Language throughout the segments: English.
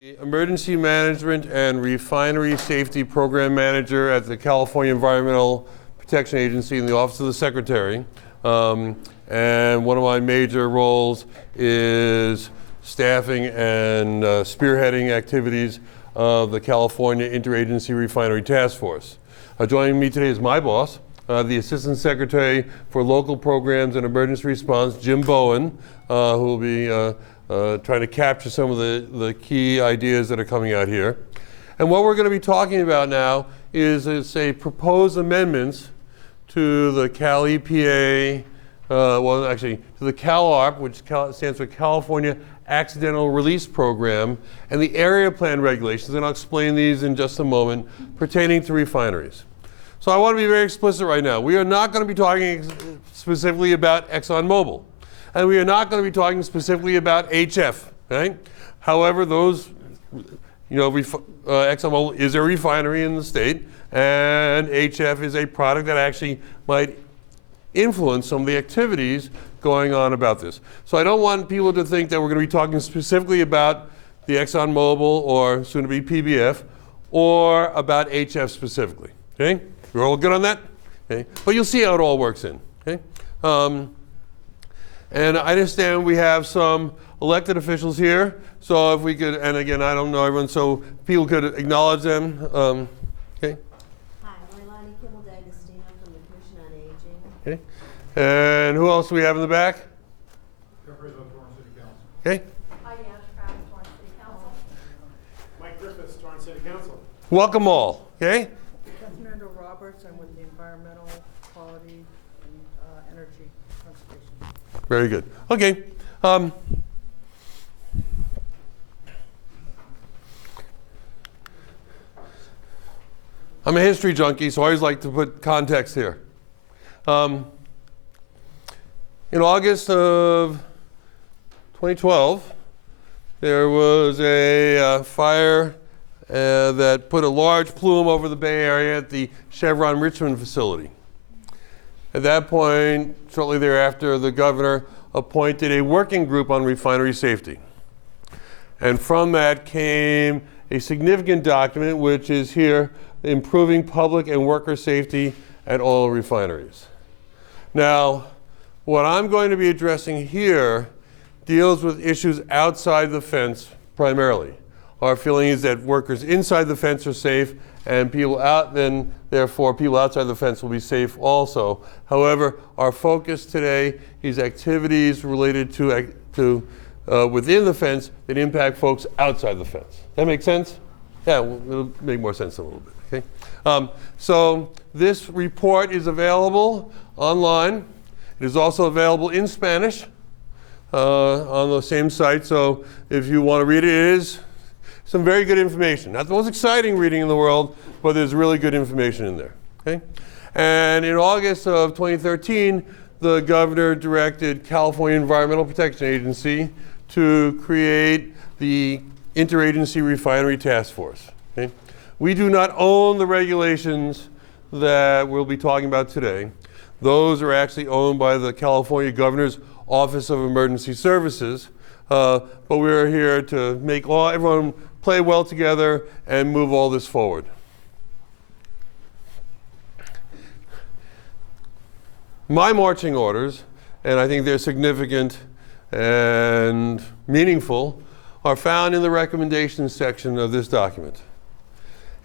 Emergency Management and Refinery Safety Program Manager at the California Environmental Protection Agency in the Office of the Secretary. And one of my major roles is staffing and spearheading activities of the California Interagency Refinery Task Force. Joining me today is my boss, the Assistant Secretary for Local Programs and Emergency Response, Jim Bowen, who will be trying to capture some of the key ideas that are coming out here. And what we're going to be talking about now is proposed amendments to the CalEPA, to the CalARP, which stands for California Accidental Release Program, and the area plan regulations, and I'll explain these in just a moment, pertaining to refineries. So I want to be very explicit right now. We are not going to be talking specifically about ExxonMobil. And we are not going to be talking specifically about HF, right? However, ExxonMobil is a refinery in the state, and HF is a product that actually might influence some of the activities going on about this. So I don't want people to think that we're going to be talking specifically about the ExxonMobil, or soon to be PBF, or about HF specifically, okay? We're all good on that? Okay? But you'll see how it all works in, okay? And I understand we have some elected officials here, so if we could, and again, I don't know everyone, so people could acknowledge them. Okay. Hi, I'm Rilani Kimmel-D'Agostino from the Commission on Aging. Okay. And who else do we have in the back? Jeffrey of Torrance City Council. Okay. Heidi Ashcraft, Torrance City Council. Mike Griffiths, Torrance City Council. Welcome all. Okay. Fernando Roberts, I'm with the Environmental Quality and Energy Conservation. Very good. Okay. I'm a history junkie, so I always like to put context here. In August of 2012, there was a fire that put a large plume over the Bay Area at the Chevron Richmond facility. At that point, shortly thereafter, the governor appointed a working group on refinery safety. And from that came a significant document, which is here, Improving Public and Worker Safety at Oil Refineries. Now, what I'm going to be addressing here deals with issues outside the fence primarily. Our feeling is that workers inside the fence are safe, and people therefore people outside the fence will be safe also. However, our focus today is activities related to within the fence that impact folks outside the fence. That make sense? Yeah, it'll make more sense in a little bit. Okay. So this report is available online. It is also available in Spanish on the same site. So if you want to read it, it is some very good information. Not the most exciting reading in the world, but there's really good information in there. Okay? And in August of 2013, the governor directed California Environmental Protection Agency to create the Interagency Refinery Task Force. Okay? We do not own the regulations that we'll be talking about today. Those are actually owned by the California Governor's Office of Emergency Services, but we're here to make everyone play well together and move all this forward. My marching orders, and I think they're significant and meaningful, are found in the recommendations section of this document.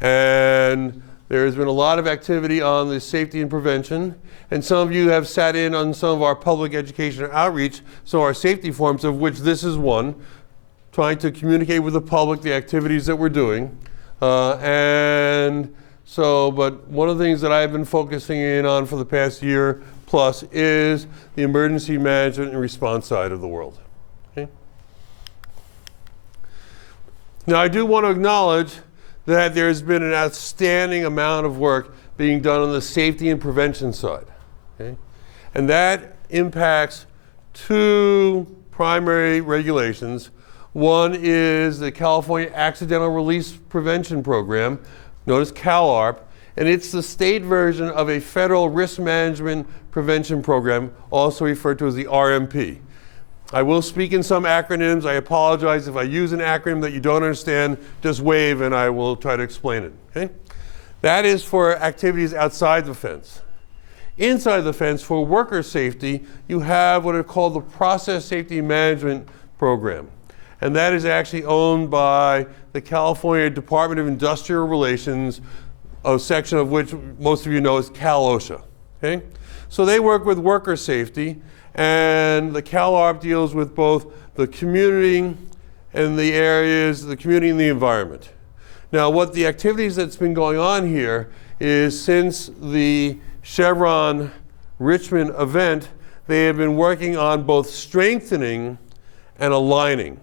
And there has been a lot of activity on the safety and prevention, and some of you have sat in on some of our public education outreach, some of our safety forums, of which this is one, trying to communicate with the public the activities that we're doing. But one of the things that I've been focusing in on for the past year plus is the emergency management and response side of the world. Okay? Now, I do want to acknowledge that there's been an outstanding amount of work being done on the safety and prevention side. Okay? And that impacts two primary regulations. One is the California Accidental Release Prevention Program, known as CalARP, and it's the state version of a federal risk management prevention program, also referred to as the RMP. I will speak in some acronyms. I apologize if I use an acronym that you don't understand. Just wave and I will try to explain it. Okay? That is for activities outside the fence. Inside the fence, for worker safety, you have what are called the Process Safety Management Program. And that is actually owned by the California Department of Industrial Relations, a section of which most of you know is CalOSHA. Okay? So they work with worker safety, and the CalARP deals with both the community and the areas, the community and the environment. Now, what the activities that's been going on here is since the Chevron Richmond event, they have been working on both strengthening and aligning.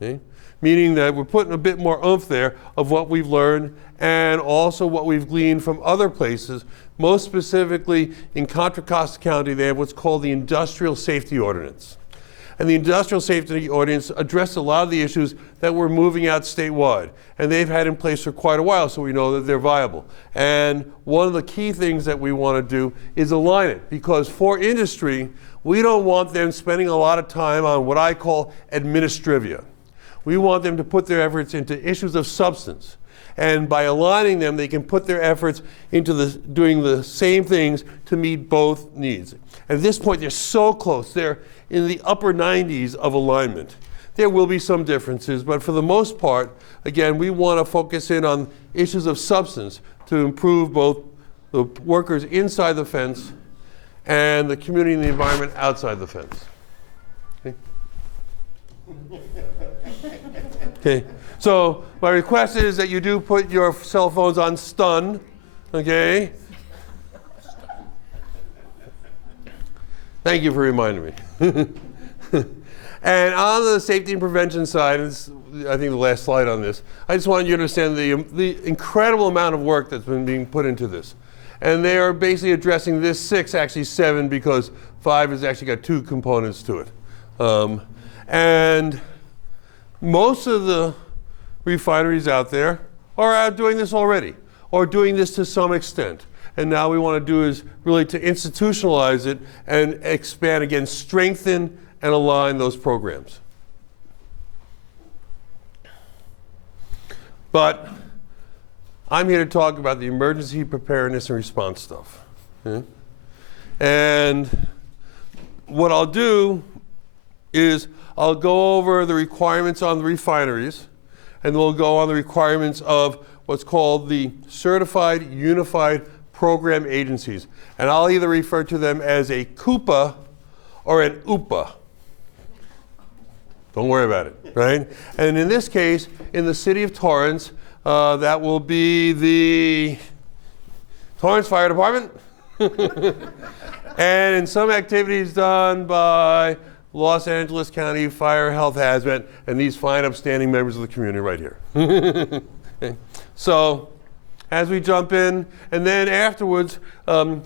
Okay? Meaning that we're putting a bit more oomph there of what we've learned and also what we've gleaned from other places. Most specifically, in Contra Costa County, they have what's called the Industrial Safety Ordinance. And the Industrial Safety Ordinance addressed a lot of the issues that we're moving out statewide. And they've had in place for quite a while, so we know that they're viable. And one of the key things that we want to do is align it, because for industry, we don't want them spending a lot of time on what I call administrivia. We want them to put their efforts into issues of substance. And by aligning them, they can put their efforts into doing the same things to meet both needs. At this point, they're so close. They're in the upper 90s of alignment. There will be some differences, but for the most part, again, we want to focus in on issues of substance to improve both the workers inside the fence and the community and the environment outside the fence. Okay? Okay. So my request is that you do put your cell phones on stun, okay? Thank you for reminding me. And on the safety and prevention side, I think the last slide on this, I just want you to understand the incredible amount of work that's been being put into this. And they are basically addressing this 6, actually 7, because 5 has actually got 2 components to it. And most of the refineries out there are out doing this already, or doing this to some extent. And now we want to do is really to institutionalize it and expand, again, strengthen and align those programs. But I'm here to talk about the emergency preparedness and response stuff. Okay? And what I'll do is I'll go over the requirements on the refineries, and we'll go on the requirements of what's called the Certified Unified Program Agencies. And I'll either refer to them as a CUPA or an UPA. Don't worry about it, right? And in this case, in the city of Torrance, that will be the Torrance Fire Department. And in some activities done by Los Angeles County Fire Health Hazmat, and these fine upstanding members of the community right here. Okay. So as we jump in, and then afterwards,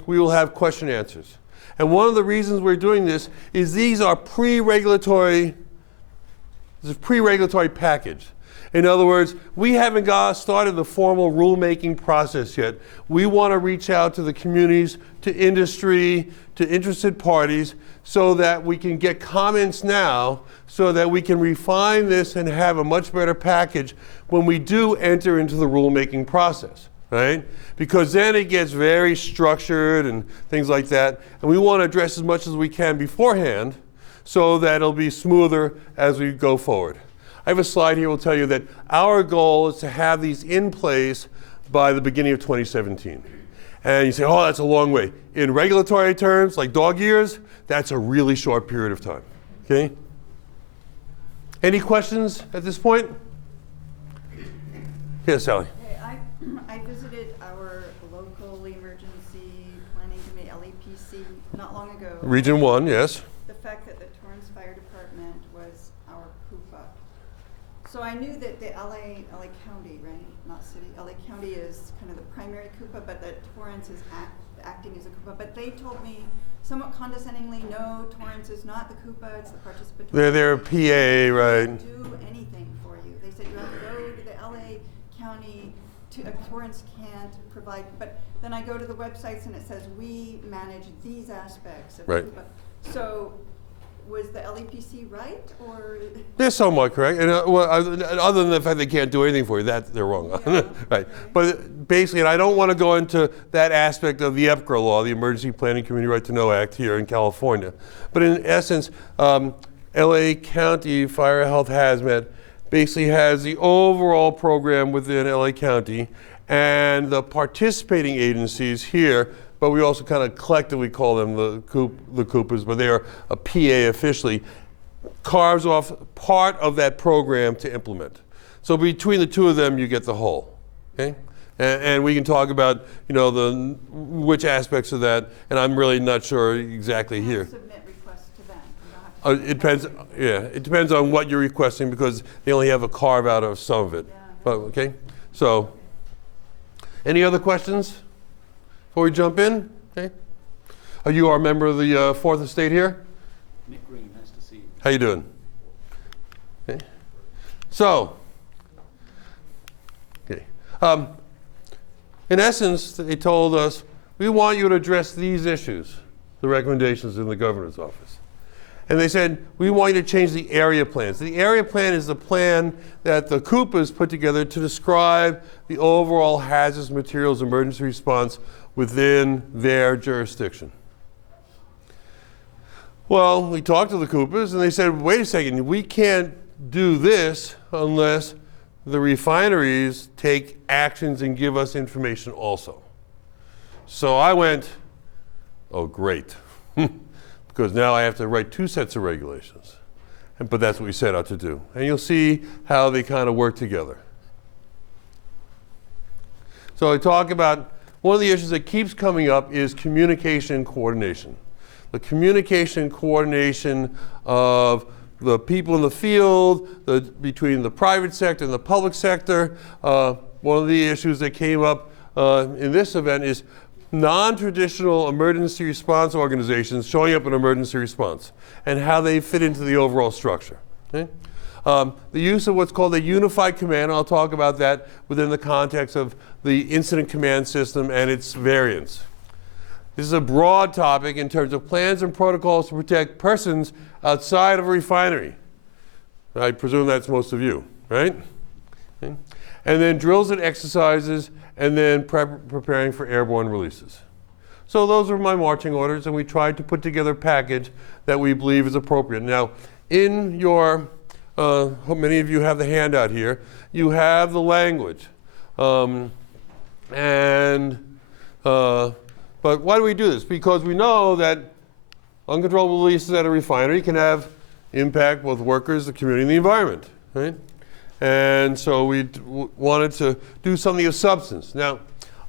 we will have question and answers. And one of the reasons we're doing this is these are pre-regulatory package. In other words, we haven't started the formal rulemaking process yet. We want to reach out to the communities, to industry, to interested parties, so that we can get comments now, so that we can refine this and have a much better package when we do enter into the rulemaking process, right? Because then it gets very structured and things like that, and we want to address as much as we can beforehand so that it'll be smoother as we go forward. I have a slide here that will tell you that our goal is to have these in place by the beginning of 2017. And you say, oh, that's a long way. In regulatory terms, like dog years, that's a really short period of time, okay? Any questions at this point? Yes, Sally. Hey, I visited our local emergency planning committee, LEPC, not long ago. Region 1, yes. The fact that the Torrance Fire Department was our CUPA. So I knew that the LA County, right, not city, LA County is kind of the primary CUPA, but that Torrance is acting as a CUPA. But they told me somewhat condescendingly, no, Torrance is not the CUPA, it's the participatory. They're PA, right? Do anything for you. They said you have to go to the LA County, Torrance can't provide, but then I go to the websites and it says we manage these aspects of Right. CUPA. So was the LEPC right, or? They're somewhat correct, and other than the fact they can't do anything for you, that they're wrong. Yeah, Right, okay. but basically, and I don't want to go into that aspect of the EPCR law, the Emergency Planning Community Right to Know Act here in California. But in essence, LA County Fire Health Hazmat basically has the overall program within LA County, and the participating agencies here, but we also kind of collectively call them the Coopers, but they are a PA officially, carves off part of that program to implement. So between the two of them, you get the whole, okay? And we can talk about, you know, which aspects of that, and I'm really not sure exactly here. Submit requests to them. You don't have to It depends, yeah, it depends on what you're requesting because they only have a carve out of some of it. Yeah. But, okay, so, any other questions before we jump in? Okay. Are you our member of the Fourth Estate here? Nick Green, nice to see you. How you doing? Okay. So, okay. In essence, they told us, we want you to address these issues, the recommendations in the governor's office. And they said, we want you to change the area plans. The area plan is the plan that the Coopers put together to describe the overall hazardous materials emergency response within their jurisdiction. Well, we talked to the Coopers and they said, wait a second, we can't do this unless the refineries take actions and give us information also. So I went, oh great, because now I have to write 2 sets of regulations. But that's what we set out to do. And you'll see how they kind of work together. So I talk about one of the issues that keeps coming up is communication coordination. The communication coordination of the people in the field, between the private sector and the public sector. One of the issues that came up in this event is non-traditional emergency response organizations showing up in emergency response and how they fit into the overall structure. Okay? The use of what's called a unified command, I'll talk about that within the context of the incident command system and its variants. This is a broad topic in terms of plans and protocols to protect persons outside of a refinery. I presume that's most of you, right? Okay. And then drills and exercises, and then preparing for airborne releases. So those are my marching orders, and we tried to put together a package that we believe is appropriate. Now, in your, many of you have the handout here, you have the language. But why do we do this? Because we know that uncontrollable releases at a refinery can have impact both workers, the community, and the environment, right? And so we wanted to do something of substance. Now,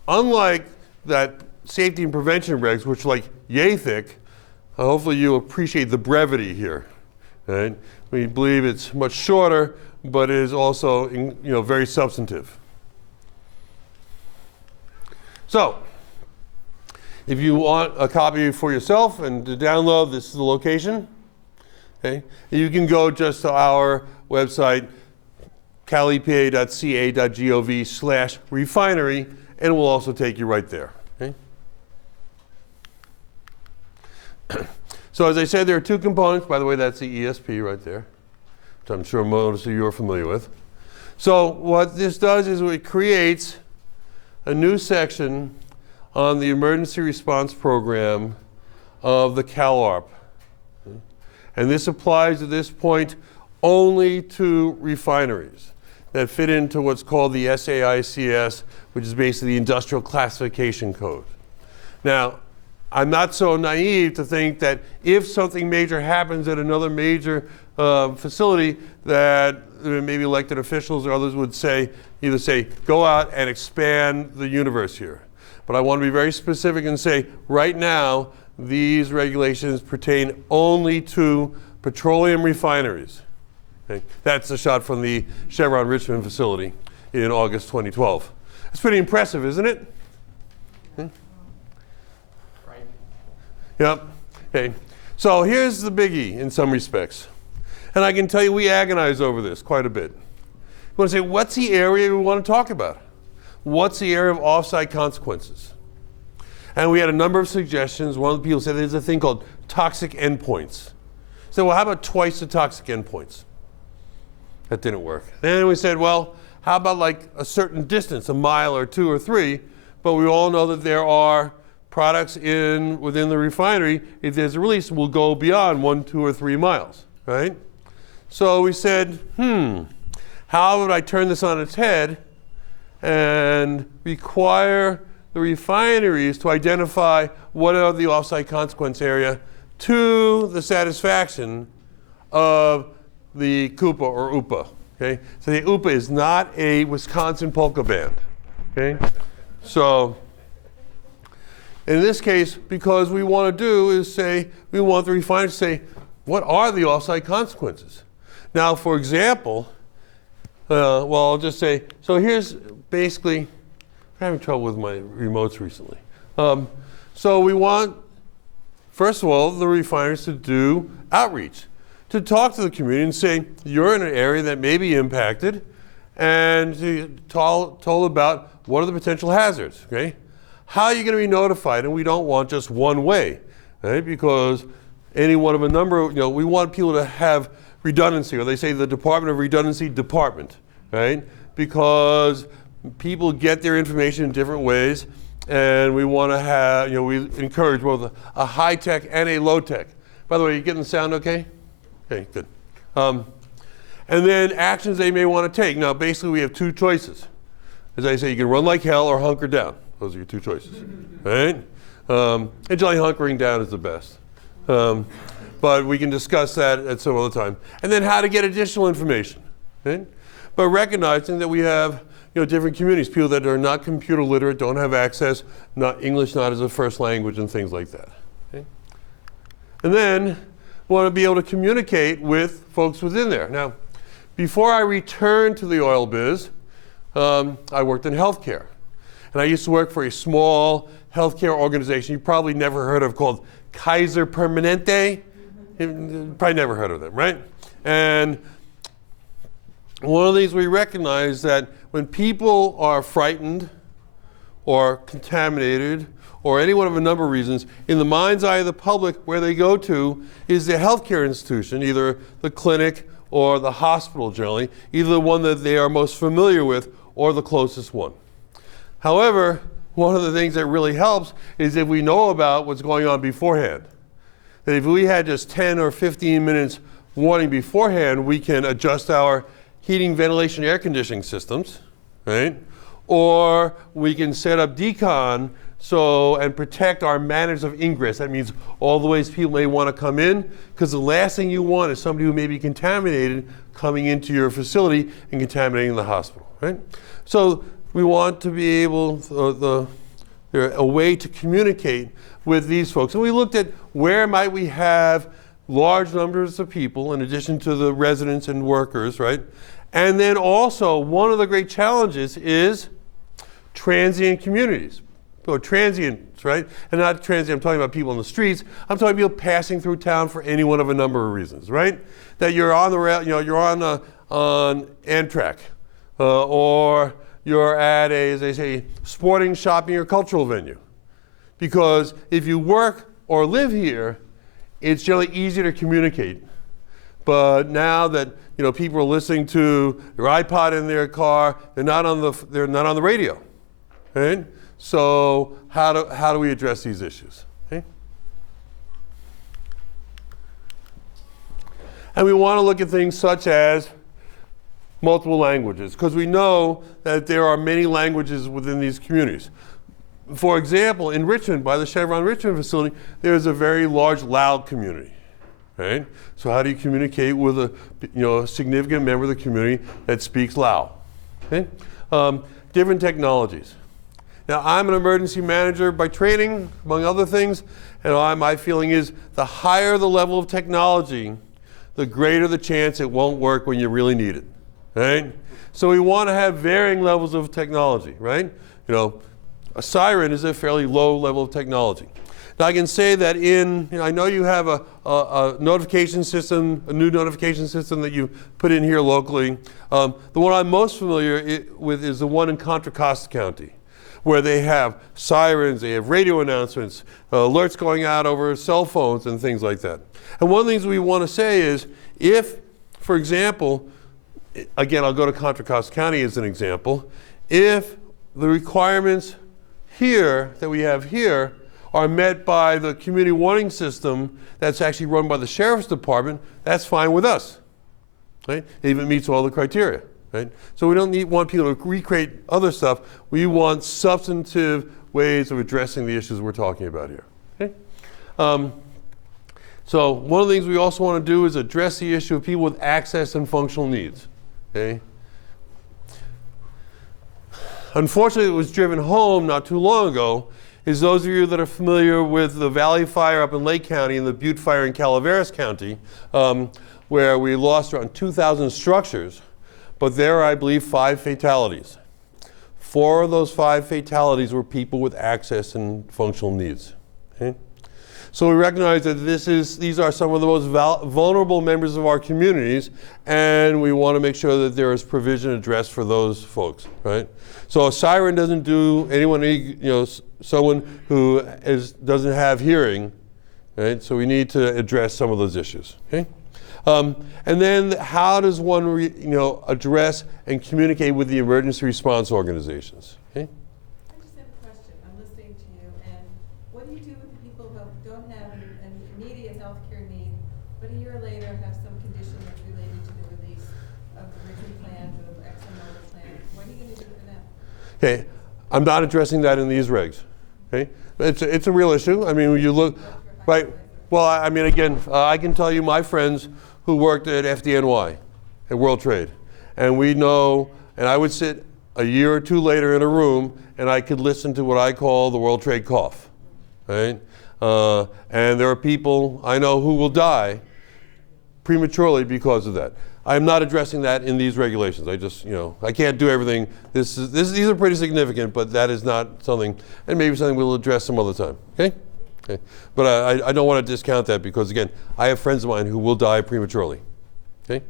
unlike that safety and prevention regs, which are like yay thick, hopefully you appreciate the brevity here, right? We believe it's much shorter, but it is also, very substantive. So, if you want a copy for yourself and to download, this is the location. Okay? You can go just to our website, calepa.ca.gov/refinery, and it will also take you right there. Okay? So as I said, there are 2 components. By the way, that's the ESP right there, which I'm sure most of you are familiar with. So what this does is it creates a new section on the emergency response program of the CalARP. And this applies at this point only to refineries that fit into what's called the SAICS, which is basically the Industrial Classification Code. Now, I'm not so naive to think that if something major happens at another major facility that maybe elected officials or others would either say, go out and expand the universe here. But I want to be very specific and say, right now, these regulations pertain only to petroleum refineries. Okay? That's a shot from the Chevron Richmond facility in August 2012. That's pretty impressive, isn't it? Okay. Right. Yep. Okay. So here's the biggie in some respects. And I can tell you we agonize over this quite a bit. We want to say, what's the area we want to talk about? What's the area of offsite consequences? And we had a number of suggestions. One of the people said there's a thing called toxic endpoints. So, well, how about twice the toxic endpoints? That didn't work. Then we said, well, how about like a certain distance, a mile or 2 or 3? But we all know that there are products within the refinery, if there's a release, will go beyond 1, 2, or 3 miles, right? So we said, how would I turn this on its head and require the refineries to identify what are the off-site consequence area to the satisfaction of the CUPA or UPA, okay? So the UPA is not a Wisconsin polka band, okay? So in this case, because we want to do is say, we want the refinery to say, what are the off-site consequences? Now, for example, well, I'll just say, so here's basically, I'm having trouble with my remotes recently. So we want, first of all, the refineries to do outreach, to talk to the community and say, you're in an area that may be impacted, and to told about what are the potential hazards, okay? How are you going to be notified? And we don't want just one way, right? Because any one of a number of, we want people to have redundancy, or they say the Department of Redundancy Department, right? Because people get their information in different ways, and we want to have, we encourage both a high-tech and a low-tech. By the way, you getting the sound okay? Okay, good. And then actions they may want to take. Now, basically, we have 2 choices. As I say, you can run like hell or hunker down. Those are your 2 choices, right? And generally, hunkering down is the best. But we can discuss that at some other time. And then how to get additional information, right? But recognizing that we have different communities, people that are not computer literate, don't have access, English not as a first language, and things like that. Okay? And then we want to be able to communicate with folks within there. Now, before I returned to the oil biz, I worked in healthcare. And I used to work for a small healthcare organization you probably never heard of called Kaiser Permanente. Probably never heard of them, right? And one of the things we recognize that when people are frightened or contaminated or any one of a number of reasons, in the mind's eye of the public, where they go to is the healthcare institution, either the clinic or the hospital generally, either the one that they are most familiar with or the closest one. However, one of the things that really helps is if we know about what's going on beforehand. That if we had just 10 or 15 minutes warning beforehand, we can adjust our heating, ventilation, air conditioning systems, right? Or we can set up decon and protect our manners of ingress. That means all the ways people may want to come in, because the last thing you want is somebody who may be contaminated coming into your facility and contaminating the hospital, right? So we want to be able, a way to communicate with these folks. And we looked at where might we have large numbers of people in addition to the residents and workers, right? And then also, one of the great challenges is transient communities, or transients, right? And not transient, I'm talking about people in the streets. I'm talking about people passing through town for any one of a number of reasons, right? That you're on the rail, you're on Amtrak, or you're at as they say, sporting, shopping, or cultural venue. Because if you work or live here, it's generally easier to communicate. But now that people are listening to their iPod in their car, they're not on the radio, right? So how do we address these issues? Okay? And we want to look at things such as multiple languages, because we know that there are many languages within these communities. For example, in Richmond, by the Chevron Richmond facility, there's a very large Lao community, right? So how do you communicate with a significant member of the community that speaks Lao? Okay? Different technologies. Now, I'm an emergency manager by training, among other things, and my feeling is the higher the level of technology, the greater the chance it won't work when you really need it, right? So we want to have varying levels of technology, right? A siren is a fairly low level of technology. Now I can say that I know you have a notification system, a new notification system that you put in here locally. The one I'm most familiar with is the one in Contra Costa County, where they have sirens, they have radio announcements, alerts going out over cell phones and things like that. And one of the things we want to say is if, for example, again, I'll go to Contra Costa County as an example, if the requirements here that we have here are met by the community warning system that's actually run by the Sheriff's Department, that's fine with us, right? If it meets all the criteria, right? So we don't want people to recreate other stuff. We want substantive ways of addressing the issues we're talking about here, okay? So one of the things we also want to do is address the issue of people with access and functional needs, okay? Unfortunately, it was driven home not too long ago, is those of you that are familiar with the Valley Fire up in Lake County and the Butte Fire in Calaveras County, where we lost around 2,000 structures, but there are, I believe, 5 fatalities. 4 of those 5 fatalities were people with access and functional needs, okay? So we recognize that these are some of the most vulnerable members of our communities, and we want to make sure that there is provision addressed for those folks, right? So a siren doesn't do anyone, someone who doesn't have hearing, right? So we need to address some of those issues, okay? And then how does one, address and communicate with the emergency response organizations, okay? I just have a question. I'm listening to you, and what do you do with the people who don't have an immediate health care need, but a year later have some condition that's related to the release of the written plans or the XML plans? What are you going to do for them? Okay, I'm not addressing that in these regs, okay? It's a real issue. I mean, when you look, right, well, I mean, again, I can tell you my friends who worked at FDNY, at World Trade, and we know, and I would sit a year or 2 later in a room and I could listen to what I call the World Trade cough, right? And there are people I know who will die prematurely because of that. I'm not addressing that in these regulations. I just, I can't do everything. These are pretty significant, but that is not something, and maybe something we'll address some other time, okay? Okay. But I don't want to discount that because, again, I have friends of mine who will die prematurely, okay?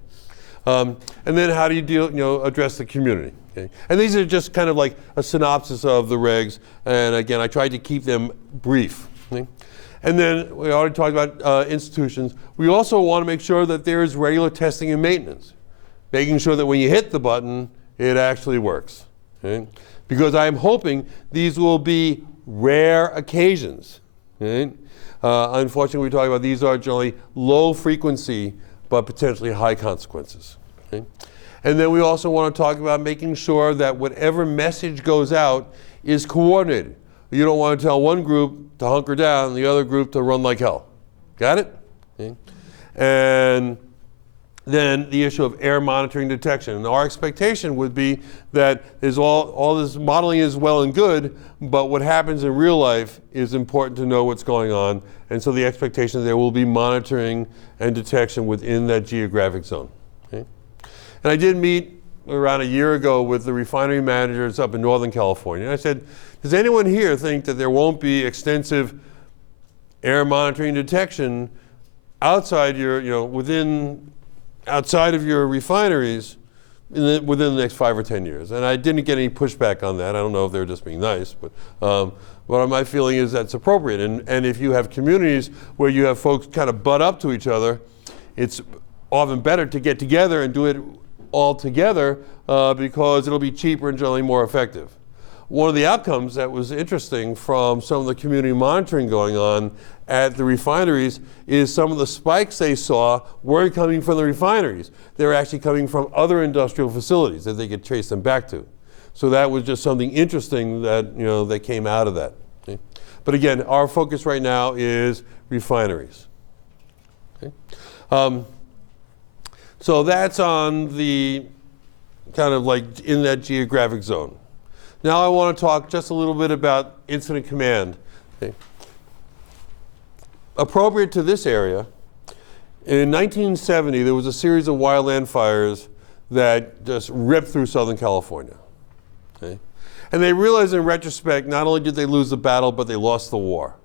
And then how do you address the community, okay? And these are just kind of like a synopsis of the regs, and again, I tried to keep them brief, okay? And then we already talked about institutions. We also want to make sure that there is regular testing and maintenance, making sure that when you hit the button, it actually works, okay? Because I'm hoping these will be rare occasions, okay? Unfortunately, we talk about these are generally low frequency, but potentially high consequences, okay? And then we also want to talk about making sure that whatever message goes out is coordinated. You don't want to tell one group to hunker down and the other group to run like hell. Got it? Okay. And then the issue of air monitoring detection. And our expectation would be that all this modeling is well and good, but what happens in real life is important to know what's going on. And so the expectation is there will be monitoring and detection within that geographic zone. Okay. And I did meet around a year ago with the refinery managers up in Northern California. And I said, does anyone here think that there won't be extensive air monitoring detection outside your, outside of your refineries within the next 5 or 10 years? And I didn't get any pushback on that. I don't know if they were just being nice, but my feeling is that's appropriate. And if you have communities where you have folks kind of butt up to each other, it's often better to get together and do it all together because it'll be cheaper and generally more effective. One of the outcomes that was interesting from some of the community monitoring going on at the refineries is some of the spikes they saw weren't coming from the refineries. They were actually coming from other industrial facilities that they could trace them back to. So that was just something interesting that, that came out of that. Okay? But again, our focus right now is refineries. Okay? So that's on the kind of like in that geographic zone. Now I want to talk just a little bit about incident command. Okay. Appropriate to this area, in 1970 there was a series of wildland fires that just ripped through Southern California. Okay. And they realized in retrospect, not only did they lose the battle, but they lost the war.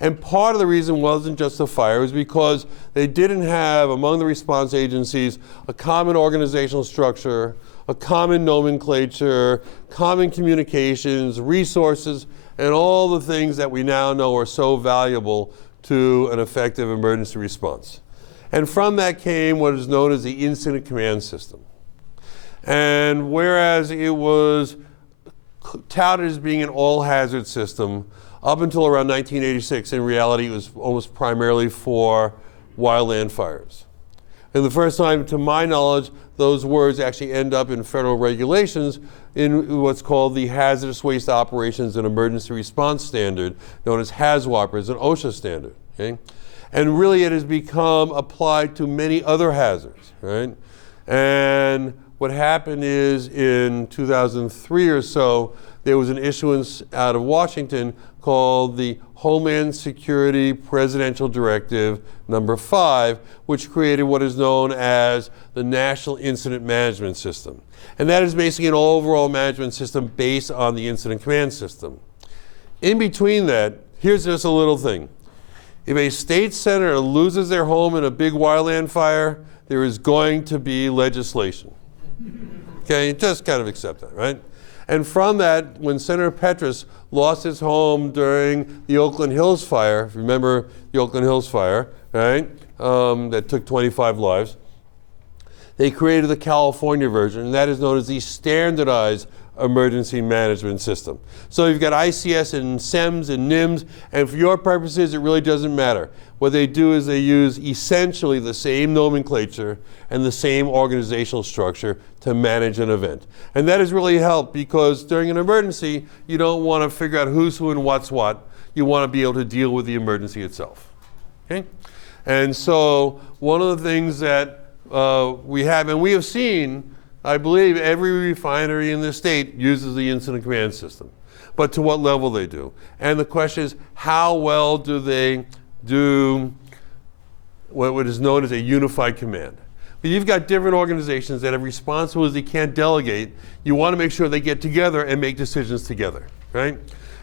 And part of the reason wasn't just the fire, it was because they didn't have, among the response agencies, a common organizational structure, a common nomenclature, common communications, resources, and all the things that we now know are so valuable to an effective emergency response. And from that came what is known as the incident command system. And whereas it was touted as being an all-hazard system, up until around 1986, in reality, it was almost primarily for wildland fires. And the first time, to my knowledge, those words actually end up in federal regulations in what's called the Hazardous Waste Operations and Emergency Response Standard, known as HAZWOP, as an OSHA standard. Okay? And really, it has become applied to many other hazards. Right? And what happened is, in 2003 or so, there was an issuance out of Washington called the Homeland Security Presidential Directive number 5, which created what is known as the National Incident Management System. And that is basically an overall management system based on the incident command system. In between that, here's just a little thing. If a state senator loses their home in a big wildland fire, there is going to be legislation. Okay, just kind of accept that, right? And from that, when Senator Petrus lost his home during the Oakland Hills fire, remember the Oakland Hills fire, right? That took 25 lives. They created the California version, and that is known as the Standardized Emergency Management System. So you've got ICS and SEMS and NIMS, and for your purposes, it really doesn't matter. What they do is they use essentially the same nomenclature and the same organizational structure to manage an event. And that has really helped, because during an emergency, you don't want to figure out who's who and what's what. You want to be able to deal with the emergency itself. Okay? And so one of the things that we have, and we have seen, I believe every refinery in the state uses the incident command system, but to what level they do. And the question is, how well do they do what is known as a unified command? But you've got different organizations that have responsibilities they can't delegate. You want to make sure they get together and make decisions together, right?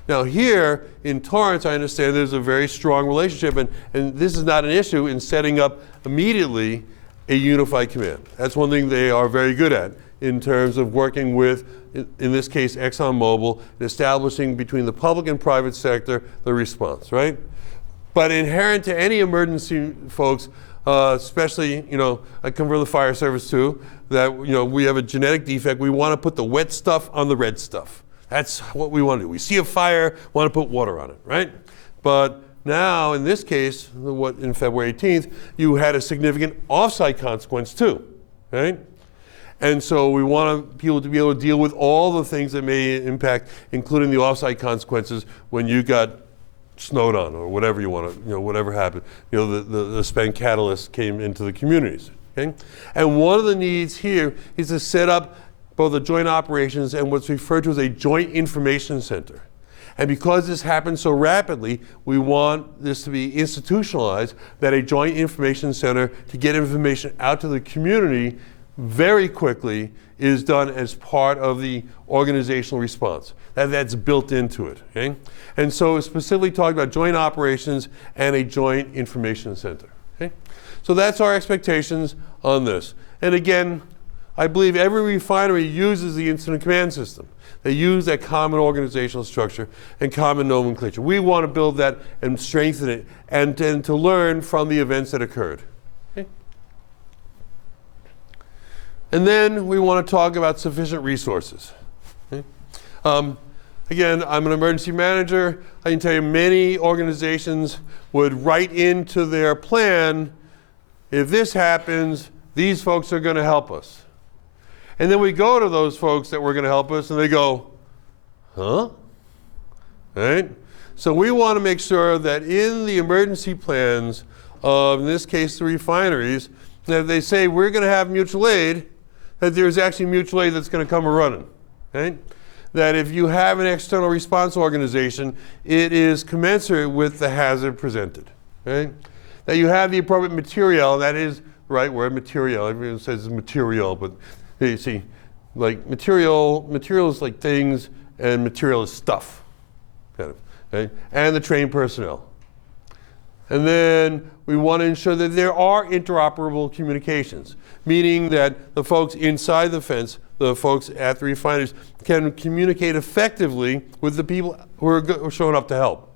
Now here in Torrance, I understand there's a very strong relationship, and this is not an issue in setting up immediately a unified command. That's one thing they are very good at in terms of working with, in this case, ExxonMobil, and establishing between the public and private sector the response, right? But inherent to any emergency, folks, especially, I come from the fire service too, that, we have a genetic defect. We want to put the wet stuff on the red stuff. That's what we want to do. We see a fire, want to put water on it, right? But now, in this case, in February 18th, you had a significant off-site consequence too, right? And so we want people to be able to deal with all the things that may impact, including the off-site consequences when you got snowed on or whatever you want to, whatever happened. The spent catalyst came into the communities, okay? And one of the needs here is to set up both the joint operations and what's referred to as a joint information center. And because this happens so rapidly, we want this to be institutionalized, that a joint information center to get information out to the community very quickly is done as part of the organizational response. That's built into it, okay? And so it's specifically talking about joint operations and a joint information center, okay? So that's our expectations on this. And again, I believe every refinery uses the incident command system. They use that common organizational structure and common nomenclature. We want to build that and strengthen it, and to learn from the events that occurred. Okay? And then we want to talk about sufficient resources. Okay? Again, I'm an emergency manager. I can tell you many organizations would write into their plan, if this happens, these folks are going to help us. And then we go to those folks that were going to help us, and they go, huh? Right? So we want to make sure that in the emergency plans of, in this case, the refineries, that they say we're going to have mutual aid, that there's actually mutual aid that's going to come running. Right? That if you have an external response organization, it is commensurate with the hazard presented. Right? That you have the appropriate material, that is the right word, material. Everyone says material, but you see, like material is like things, and material is stuff, kind of, okay? And the trained personnel. And then we want to ensure that there are interoperable communications, meaning that the folks inside the fence the folks at the refineries can communicate effectively with the people who are showing up to help.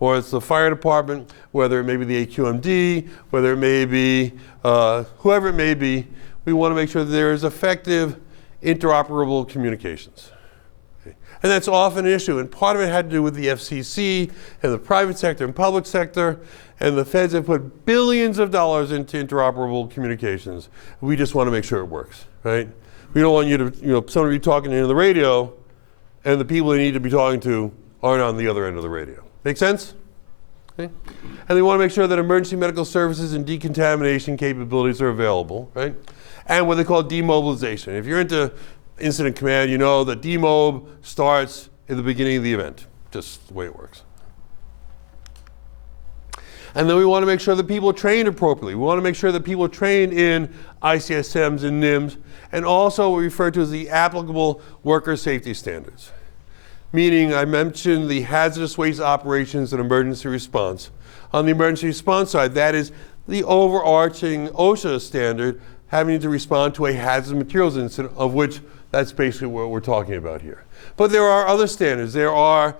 Or it's the fire department, whether it may be the AQMD, whether it may be whoever it may be, we want to make sure that there is effective interoperable communications. Okay. And that's often an issue, and part of it had to do with the FCC and the private sector and public sector, and the feds have put billions of dollars into interoperable communications. We just want to make sure it works, right? We don't want you to, someone to be talking into the radio, and the people they need to be talking to aren't on the other end of the radio. Make sense? Okay. And we want to make sure that emergency medical services and decontamination capabilities are available, right? And what they call demobilization. If you're into incident command, you know that demob starts at the beginning of the event, just the way it works. And then we want to make sure that people are trained appropriately. We want to make sure that people are trained in ICSMs and NIMS, and also what we refer to as the applicable worker safety standards. Meaning, I mentioned the hazardous waste operations and emergency response. On the emergency response side, that is the overarching OSHA standard having to respond to a hazardous materials incident, of which that's basically what we're talking about here. But there are other standards. There are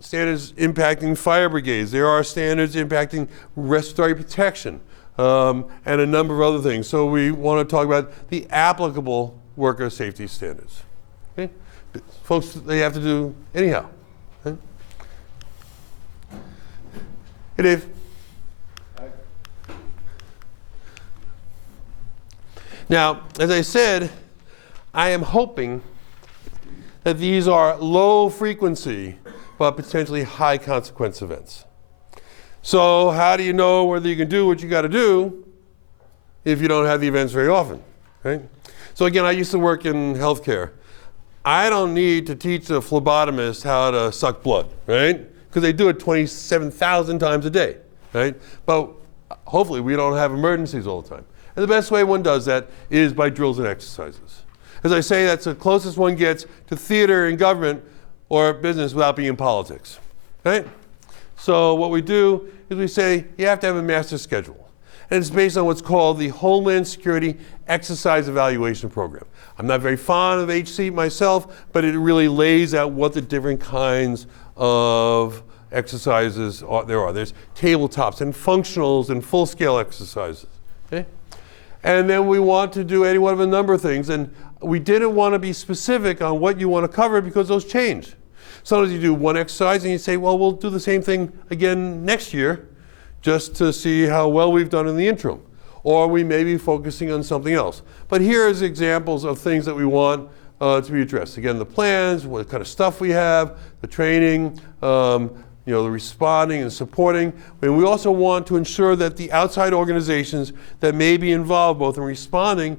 standards impacting fire brigades. There are standards impacting respiratory protection, and a number of other things. So we want to talk about the applicable worker safety standards. Okay? Folks, they have to do anyhow. Okay? Hey, Dave. Hi. Now, as I said, I am hoping that these are low frequency but potentially high consequence events. So how do you know whether you can do what you got to do if you don't have the events very often, right? So again, I used to work in healthcare. I don't need to teach a phlebotomist how to suck blood, right? Because they do it 27,000 times a day, right? But hopefully we don't have emergencies all the time. And the best way one does that is by drills and exercises. As I say, that's the closest one gets to theater and government or business without being in politics, right? So what we do is we say you have to have a master schedule. And it's based on what's called the Homeland Security Exercise Evaluation Program. I'm not very fond of HC myself, but it really lays out what the different kinds of exercises there are. There's tabletops and functionals and full-scale exercises. Okay? And then we want to do any one of a number of things. And we didn't want to be specific on what you want to cover because those change. Sometimes you do one exercise and you say, well, we'll do the same thing again next year just to see how well we've done in the interim. Or we may be focusing on something else. But here's examples of things that we want to be addressed. Again, the plans, what kind of stuff we have, the training, the responding and supporting. And we also want to ensure that the outside organizations that may be involved both in responding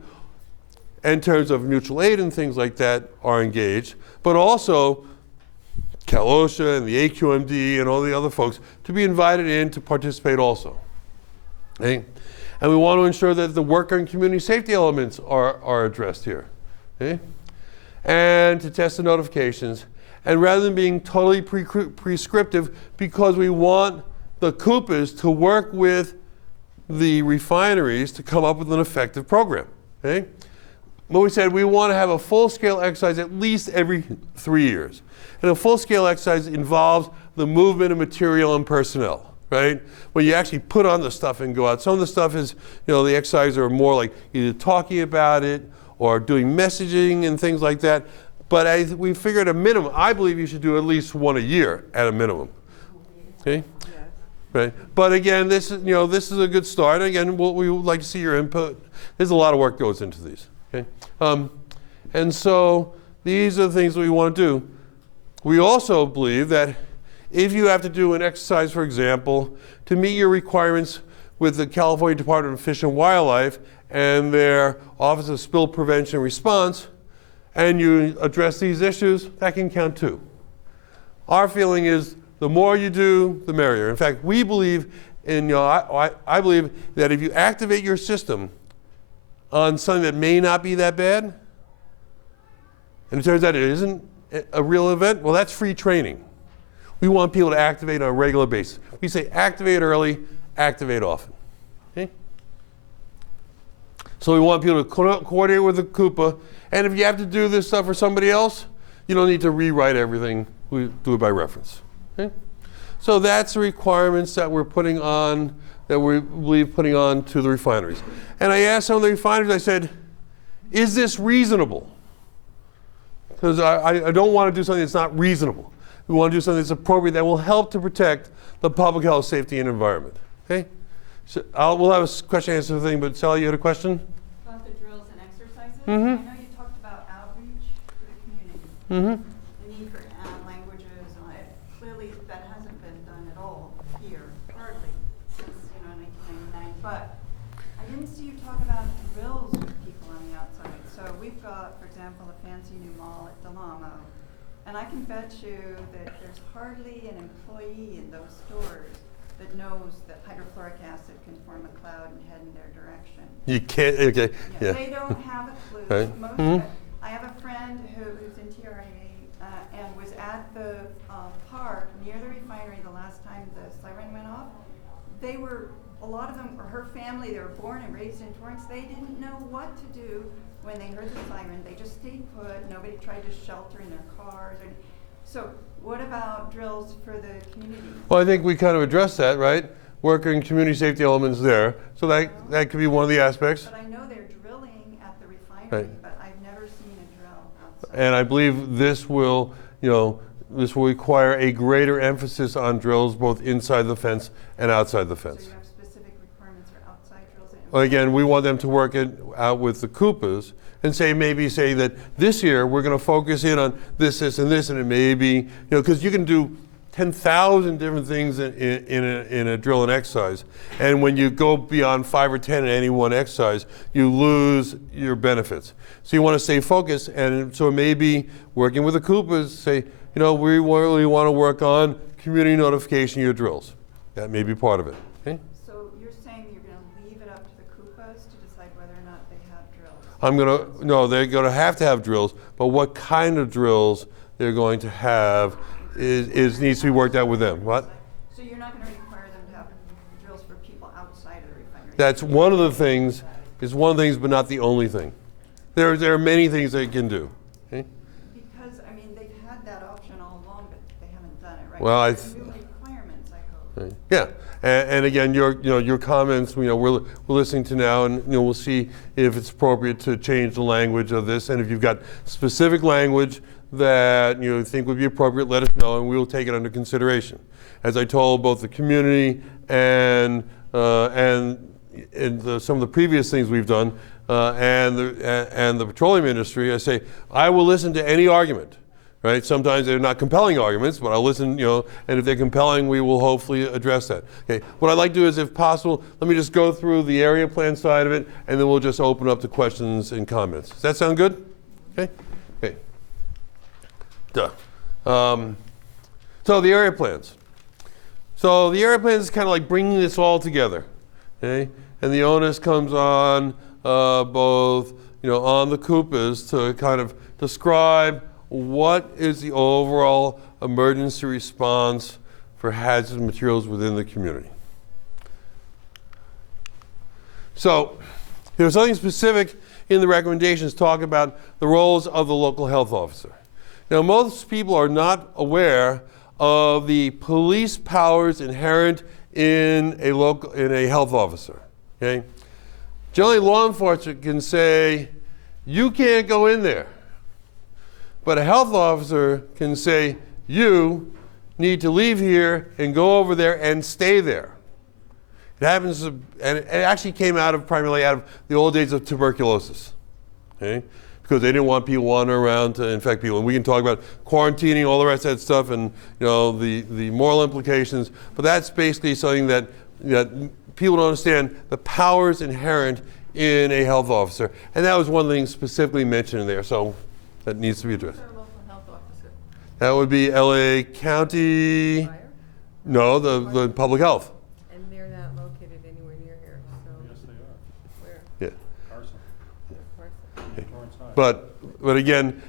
in terms of mutual aid and things like that are engaged, but also CalOSHA and the AQMD and all the other folks to be invited in to participate also. Okay? And we want to ensure that the worker and community safety elements are addressed here. Okay? And to test the notifications. And rather than being totally prescriptive, because we want the Coopers to work with the refineries to come up with an effective program. Okay? But we said we want to have a full-scale exercise at least every 3 years. And a full-scale exercise involves the movement of material and personnel, right? When you actually put on the stuff and go out. Some of the stuff is, the exercises are more like either talking about it or doing messaging and things like that. But we figured a minimum, I believe you should do at least one a year at a minimum. Okay? Yes. Right. But again, this is a good start. Again, we would like to see your input. There's a lot of work goes into these. Okay? And so these are the things that we want to do. We also believe that if you have to do an exercise, for example, to meet your requirements with the California Department of Fish and Wildlife and their Office of Spill Prevention and Response, and you address these issues, that can count too. Our feeling is the more you do, the merrier. In fact, we believe I believe that if you activate your system on something that may not be that bad, and it turns out it isn't a real event, well, that's free training. We want people to activate on a regular basis. We say activate early, activate often. Okay? So we want people to coordinate with the Coupa. And if you have to do this stuff for somebody else, you don't need to rewrite everything. We do it by reference. Okay? So that's the requirements that we're putting on, that we believe putting on to the refineries. And I asked some of the refineries, I said, is this reasonable? Because I don't want to do something that's not reasonable. We want to do something that's appropriate that will help to protect the public health, safety, and environment. Okay? So we'll have a question and answer thing, but Sally, you had a question? About the drills and exercises? Mhm. I know you talked about outreach to the community. Mm-hmm. The need for languages and all that. Clearly, that hasn't been done at all here, hardly, since, 1999. But I didn't see you talk about drills with people on the outside. So we've got, for example, a fancy new mall at Delamo. And I can bet you that there's hardly an employee in those stores that knows that hydrochloric acid can form a cloud and head in their direction. You can't, okay, yeah. They don't have a clue. Right. Most Mhm. of it. I have a friend who's in TRA and was at the park near the refinery the last time the siren went off. They were, a lot of them, or her family, they were born and raised in Torrance. They didn't know what to do when they heard the siren. They just stayed put. Nobody tried to shelter in their cars. So what about drills for the community? Well, I think we kind of addressed that, right? Working community safety elements there. So that could be one of the aspects. But I know they're drilling at the refinery, Right. but I've never seen a drill outside. And I believe this will require a greater emphasis on drills both inside the fence and outside the So fence. you have specific requirements for outside drills? And Well, again, we want them to work it out with the Coupas and maybe say that this year we're going to focus in on this, and this, and it may be, because you can do 10,000 different things in a drill and exercise. And when you go beyond 5 or 10 in any one exercise, you lose your benefits. So you want to stay focused, and so maybe working with the Coupas, say, we really want to work on community notification of your drills. That may be part of it. Okay? So you're saying you're going to leave it up to the Coupas to decide whether or not they have drills? They're going to have drills, but what kind of drills they're going to have needs to be worked out with them. What? So you're not going to require them to have drills for people outside of the refinery? That's one of the things, but not the only thing. There are many things they can do. Okay? Because, they've had that option all along, but they haven't done it, right? Well, There's new requirements, I hope. Yeah, and again, your comments, we're listening to now, and we'll see if it's appropriate to change the language of this, and if you've got specific language that you think would be appropriate, let us know, and we will take it under consideration. As I told both the community and some of the previous things we've done, and the petroleum industry, I say I will listen to any argument. Right? Sometimes they're not compelling arguments, but I'll listen, and if they're compelling, we will hopefully address that. Okay. What I'd like to do is, if possible, let me just go through the area plan side of it, and then we'll just open up to questions and comments. Does that sound good? Okay. Okay. Duh. So the area plans. So the area plans is kind of like bringing this all together. Okay. And the onus comes on both, on the Coupas to kind of describe what is the overall emergency response for hazardous materials within the community. So there's something specific in the recommendations talk about the roles of the local health officer. Now, most people are not aware of the police powers inherent in a health officer. Okay? Generally, law enforcement can say, you can't go in there. But a health officer can say, you need to leave here and go over there and stay there. It happens, and it actually came primarily out of the old days of tuberculosis, okay? Because they didn't want people wandering around to infect people. And we can talk about quarantining, all the rest of that stuff, and the moral implications. But that's basically something that people don't understand, the powers inherent in a health officer. And that was one thing specifically mentioned in there. So that needs to be addressed. Who's our local health officer? That would be LA County. Fire? No, the public health. And they're not located anywhere near here, so. Yes, they are. Where? Yeah. Carson, Of course. Torrance High. But again,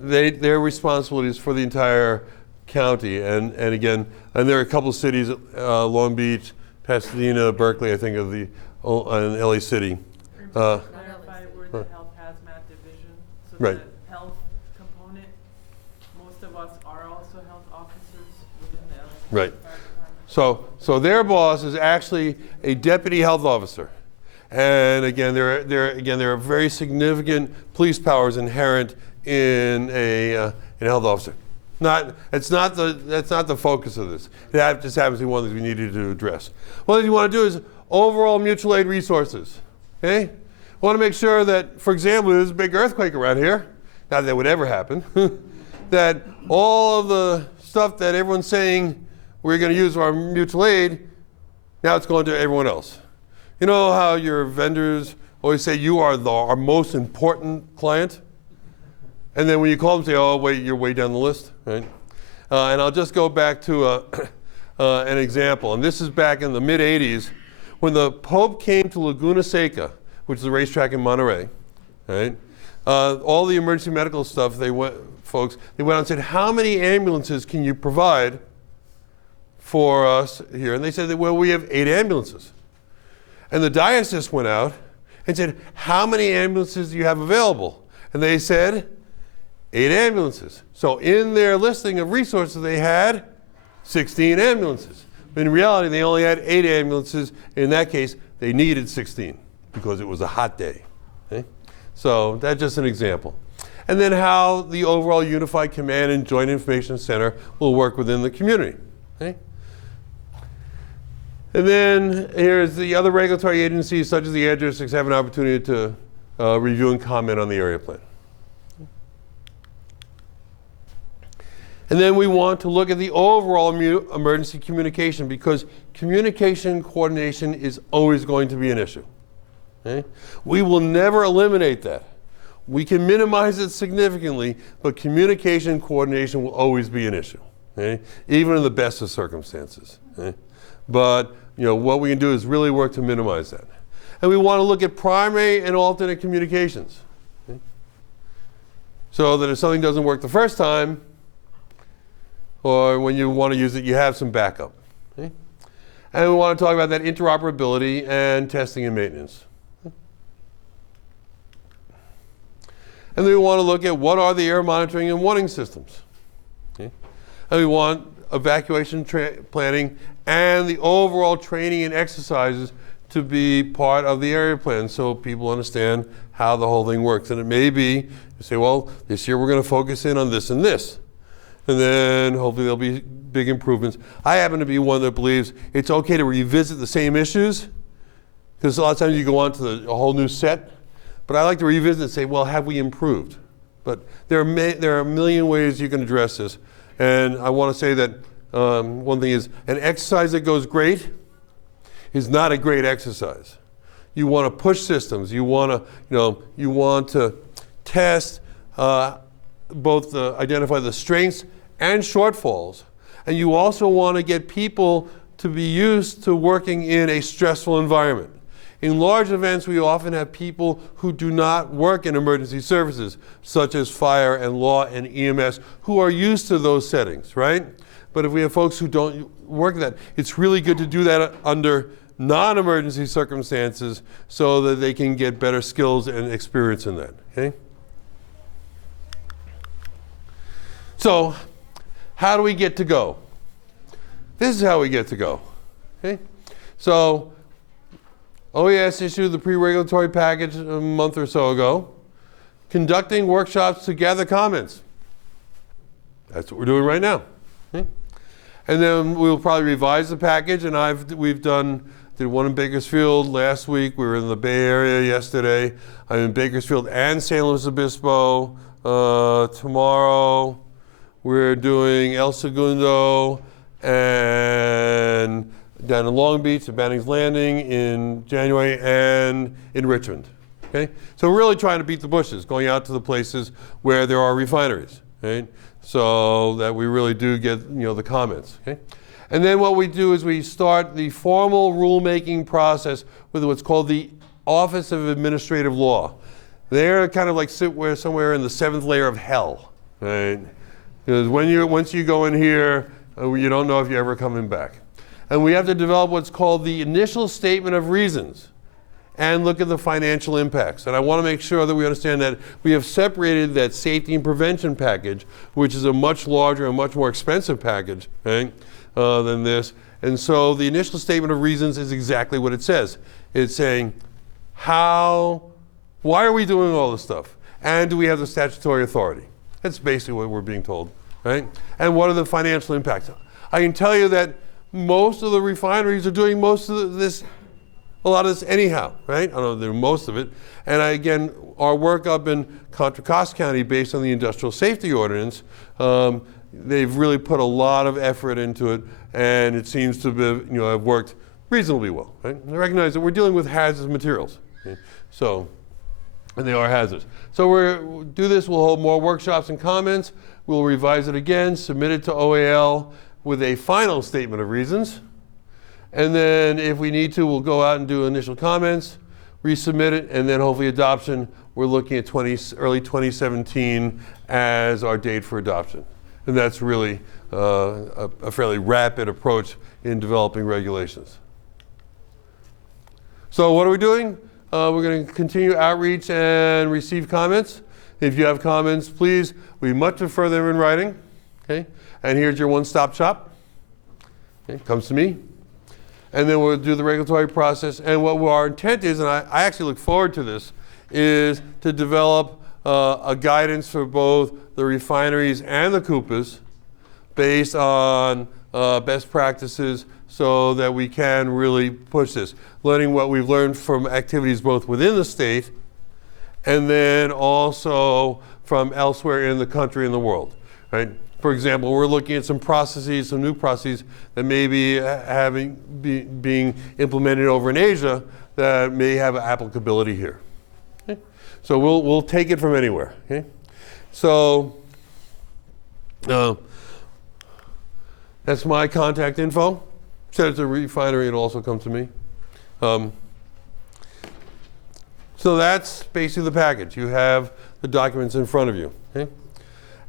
their responsibility is for the entire county, and there are a couple of cities, Long Beach, Pasadena, Berkeley, I think, and LA City. Not LA Right. the health component, most of us are also health officers within the LA Right. Fire Department. So their boss is actually a deputy health officer. And again, there are very significant police powers inherent in a health officer. That's not the focus of this. It just happens to be one that we needed to address. What you want to do is overall mutual aid resources. Okay? We want to make sure that, for example, there's a big earthquake around here. Not that that would ever happen. That all of the stuff that everyone's saying we're going to use for our mutual aid, now it's going to everyone else. You know how your vendors always say you are our most important client? And then when you call them, say, oh, wait, you're way down the list, right? And I'll just go back to an example. And this is back in the mid-'80s when the Pope came to Laguna Seca, which is a racetrack in Monterey, right? All the emergency medical stuff, they went out and said, how many ambulances can you provide for us here? And they said, well, we have 8 ambulances. And the diocese went out and said, how many ambulances do you have available? And they said, 8 ambulances. So in their listing of resources, they had 16 ambulances. But in reality, they only had 8 ambulances. In that case, they needed 16 because it was a hot day. Okay? So that's just an example. And then how the overall Unified Command and Joint Information Center will work within the community. Okay? And then here's the other regulatory agencies, such as the air districts, have an opportunity to review and comment on the area plan. And then we want to look at the overall emergency communication, because communication coordination is always going to be an issue. Okay? We will never eliminate that. We can minimize it significantly, but communication coordination will always be an issue, okay? Even in the best of circumstances. Okay? But what we can do is really work to minimize that. And we want to look at primary and alternate communications. Okay? So that if something doesn't work the first time, or when you want to use it, you have some backup. Okay? And we want to talk about that interoperability and testing and maintenance. And then we want to look at what are the air monitoring and warning systems. Okay? And we want evacuation planning and the overall training and exercises to be part of the area plan so people understand how the whole thing works. And it may be, you say, well, this year we're going to focus in on this and this. And then hopefully there'll be big improvements. I happen to be one that believes it's okay to revisit the same issues, because a lot of times you go on to a whole new set. But I like to revisit and say, well, have we improved? But there are a million ways you can address this. And I want to say that one thing is, an exercise that goes great is not a great exercise. You want to push systems. You want to test both identify the strengths and shortfalls. And you also want to get people to be used to working in a stressful environment. In large events, we often have people who do not work in emergency services, such as fire and law and EMS, who are used to those settings, right? But if we have folks who don't work in that, it's really good to do that under non-emergency circumstances so that they can get better skills and experience in that, okay? So, how do we get to go? This is how we get to go, okay? So, OES issued the pre-regulatory package a month or so ago, conducting workshops to gather comments. That's what we're doing right now. Okay? And then we'll probably revise the package, and we've did one in Bakersfield last week. We were in the Bay Area yesterday. I'm in Bakersfield and San Luis Obispo. Tomorrow we're doing El Segundo and down in Long Beach, at Banning's Landing in January, and in Richmond. Okay? So we're really trying to beat the bushes, going out to the places where there are refineries, right? So that we really do get the comments. Okay? And then what we do is we start the formal rulemaking process with what's called the Office of Administrative Law. They're kind of like somewhere in the 7th layer of hell, right? Because once you go in here, you don't know if you're ever coming back. And we have to develop what's called the initial statement of reasons. and look at the financial impacts. And I want to make sure that we understand that we have separated that safety and prevention package, which is a much larger and much more expensive package, right, than this. And so the initial statement of reasons is exactly what it says. It's saying, why are we doing all this stuff? And do we have the statutory authority? That's basically what we're being told, right? And what are the financial impacts? I can tell you that most of the refineries are doing most of this, a lot of this anyhow, right? I don't know, they're most of it. And again, our work up in Contra Costa County, based on the industrial safety ordinance, they've really put a lot of effort into it, and it seems to be, have worked reasonably well, right? I recognize that we're dealing with hazardous materials, okay? And they are hazardous. So we'll do this, we'll hold more workshops and comments, we'll revise it again, submit it to OAL with a final statement of reasons, and then if we need to, we'll go out and do initial comments, resubmit it, and then hopefully adoption. We're looking at early 2017 as our date for adoption. And that's really a fairly rapid approach in developing regulations. So what are we doing? We're going to continue outreach and receive comments. If you have comments, please, we much prefer them in writing. Okay? And here's your one-stop shop. Okay? Comes to me. And then we'll do the regulatory process. And what our intent is, and I actually look forward to this, is to develop a guidance for both the refineries and the CUPAs based on best practices so that we can really push this. Learning what we've learned from activities both within the state and then also from elsewhere in the country and the world, right? For example, we're looking at some processes, some new processes that may be being implemented over in Asia that may have applicability here. Okay? So we'll take it from anywhere. Okay? So that's my contact info. Send it to the refinery, it'll also come to me. So that's basically the package. You have the documents in front of you. Okay?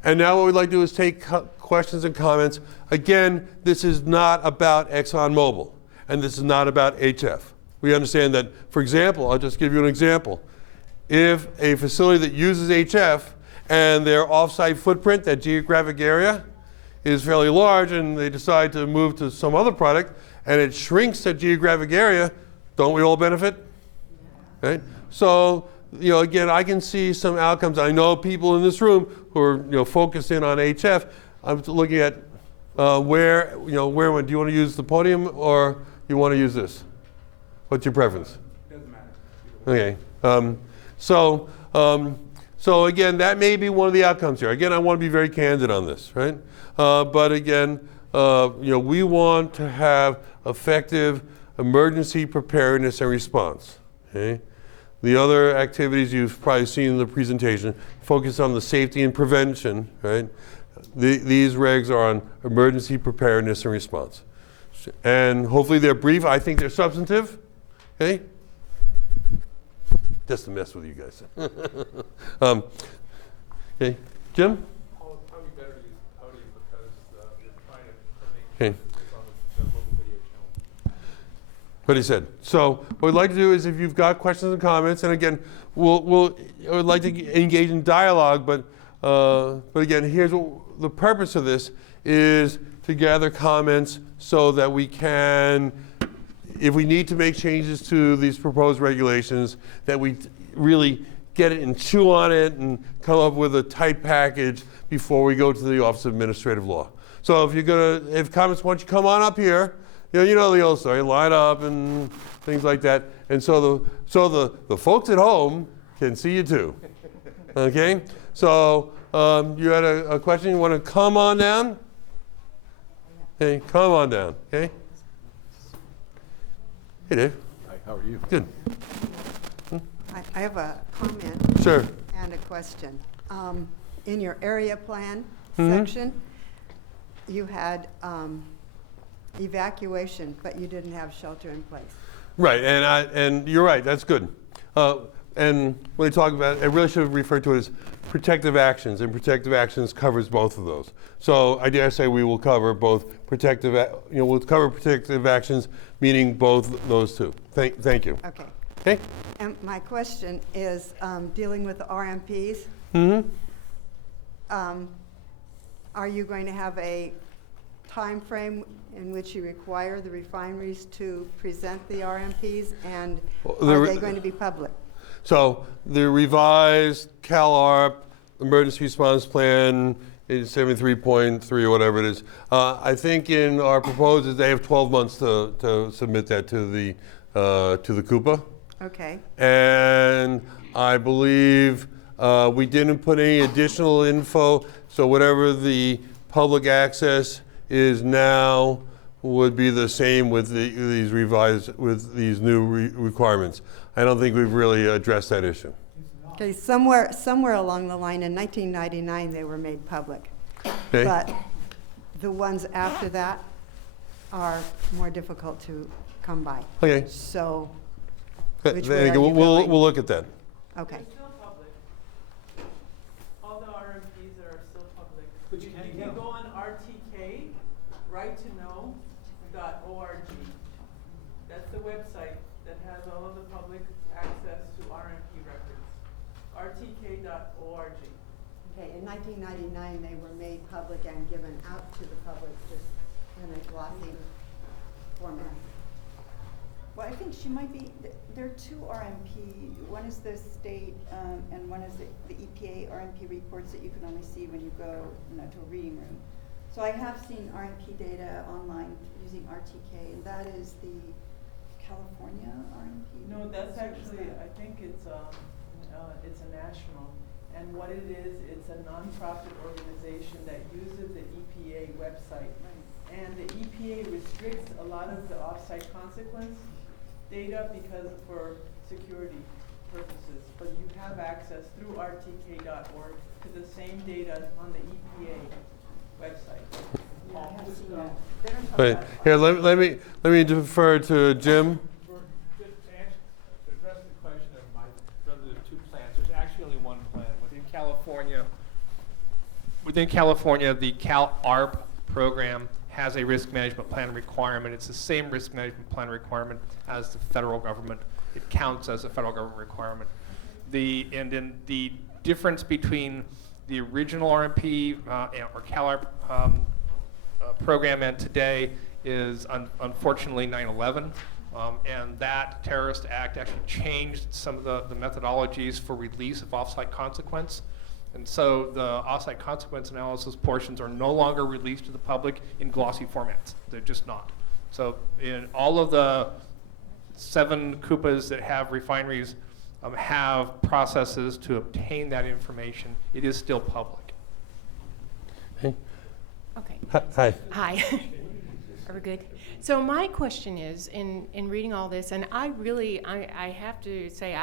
And now what we'd like to do is take questions and comments. Again, this is not about ExxonMobil, and this is not about HF. We understand that, for example, I'll just give you an example. If a facility that uses HF and their off-site footprint, that geographic area, is fairly large and they decide to move to some other product and it shrinks that geographic area, don't we all benefit? Right? So, again, I can see some outcomes. I know people in this room who are, focused in on HF. I'm looking at where do you want to use the podium or you want to use this? What's your preference? Doesn't matter. Okay. So again, that may be one of the outcomes here. Again, I want to be very candid on this, right? But again, we want to have effective emergency preparedness and response. Okay? The other activities you've probably seen in the presentation focus on the safety and prevention, right? These regs are on emergency preparedness and response. And hopefully they're brief. I think they're substantive. Okay? Just to mess with you guys. Okay, Jim? Probably better to use audio because you're trying to Okay. it's on the local video channel. What he said. So what we'd like to do is if you've got questions and comments, and again, I would like to engage in dialogue, but again, here's the purpose of this is to gather comments so that we can, if we need to make changes to these proposed regulations, that we really get it and chew on it and come up with a tight package before we go to the Office of Administrative Law. So if comments, why don't you come on up here? You know the old story, line up and things like that. And so the folks at home can see you too. Okay? So you had a question, you want to come on down? Hey, come on down, okay? Hey, Dave. Hi, how are you? Good. I have a comment Sure. and a question. In your area plan Mhm. section, you had evacuation, but you didn't have shelter in place. Right, and you're right, that's good. And when they talk about, I really should have referred to it as protective actions, and protective actions covers both of those. So I dare say we will cover both we'll cover protective actions, meaning both those two. Thank you. Okay. Okay? And my question is, dealing with the RMPs, Mm-hmm. are you going to have a time frame in which you require the refineries to present the RMPs, and Well, are they going to be public? So the revised CalARP emergency response plan is 73.3 or whatever it is. I think in our proposals, they have 12 months to submit that to the Coupa. Okay, And I believe we didn't put any additional info, so whatever the public access is now would be the same with these revised, with these new requirements. I don't think we've really addressed that issue. okay, somewhere along the line, in 1999, they were made public. Okay? But the ones after that are more difficult to come by. Okay. So, Th- Which th- way are you we'll going? look at that. okay. They're still public. All the RMPs that are still public. But you can't You get can them. go on RTK, righttoknow.org. That's the website that has all of the public access to RMP records. rtk.org. Okay, in 1999, they were made public and given out to the public just in a glossy format. Well, I think she might be, there are two RMP, one is the state, and one is the EPA RMP reports that you can only see when you go, to a reading room. So I have seen RMP data online using RTK, and that is the California RMP? No, that's What is actually, that? I think it's a national. And what it is, it's a nonprofit organization that uses the EPA website. Right. And the EPA restricts a lot of the offsite consequence data because for security purposes. But you have access through rtk.org to the same data on the EPA website. Yeah, I have seen that. They don't talk But about it. here, let me defer to Jim. Just to address the question of whether there's two plans, there's actually only one plan. Within California, the CalARP program has a risk management plan requirement. It's the same risk management plan requirement as the federal government. It counts as a federal government requirement. And then the difference between the original RMP or CalARP program and today is unfortunately 9/11. And that terrorist act actually changed some of the methodologies for release of offsite consequence. And so the offsite consequence analysis portions are no longer released to the public in glossy formats. They're just not. So in all of the 7 Coupas that have refineries have processes to obtain that information. It is still public. Okay. Okay. Hi. Hi. Are we good? So my question is, in reading all this, and I have to say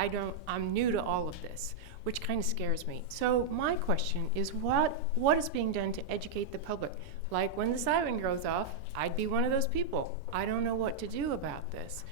I'm new to all of this, which kind of scares me. So my question is, what is being done to educate the public? Like when the siren goes off, I'd be one of those people. I don't know what to do about this.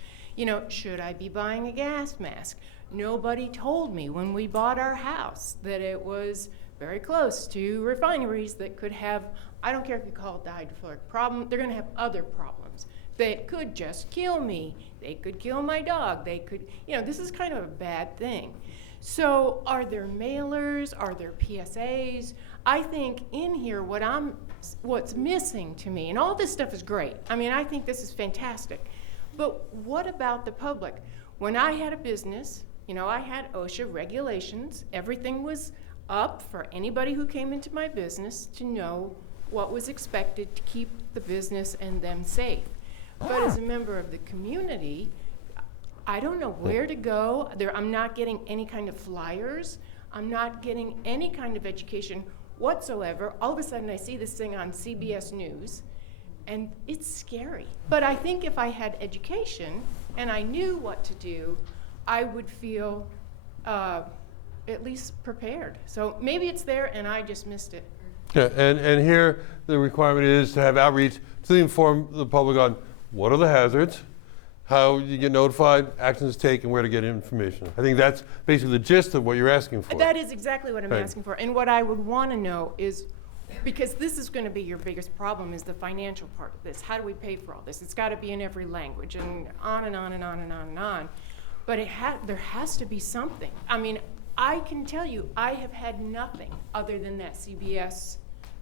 Should I be buying a gas mask? Nobody told me when we bought our house that it was very close to refineries that could have, I don't care if you call it the hydrofluoric problem, they're going to have other problems that could just kill me. They could kill my dog. They could, this is kind of a bad thing. So are there mailers? Are there PSAs? I think in here what's missing to me, and all this stuff is great. I mean, I think this is fantastic. But what about the public? When I had a business, I had OSHA regulations. Everything was up for anybody who came into my business to know what was expected to keep the business and them safe. But as a member of the community, I don't know where to go. I'm not getting any kind of flyers. I'm not getting any kind of education whatsoever. All of a sudden I see this thing on CBS News, and it's scary. But I think if I had education and I knew what to do, I would feel at least prepared. So maybe it's there and I just missed it. Yeah, and here the requirement is to have outreach to inform the public on what are the hazards, how you get notified, actions taken, where to get information. I think that's basically the gist of what you're asking for. That is exactly what I'm Right. asking for. And what I would want to know is, because this is going to be your biggest problem, is the financial part of this. How do we pay for all this? It's got to be in every language, and on and on and on and on and on. but there has to be something. I mean, I can tell you, I have had nothing other than that CBS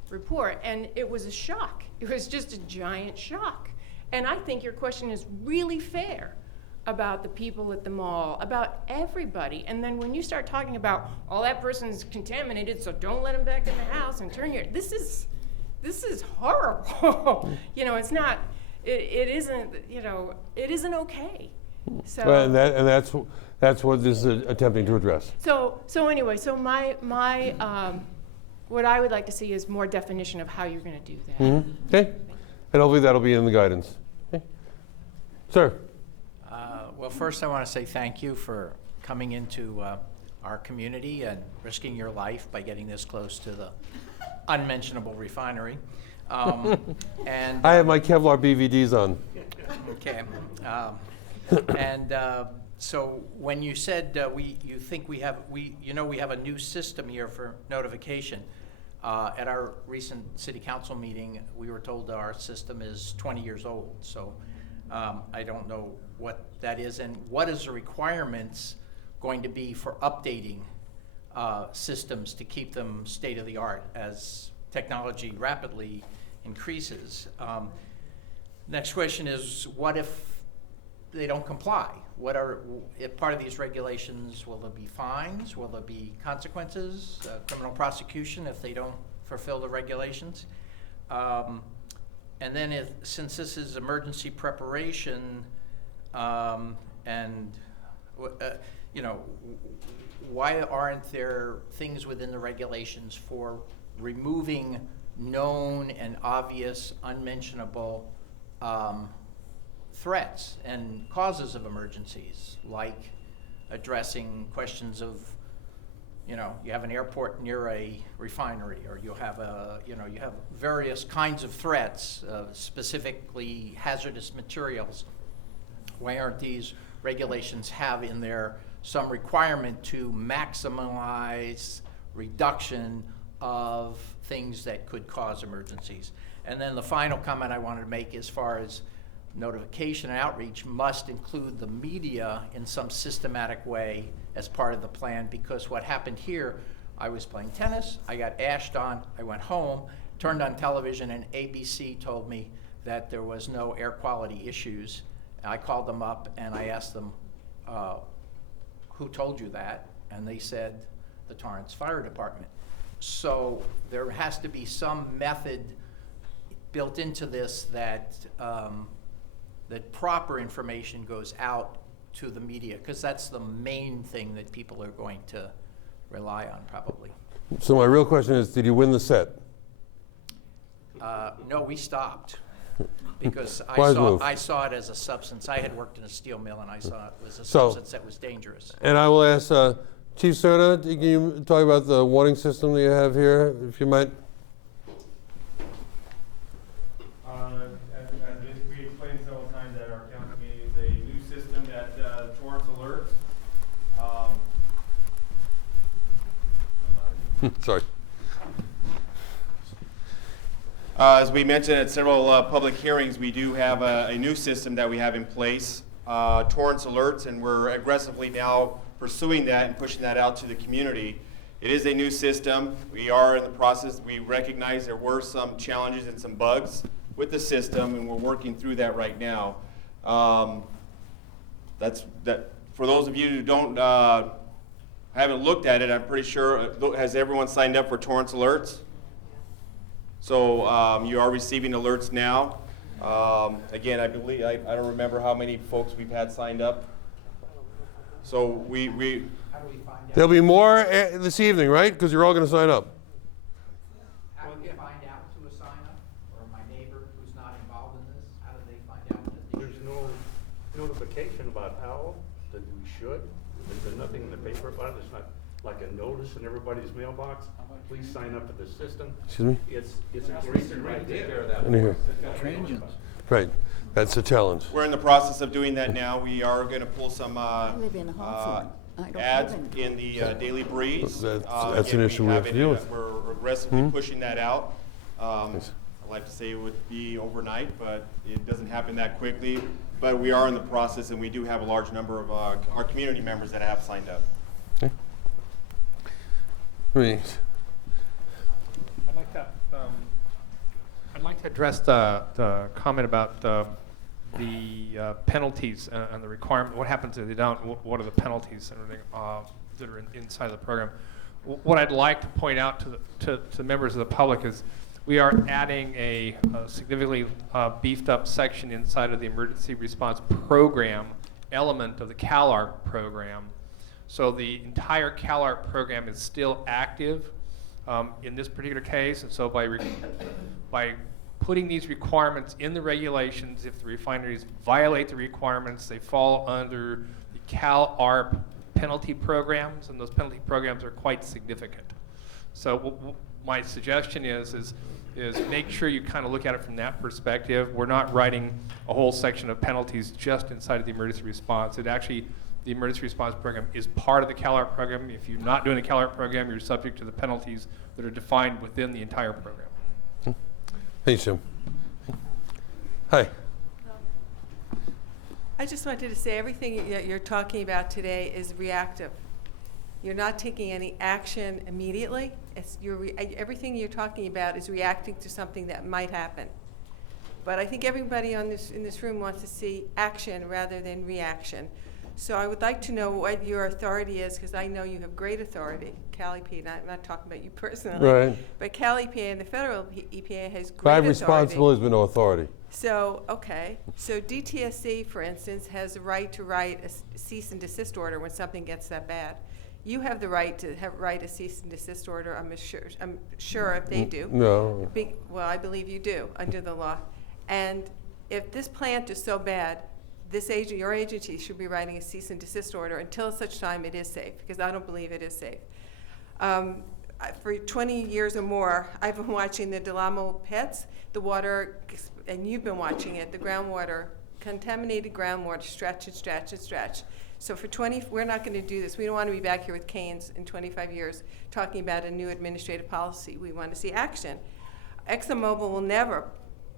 report, and it was a shock. It was just a giant shock. And I think your question is really fair about the people at the mall, about everybody. And then when you start talking about, oh, that person's contaminated, so don't let them back in the house and this is horrible. You know, it's not, it isn't, you know, it isn't okay. So. Well, and that's what this is attempting to address. So anyway, so my what I would like to see is more definition of how you're going to do that. Mm-hmm. Okay, and hopefully that'll be in the guidance. Okay. Sir. Well, first I want to say thank you for coming into our community and risking your life by getting this close to the unmentionable refinery. And I have my Kevlar BVDs on. Okay. So when you said you think we have a new system here for notification, at our recent city council meeting, we were told our system is 20 years old. So I don't know what that is, and what is the requirements going to be for updating systems to keep them state of the art as technology rapidly increases. Next question is, what if they don't comply? If part of these regulations, will there be fines? Will there be consequences, criminal prosecution if they don't fulfill the regulations? And then since this is emergency preparation, you know, why aren't there things within the regulations for removing known and obvious unmentionable threats and causes of emergencies, like addressing questions of, you know, you have an airport near a refinery, or you have you have various kinds of threats, specifically hazardous materials. Why aren't these regulations have in there some requirement to maximize reduction of things that could cause emergencies? And then the final comment I wanted to make, as far as notification and outreach, must include the media in some systematic way as part of the plan, because what happened here, I was playing tennis, I got ashed on, I went home, turned on television, and ABC told me that there was no air quality issues. I called them up and I asked them, who told you that? And they said, the Torrance Fire Department. So there has to be some method built into this that that proper information goes out to the media, because that's the main thing that people are going to rely on, probably. So my real question is, did you win the set? No, we stopped, because I saw it as a substance. I had worked in a steel mill, and I saw it was a substance that was dangerous. And I will ask Chief Serna, can you talk about the warning system that you have here, if you might? As we explained several times at our council meeting, is a new system that Torrance alerts. Sorry. As we mentioned at several public hearings, we do have a new system that we have in place, Torrance Alerts, and we're aggressively now pursuing that and pushing that out to the community. It is a new system. We are in the process. We recognize there were some challenges and some bugs with the system, and we're working through that right now. That's that. For those of you who haven't looked at it, I'm pretty sure, has everyone signed up for Torrance Alerts? So you are receiving alerts now. Again, I believe, I don't remember how many folks we've had signed up. So we How do we find out? There'll be more this evening, right? Because you're all going to sign up. How do we find out to a sign up? Or my neighbor who's not involved in this, how do they find out that they There's no notification about how that we should. There's nothing in the paper about it. It's not like a notice in everybody's mailbox. Please sign up for the system. Excuse me? It's a great idea. In here. Right. That's a challenge. We're in the process of doing that now. We are going to pull some live in Hawthorne. I don't ads live in the Daily Breeze. That's Again, an issue we have to deal with. We're aggressively pushing that out. I'd like to say it would be overnight, but it doesn't happen that quickly. but we are in the process, and we do have a large number of our community members that have signed up. Okay. Great. I'd like to address the comment about the penalties and the requirement. What happens if they don't? What are the penalties and everything that are inside the program? What I'd like to point out to members of the public is we are adding a significantly beefed up section inside of the emergency response program element of the CalARP program. So the entire CalARP program is still active in this particular case, and so by putting these requirements in the regulations, if the refineries violate the requirements, they fall under the CalARP penalty programs, and those penalty programs are quite significant. So my suggestion is make sure you kind of look at it from that perspective. We're not writing a whole section of penalties just inside of the emergency response. It actually, the emergency response program is part of the CalARP program. If you're not doing the CalARP program, you're subject to the penalties that are defined within the entire program. Thanks, Jim. Hi. I just wanted to say everything that you're talking about today is reactive. You're not taking any action immediately. Everything you're talking about is reacting to something that might happen. But I think everybody in this room wants to see action rather than reaction. So I would like to know what your authority is, because I know you have great authority. CalEP, I'm not talking about you personally, Right. but CalEP and the federal EPA has great My authority. responsibility has been no authority. So, okay. So DTSC, for instance, has the right to write a cease and desist order when something gets that bad. You have the right to write a cease and desist order, I'm sure if they do. No. Well, I believe you do, under the law. And if this plant is so bad, your agency should be writing a cease and desist order until such time it is safe, because I don't believe it is safe. For 20 years or more, I've been watching the Del Amo pits, the water, and you've been watching it, the groundwater, contaminated groundwater, stretch and stretch and stretch. So for we're not going to do this. We don't want to be back here with canes in 25 years talking about a new administrative policy. We want to see action. ExxonMobil will never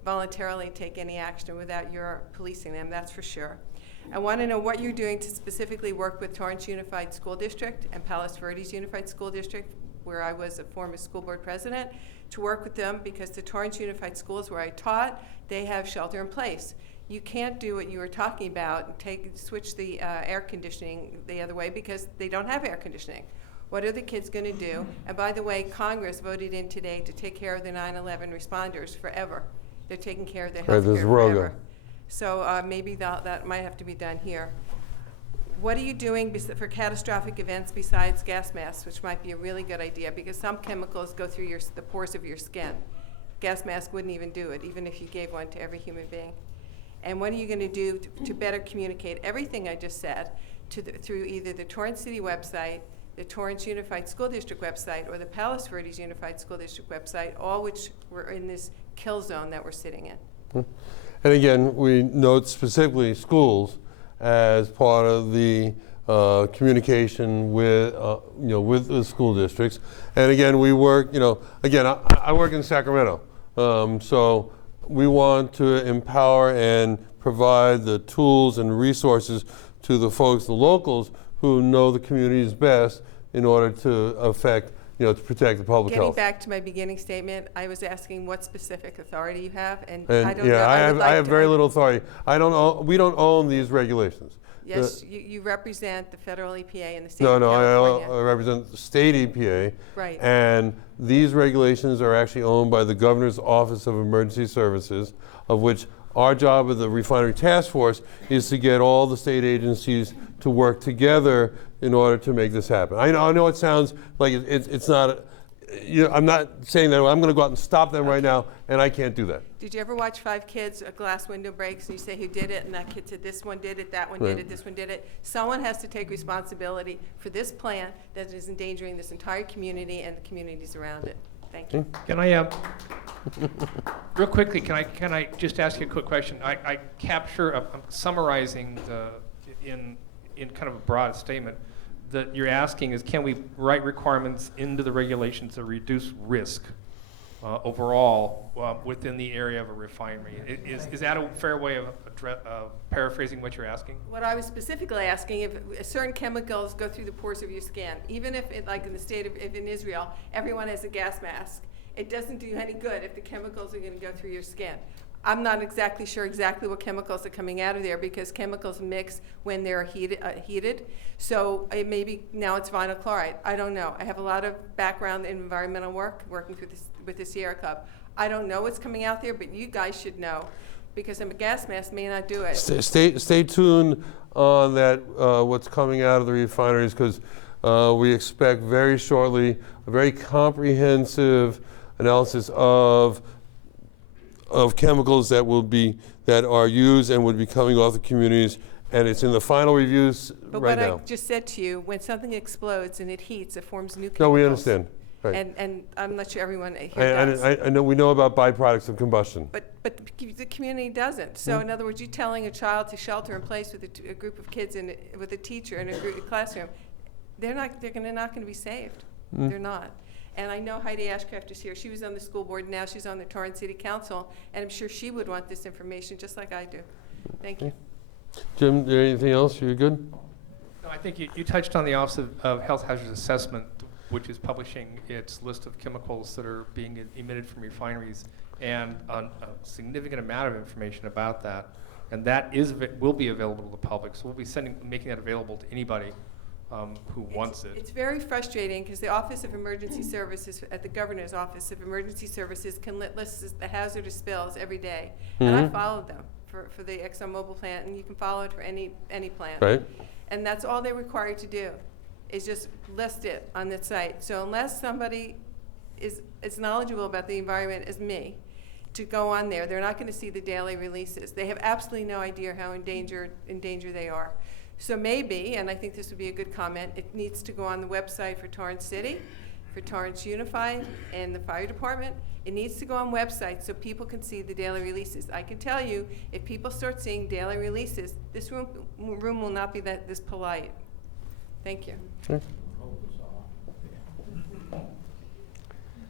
voluntarily take any action without your policing them, that's for sure. I want to know what you're doing to specifically work with Torrance Unified School District and Palos Verdes Unified School District, where I was a former school board president, to work with them, because the Torrance Unified Schools where I taught, they have shelter in place. You can't do what you were talking about and switch the air conditioning the other way, because they don't have air conditioning. What are the kids going to do? And by the way, Congress voted in today to take care of the 9/11 responders forever. They're taking care of their health care forever. So maybe that might have to be done here. What are you doing for catastrophic events besides gas masks, which might be a really good idea, because some chemicals go through the pores of your skin. Gas mask wouldn't even do it, even if you gave one to every human being. And what are you going to do to better communicate everything I just said through either the Torrance City website, the Torrance Unified School District website, or the Palos Verdes Unified School District website, all which were in this kill zone that we're sitting in? And again, we note specifically schools as part of the communication with, with the school districts. And again, we work, again, I work in Sacramento. So we want to empower and provide the tools and resources to the folks, the locals, who know the communities best in order to affect, to protect the public health. Getting back to my beginning statement, I was asking what specific authority you have, and And I don't know. I have very little authority. We don't own these regulations. Yes, you represent the federal EPA and the state No, of no, California. I represent the state EPA. Right. And these regulations are actually owned by the Governor's Office of Emergency Services, of which our job of the Refinery Task Force is to get all the state agencies to work together in order to make this happen. I know it sounds like it's not, I'm not saying that I'm going to go out and stop them right now, and I can't do that. Did you ever watch Five Kids, a glass window breaks, and you say who did it, and that kid said this one did it, that one Right. did it, this one did it? Someone has to take responsibility for this plant that is endangering this entire community and the communities around it. Thank you. Can I, real quickly, can I just ask you a quick question? I capture, I'm summarizing in kind of a broad statement that you're asking is, can we write requirements into the regulations to reduce risk? overall within the area of a refinery. Is that a fair way of paraphrasing what you're asking? What I was specifically asking, if certain chemicals go through the pores of your skin, even if, like in the state of, if in Israel, everyone has a gas mask, it doesn't do you any good if the chemicals are going to go through your skin. I'm not exactly sure exactly what chemicals are coming out of there because chemicals mix when they're heated. So it may be, now it's vinyl chloride. I don't know. I have a lot of background in environmental work, working with the Sierra Club. I don't know what's coming out there, but you guys should know because a gas mask may not do it. Stay tuned on that, what's coming out of the refineries, because we expect very shortly a very comprehensive analysis of chemicals that are used and would be coming off the communities, and it's in the final reviews But right what now. I just said to you, when something explodes and it heats, it forms new chemicals. No, we understand. Right. And I'm not sure everyone here does. I know we know about byproducts of combustion. But the community doesn't. So in other words, you telling a child to shelter in place with a group of kids and with a teacher in a classroom, they're not going to be saved. They're not. And I know Heidi Ashcraft is here. She was on the school board. Now she's on the Torrance City Council, and I'm sure she would want this information just like I do. Thank you. Jim, is there anything else? You're good? No, I think you touched on the Office of Health Hazards Assessment, which is publishing its list of chemicals that are being emitted from refineries, and a significant amount of information about that. And that will be available to the public. So we'll be making that available to anybody who wants it. It's very frustrating because the Office of Emergency Services at the Governor's Office of Emergency Services can list the hazardous spills every day. And I followed them for the ExxonMobil plant, and you can follow it for any plant. Right. And that's all they're required to do, is just list it on the site. So unless somebody is knowledgeable about the environment as me, to go on there, they're not going to see the daily releases. They have absolutely no idea how in danger they are. So maybe, and I think this would be a good comment, it needs to go on the website for Torrance City, for Torrance Unified, and the fire department. It needs to go on websites so people can see the daily releases. I can tell you, if people start seeing daily releases, this room will not be this polite. Thank you. Okay.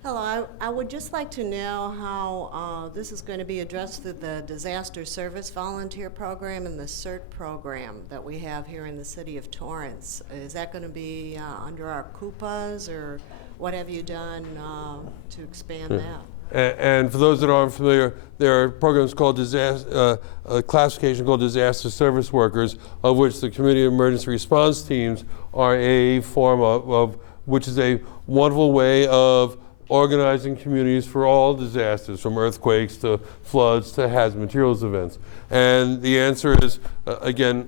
Hello, I would just like to know how this is going to be addressed through the Disaster Service Volunteer Program and the CERT program that we have here in the city of Torrance. Is that going to be under our CUPAs, or what have you done to expand that? And for those that aren't familiar, there are programs called classification called disaster service workers, of which the community emergency response teams are a form of which is a wonderful way of organizing communities for all disasters, from earthquakes to floods to hazard materials events. And the answer is, again,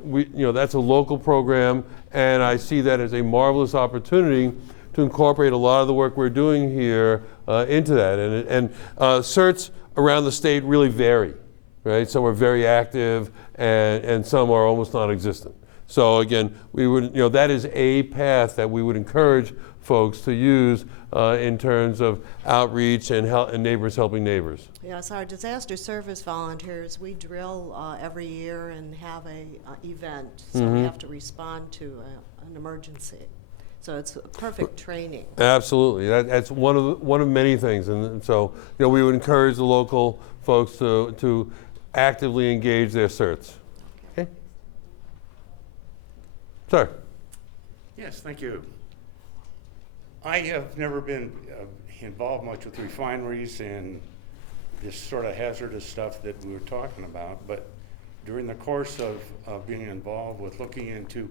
that's a local program, and I see that as a marvelous opportunity to incorporate a lot of the work we're doing here into that. And CERTs around the state really vary, right? Some are very active, and some are almost non-existent. So again, we would, that is a path that we would encourage folks to use in terms of outreach and neighbors helping neighbors. Yes, our disaster service volunteers, we drill every year and have a event, so we have to respond to an emergency. So it's perfect training. Absolutely, that's one of many things, and so we would encourage the local folks to actively engage their certs. Okay, sir. Yes, thank you. I have never been involved much with refineries and this sort of hazardous stuff that we were talking about, but during the course of being involved with looking into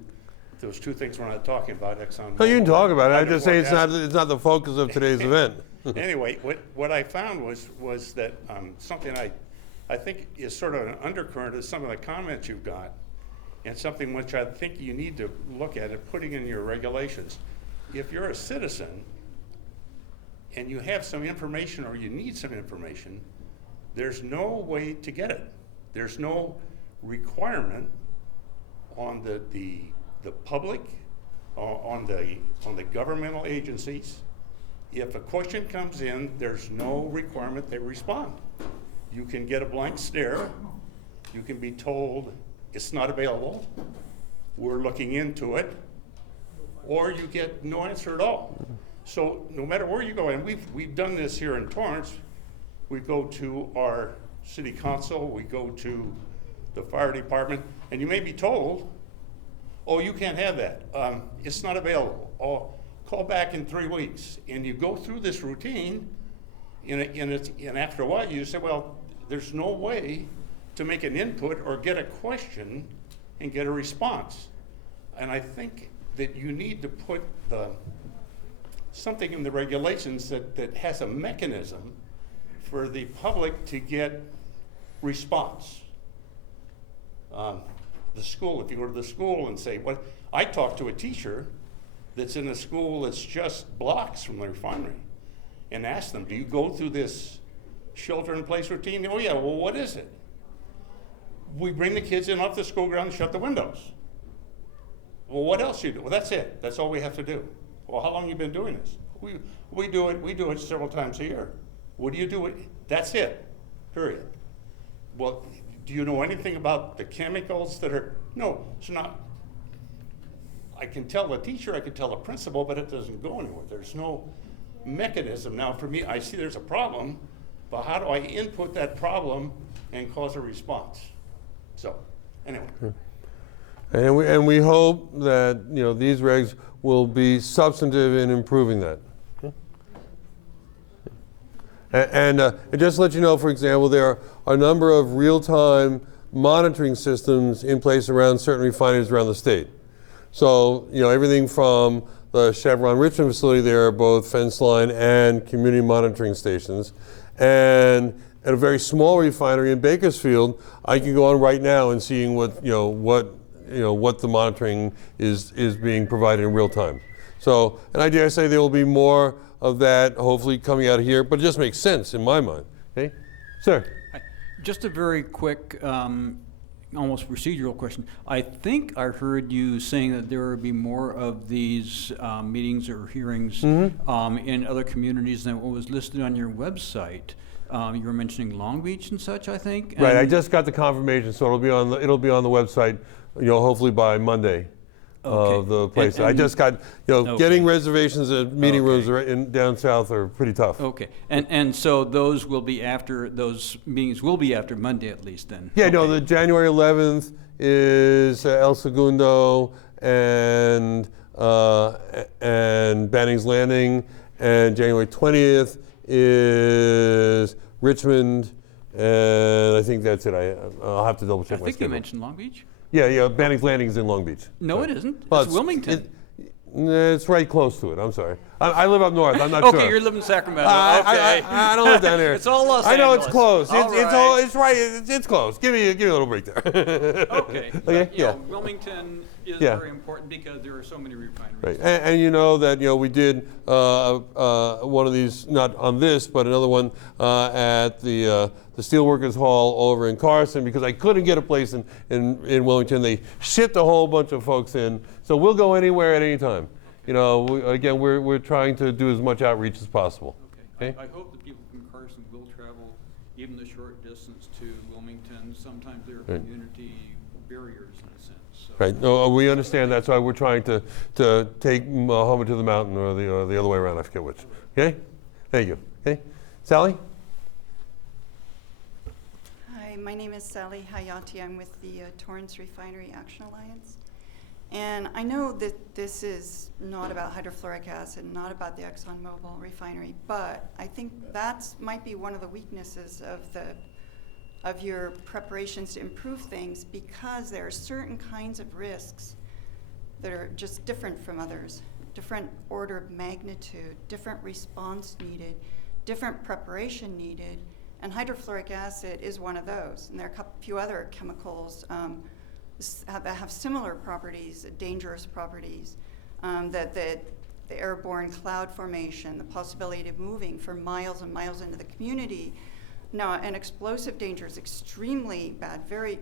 those two things we're not talking about, ExxonMobil. No, you can talk about it. I just say it's not the focus of today's event. Anyway, what I found was that something I think is sort of an undercurrent of some of the comments you've got, and something which I think you need to look at it, putting in your regulations. If you're a citizen and you have some information or you need some information, there's no way to get it. There's no requirement on the public, on the governmental agencies. If a question comes in, there's no requirement they respond. You can get a blank stare. You can be told it's not available. We're looking into it. Or you get no answer at all. So no matter where you go, and we've done this here in Torrance, we go to our city council, we go to the fire department, and you may be told, oh, you can't have that. It's not available. Oh, call back in 3 weeks. And you go through this routine, and after a while you say, well, there's no way to make an input or get a question and get a response. And I think that you need to put something in the regulations that has a mechanism for the public to get response. The school, if you go to the school and say, well, I talked to a teacher that's in a school that's just blocks from the refinery and asked them, do you go through this shelter-in-place routine? Oh yeah, well, what is it? We bring the kids in off the school ground and shut the windows. Well, what else you do? Well, that's it. That's all we have to do. Well, how long have you been doing this? We do it several times a year. What do you do? That's it, period. Well, do you know anything about the chemicals that are, no, it's not. I can tell the teacher, I can tell the principal, but it doesn't go anywhere. There's no mechanism. Now for me, I see there's a problem, but how do I input that problem and cause a response? So, anyway. And we hope that, you know, these regs will be substantive in improving that. And just to let you know, for example, there are a number of real-time monitoring systems in place around certain refineries around the state. So, you know, everything from the Chevron Richmond facility, there are both fence line and community monitoring stations. And at a very small refinery in Bakersfield, I can go on right now and seeing what the monitoring is being provided in real time. So, and I dare say there will be more of that hopefully coming out of here, but it just makes sense in my mind. Okay, sir. Just a very quick, almost procedural question. I think I heard you saying that there would be more of these meetings or hearings in other communities than what was listed on your website. You were mentioning Long Beach and such, I think. Right. I just got the confirmation, so it'll be on the website. You know, hopefully by Monday. Of the place. I just got, getting reservations at meeting rooms in down south are pretty tough. Okay, and so those meetings will be after Monday at least then? Yeah, no, the January 11th is El Segundo and Banning's Landing, and January 20th is Richmond, and I think that's it. I'll have to double check my schedule. I think you mentioned Long Beach? Yeah, Banning's Landing is in Long Beach. No, it isn't. Well, it's Wilmington. It's right close to it. I'm sorry. I live up north. I'm not sure. Okay, you're living in Sacramento. Okay. I don't live down here. It's all Los Angeles. I know Angeles. it's close. All It's right. It's close. Give me a little break there. Okay. Okay. Yeah. Wilmington is very important because there are so many refineries. Right. And you know that we did one of these, not on this, but another one at the Steelworkers Hall over in Carson, because I couldn't get a place in Wilmington. They shipped a whole bunch of folks in. So we'll go anywhere at any time. Again, we're trying to do as much outreach as possible. Okay. I hope that people from Carson will travel even the short distance to Wilmington. Sometimes there are community barriers in a sense. So. Right. No, we understand that. So we're trying to take Homer to the mountain, or the other way around. I forget which. Okay. Thank you. Okay. Sally. Hi, my name is Sally Hayati. I'm with the Torrance Refinery Action Alliance. And I know that this is not about hydrofluoric acid, not about the ExxonMobil refinery, but I think that might be one of the weaknesses of your preparations to improve things, because there are certain kinds of risks that are just different from others, different order of magnitude, different response needed, different preparation needed, and hydrofluoric acid is one of those. And there are a few other chemicals that have similar properties, dangerous properties, that the airborne cloud formation, the possibility of moving for miles and miles into the community. Now, an explosive danger is extremely bad, very,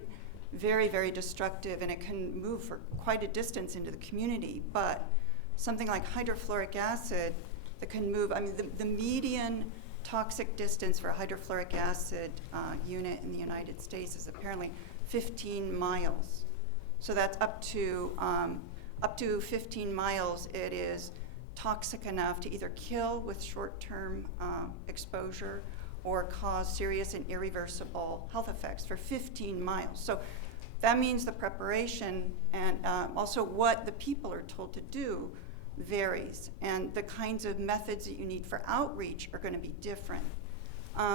very, very destructive, and it can move for quite a distance into the community. But something like hydrofluoric acid that can move, the median toxic distance for a hydrofluoric acid unit in the United States is apparently 15 miles. So that's up to 15 miles. It is toxic enough to either kill with short-term exposure or cause serious and irreversible health effects for 15 miles. So that means the preparation and also what the people are told to do varies, and the kinds of methods that you need for outreach are going to be different.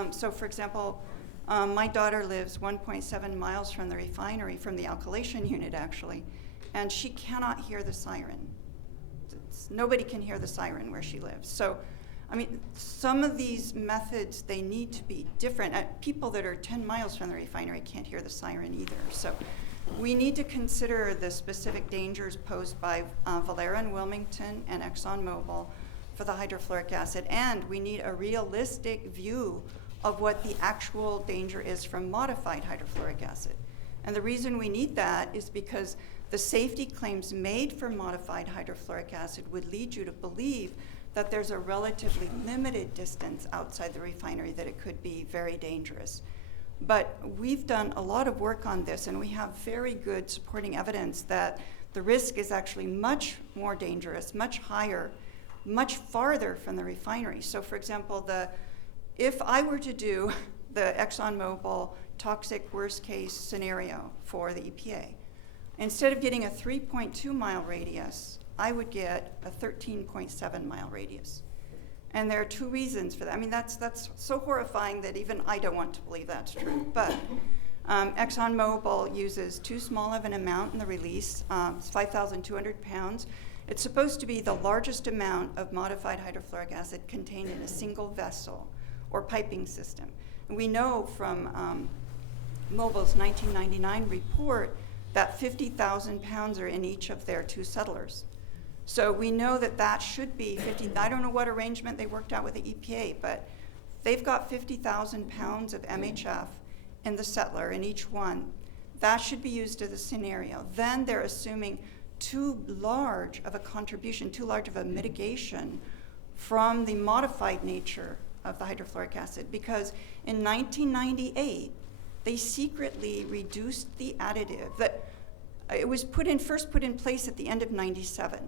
So for example, my daughter lives 1.7 miles from the refinery, from the alkylation unit actually, and she cannot hear the siren. Nobody can hear the siren where she lives. So, I mean, some of these methods, they need to be different. People that are 10 miles from the refinery can't hear the siren either. So we need to consider the specific dangers posed by Valero and Wilmington and ExxonMobil for the hydrofluoric acid, and we need a realistic view of what the actual danger is from modified hydrofluoric acid. And the reason we need that is because the safety claims made for modified hydrofluoric acid would lead you to believe that there's a relatively limited distance outside the refinery that it could be very dangerous. But we've done a lot of work on this, and we have very good supporting evidence that the risk is actually much more dangerous, much higher, much farther from the refinery. So for example, if I were to do the ExxonMobil toxic worst case scenario for the EPA, instead of getting a 3.2 mile radius, I would get a 13.7 mile radius. And there are two reasons for that. I mean, that's so horrifying that even I don't want to believe that's true. But ExxonMobil uses too small of an amount in the release. It's 5,200 pounds. It's supposed to be the largest amount of modified hydrofluoric acid contained in a single vessel or piping system. And we know from Mobil's 1999 report that 50,000 pounds are in each of their two settlers. So we know that that should be 50, I don't know what arrangement they worked out with the EPA, but they've got 50,000 pounds of MHF in the settler in each one. That should be used as a scenario. Then they're assuming too large of a contribution, too large of a mitigation from the modified nature of the hydrofluoric acid, because in 1998, they secretly reduced the additive that it was first put in place at the end of 97.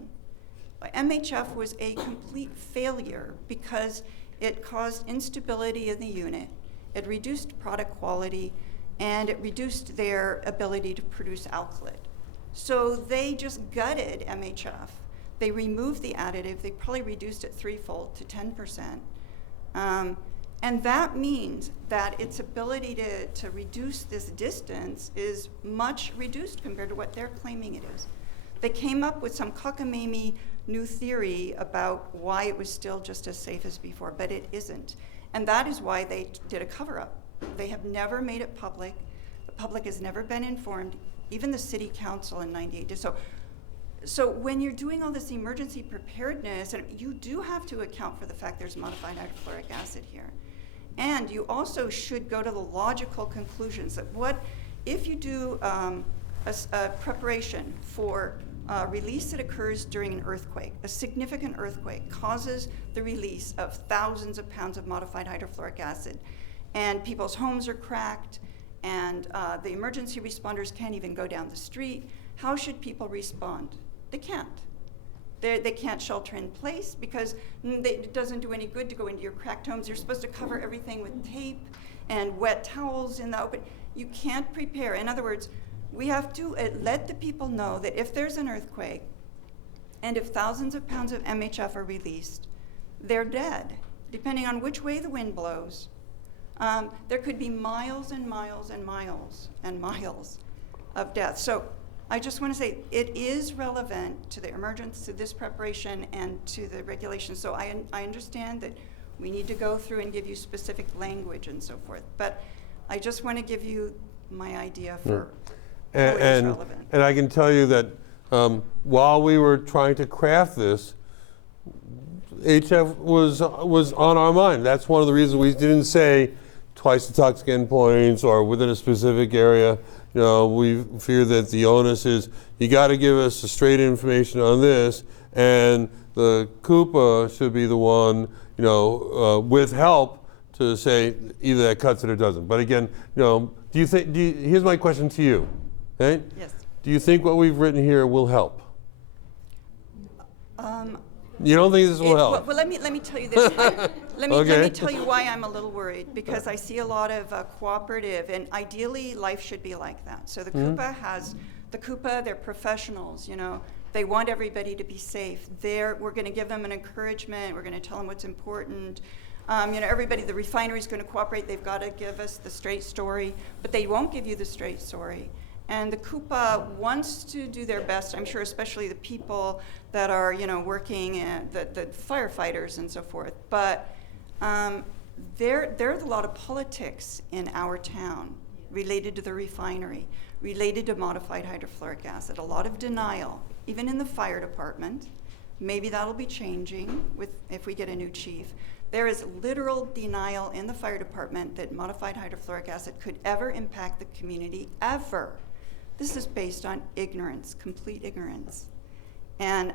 MHF was a complete failure because it caused instability in the unit, it reduced product quality, and it reduced their ability to produce alkylate. So they just gutted MHF. They removed the additive. They probably reduced it threefold to 10%. And that means that its ability to reduce this distance is much reduced compared to what they're claiming it is. They came up with some cockamamie new theory about why it was still just as safe as before, but it isn't. And that is why they did a cover-up. They have never made it public. The public has never been informed. Even the city council in 98 did. So when you're doing all this emergency preparedness, and you do have to account for the fact there's modified hydrofluoric acid here. And you also should go to the logical conclusions that what if you do a preparation for release that occurs during an earthquake, a significant earthquake causes the release of thousands of pounds of modified hydrofluoric acid, and people's homes are cracked, and the emergency responders can't even go down the street. How should people respond? They can't. They can't shelter in place because it doesn't do any good to go into your cracked homes. You're supposed to cover everything with tape and wet towels in the open. You can't prepare. In other words, we have to let the people know that if there's an earthquake and if thousands of pounds of MHF are released, they're dead, depending on which way the wind blows. There could be miles and miles and miles and miles of death. So I just want to say it is relevant to the emergence, to this preparation, and to the regulations. So I understand that we need to go through and give you specific language and so forth. But I just want to give you my idea for how it is relevant. And I can tell you that while we were trying to craft this, HF was on our mind. That's one of the reasons we didn't say twice the toxic endpoints or within a specific area. You know, we fear that the onus is you got to give us the straight information on this, and the Coupa should be the one, you know, with help to say either that cuts it or doesn't. But again, you know, here's my question to you, right? Yes. Do you think what we've written here will help? You don't think this will help? Well, let me tell you this. Let me Okay. tell you why I'm a little worried, because I see a lot of cooperative, and ideally, life should be like that. So the Coupa, they're professionals, you know. They want everybody to be safe. We're going to give them an encouragement. We're going to tell them what's important. You know, everybody, the refinery's going to cooperate. They've got to give us the straight story, but they won't give you the straight story. And the Coupa wants to do their best, I'm sure, especially the people that are, you know, working, the firefighters and so forth. But there's a lot of politics in our town related to the refinery, related to modified hydrofluoric acid, a lot of denial, even in the fire department. Maybe that'll be changing if we get a new chief. There is literal denial in the fire department that modified hydrofluoric acid could ever impact the community, ever. This is based on ignorance, complete ignorance. And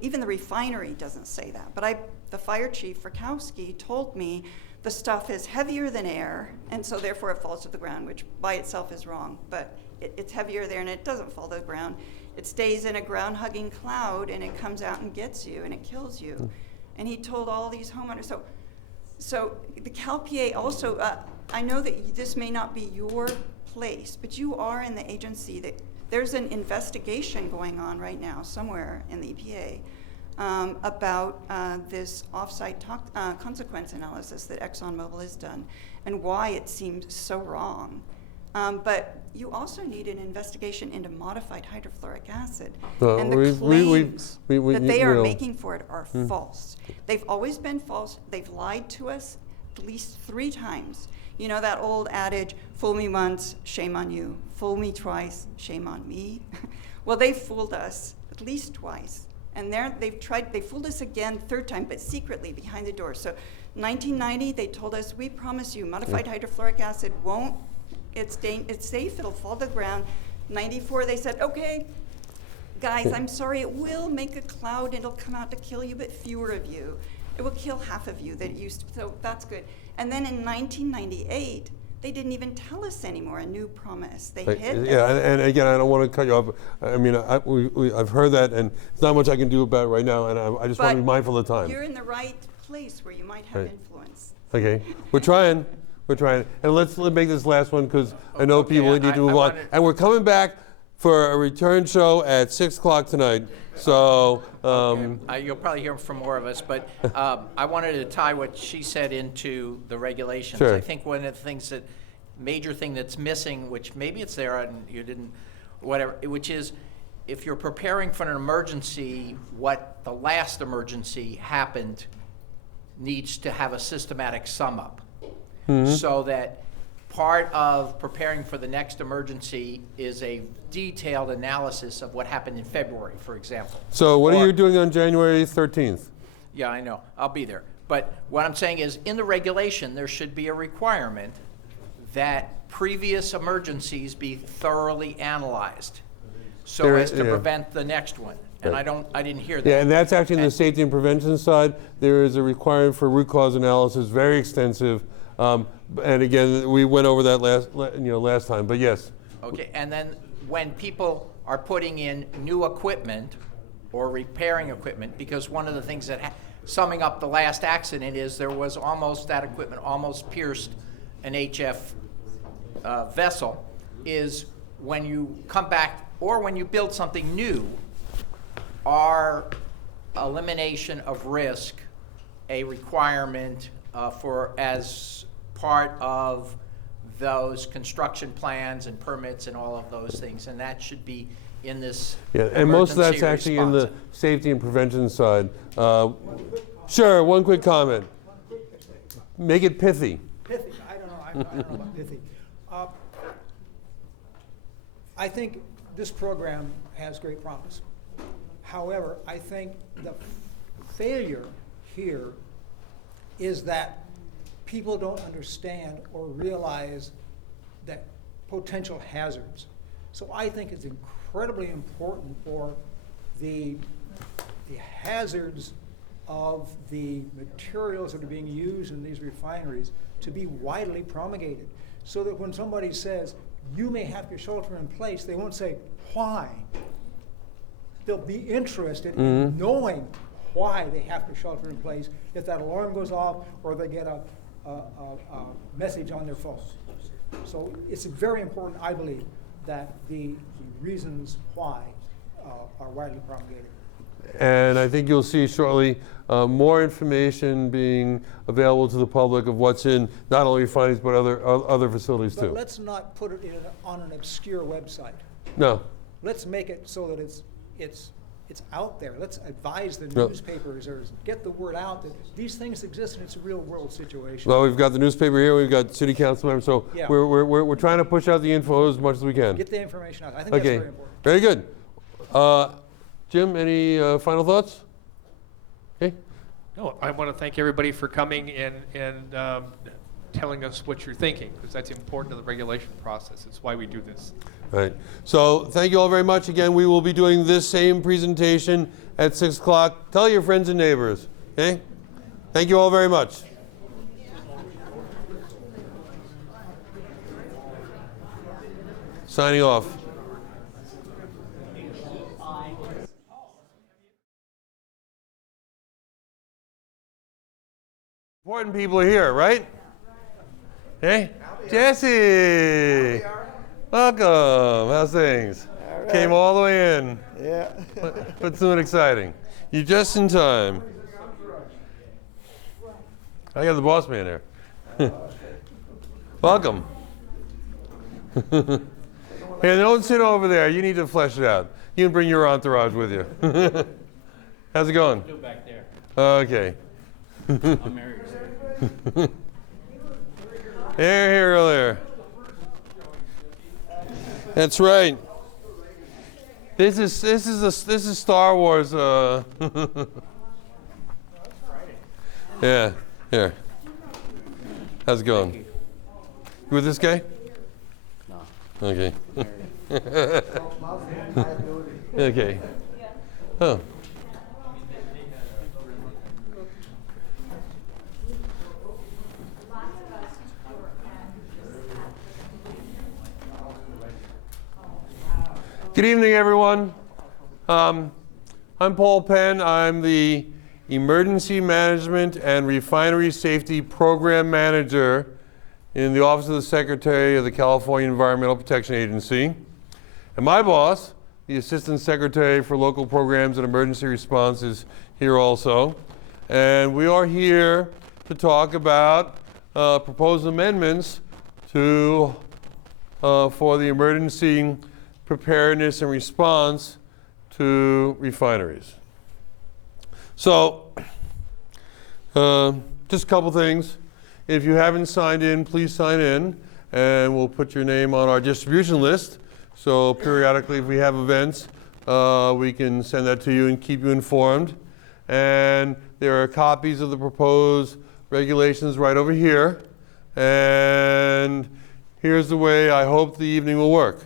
even the refinery doesn't say that. But the fire chief, Frykowski, told me the stuff is heavier than air, and so therefore it falls to the ground, which by itself is wrong. But it's heavier there, and it doesn't fall to the ground. It stays in a ground-hugging cloud, and it comes out and gets you, and it kills you. And he told all these homeowners. So the CalPA also, I know that this may not be your place, but you are in the agency that there's an investigation going on right now somewhere in the EPA about this off-site consequence analysis that ExxonMobil has done and why it seems so wrong. But you also need an investigation into modified hydrofluoric acid. And the claims that they are making for it are false. They've always been false. They've lied to us at least 3 times. You know that old adage, fool me once, shame on you. Fool me twice, shame on me. Well, they fooled us at least twice. And they fooled us again 3rd time, but secretly behind the door. So 1990, they told us, we promise you, modified hydrofluoric acid won't, it's safe, it'll fall to the ground. 94, they said, okay, guys, I'm sorry, it will make a cloud, it'll come out to kill you, but fewer of you. It will kill half of you that it used to, so that's good. And then in 1998, they didn't even tell us anymore, a new promise. They hid Yeah, and again, I don't want to cut you off. I mean, I've heard that, and there's not much I can do about it right now, and I just want to be mindful of time. You're in the right place where you might have influence. Okay, we're trying. And let's make this last one, because I know people need to move on. And we're coming back for a return show at 6 o'clock tonight. So you'll probably hear from more of us, but I wanted to tie what she said into the regulations. Sure. I think one of the things major thing that's missing, which maybe it's there and you didn't, whatever, which is if you're preparing for an emergency, what the last emergency happened needs to have a systematic sum up. So that part of preparing for the next emergency is a detailed analysis of what happened in February, for example. So what are you doing on January 13th? Yeah, I know. I'll be there. But what I'm saying is, in the regulation, there should be a requirement that previous emergencies be thoroughly analyzed so as to prevent the next one. And I didn't hear that. Yeah, and that's actually in the safety and prevention side. There is a requirement for root cause analysis, very extensive. And again, we went over that last time, but yes. Okay, and then when people are putting in new equipment or repairing equipment, because one of the things that, summing up the last accident, is there was that equipment almost pierced an HF vessel, is when you come back or when you build something new, are elimination of risk a requirement for as part of those construction plans and permits and all of those things, and that should be in this. Yeah, and most of that's actually in the safety and prevention side. Sure, one quick comment. Make it pithy. Pithy, I don't know about pithy. I think this program has great promise. However, I think the failure here is that people don't understand or realize that potential hazards. So I think it's incredibly important for the hazards of the materials that are being used in these refineries to be widely promulgated, so that when somebody says, you may have your shelter in place, they won't say, why? They'll be interested in knowing why they have to shelter in place if that alarm goes off or they get a message on their phone. So it's very important, I believe, that the reasons why are widely promulgated. And I think you'll see shortly more information being available to the public of what's in not only refineries but other facilities But too. let's not put it on an obscure website. No. Let's make it so that it's out there. Let's advise the No. newspapers or get the word out that these things exist and it's a real world situation. Well, we've got the newspaper here, we've got city council members, so Yeah. we're trying to push out the info as much as we can. Get the information out. I think Okay, that's very important. very good. Jim, any final thoughts? Okay. No, I want to thank everybody for coming and telling us what you're thinking, because that's important to the regulation process. It's why we do this. All right. So thank you all very much. Again, we will be doing this same presentation at 6 o'clock. Tell your friends and neighbors. Okay? Thank you all very much. Signing off. Important people are here, right? Hey, Jesse. Welcome. How's things? right. Came all the way in. Yeah. What's new and exciting? You're just in time. I got the boss man there. Welcome. Hey, don't sit over there. You need to flesh it out. You can bring your entourage with you. How's it going? Go back there. Okay. I'm married. Here earlier. That's right. This is Star Wars. Yeah. Here. How's it going? You with this guy? No. Okay. Okay. Oh. Good evening, everyone. I'm Paul Penn. I'm the Emergency Management and Refinery Safety Program Manager in the Office of the Secretary of the California Environmental Protection Agency. And my boss, the Assistant Secretary for Local Programs and Emergency Response, is here also. And we are here to talk about proposed amendments to for the emergency preparedness and response to refineries. So, just a couple things. If you haven't signed in, please sign in, and we'll put your name on our distribution list. So periodically, if we have events, we can send that to you and keep you informed. And there are copies of the proposed regulations right over here. And here's the way I hope the evening will work.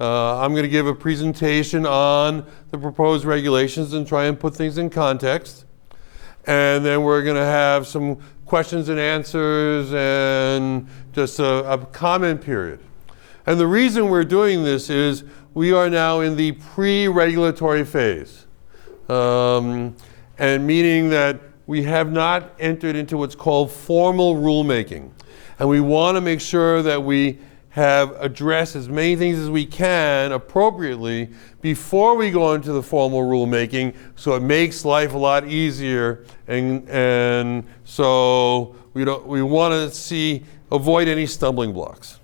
I'm going to give a presentation on the proposed regulations and try and put things in context. And then we're going to have some questions and answers and just a comment period. And the reason we're doing this is we are now in the pre-regulatory phase. And meaning that we have not entered into what's called formal rulemaking. And we want to make sure that we have addressed as many things as we can appropriately before we go into the formal rulemaking, so it makes life a lot easier, and so we want to avoid any stumbling blocks.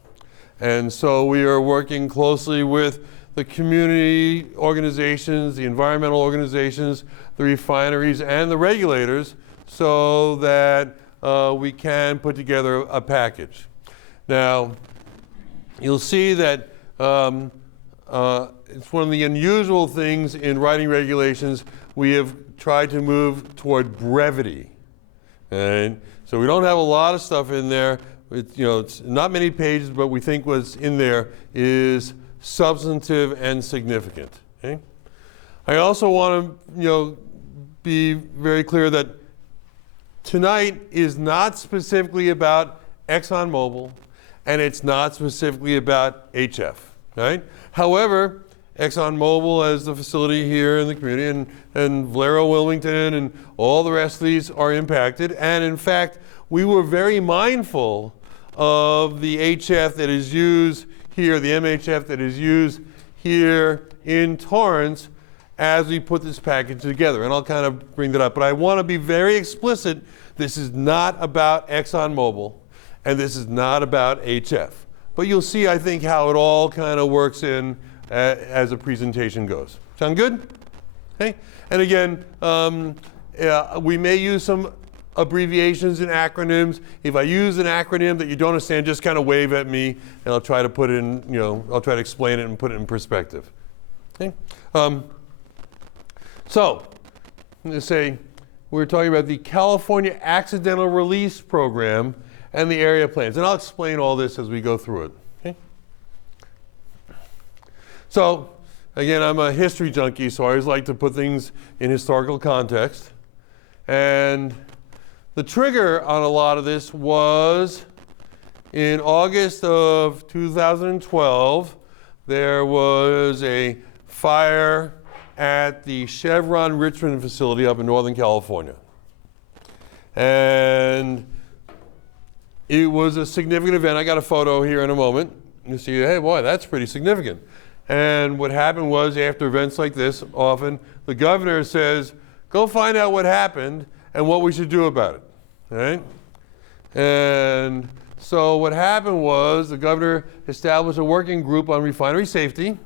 And so we are working closely with the community organizations, the environmental organizations, the refineries, and the regulators so that we can put together a package. Now, you'll see that it's one of the unusual things in writing regulations. We have tried to move toward brevity. And so we don't have a lot of stuff in there. It's not many pages, but we think what's in there is substantive and significant. Okay? I also want to be very clear that tonight is not specifically about ExxonMobil, and it's not specifically about HF, right? However, ExxonMobil as the facility here in the community, and Valero Wilmington and all the rest of these are impacted. And in fact, we were very mindful of the HF that is used here, the MHF that is used here in Torrance as we put this package together. And I'll kind of bring that up. But I want to be very explicit. This is not about ExxonMobil, and this is not about HF. But you'll see, I think, how it all kind of works in as a presentation goes. Sound good? Okay. And again, we may use some abbreviations and acronyms. If I use an acronym that you don't understand, just kind of wave at me, and I'll try to put it in, I'll try to explain it and put it in perspective. Okay. So, let's say we're talking about the California Accidental Release Program and the area plans. And I'll explain all this as we go through it. Okay? So, again, I'm a history junkie, so I always like to put things in historical context. And the trigger on a lot of this was in August of 2012, there was a fire at the Chevron Richmond facility up in Northern California. And it was a significant event. I got a photo here in a moment. You see, hey, boy, that's pretty significant. And what happened was, after events like this, often the governor says, go find out what happened and what we should do about it. Right? And so what happened was the governor established a working group on refinery safety,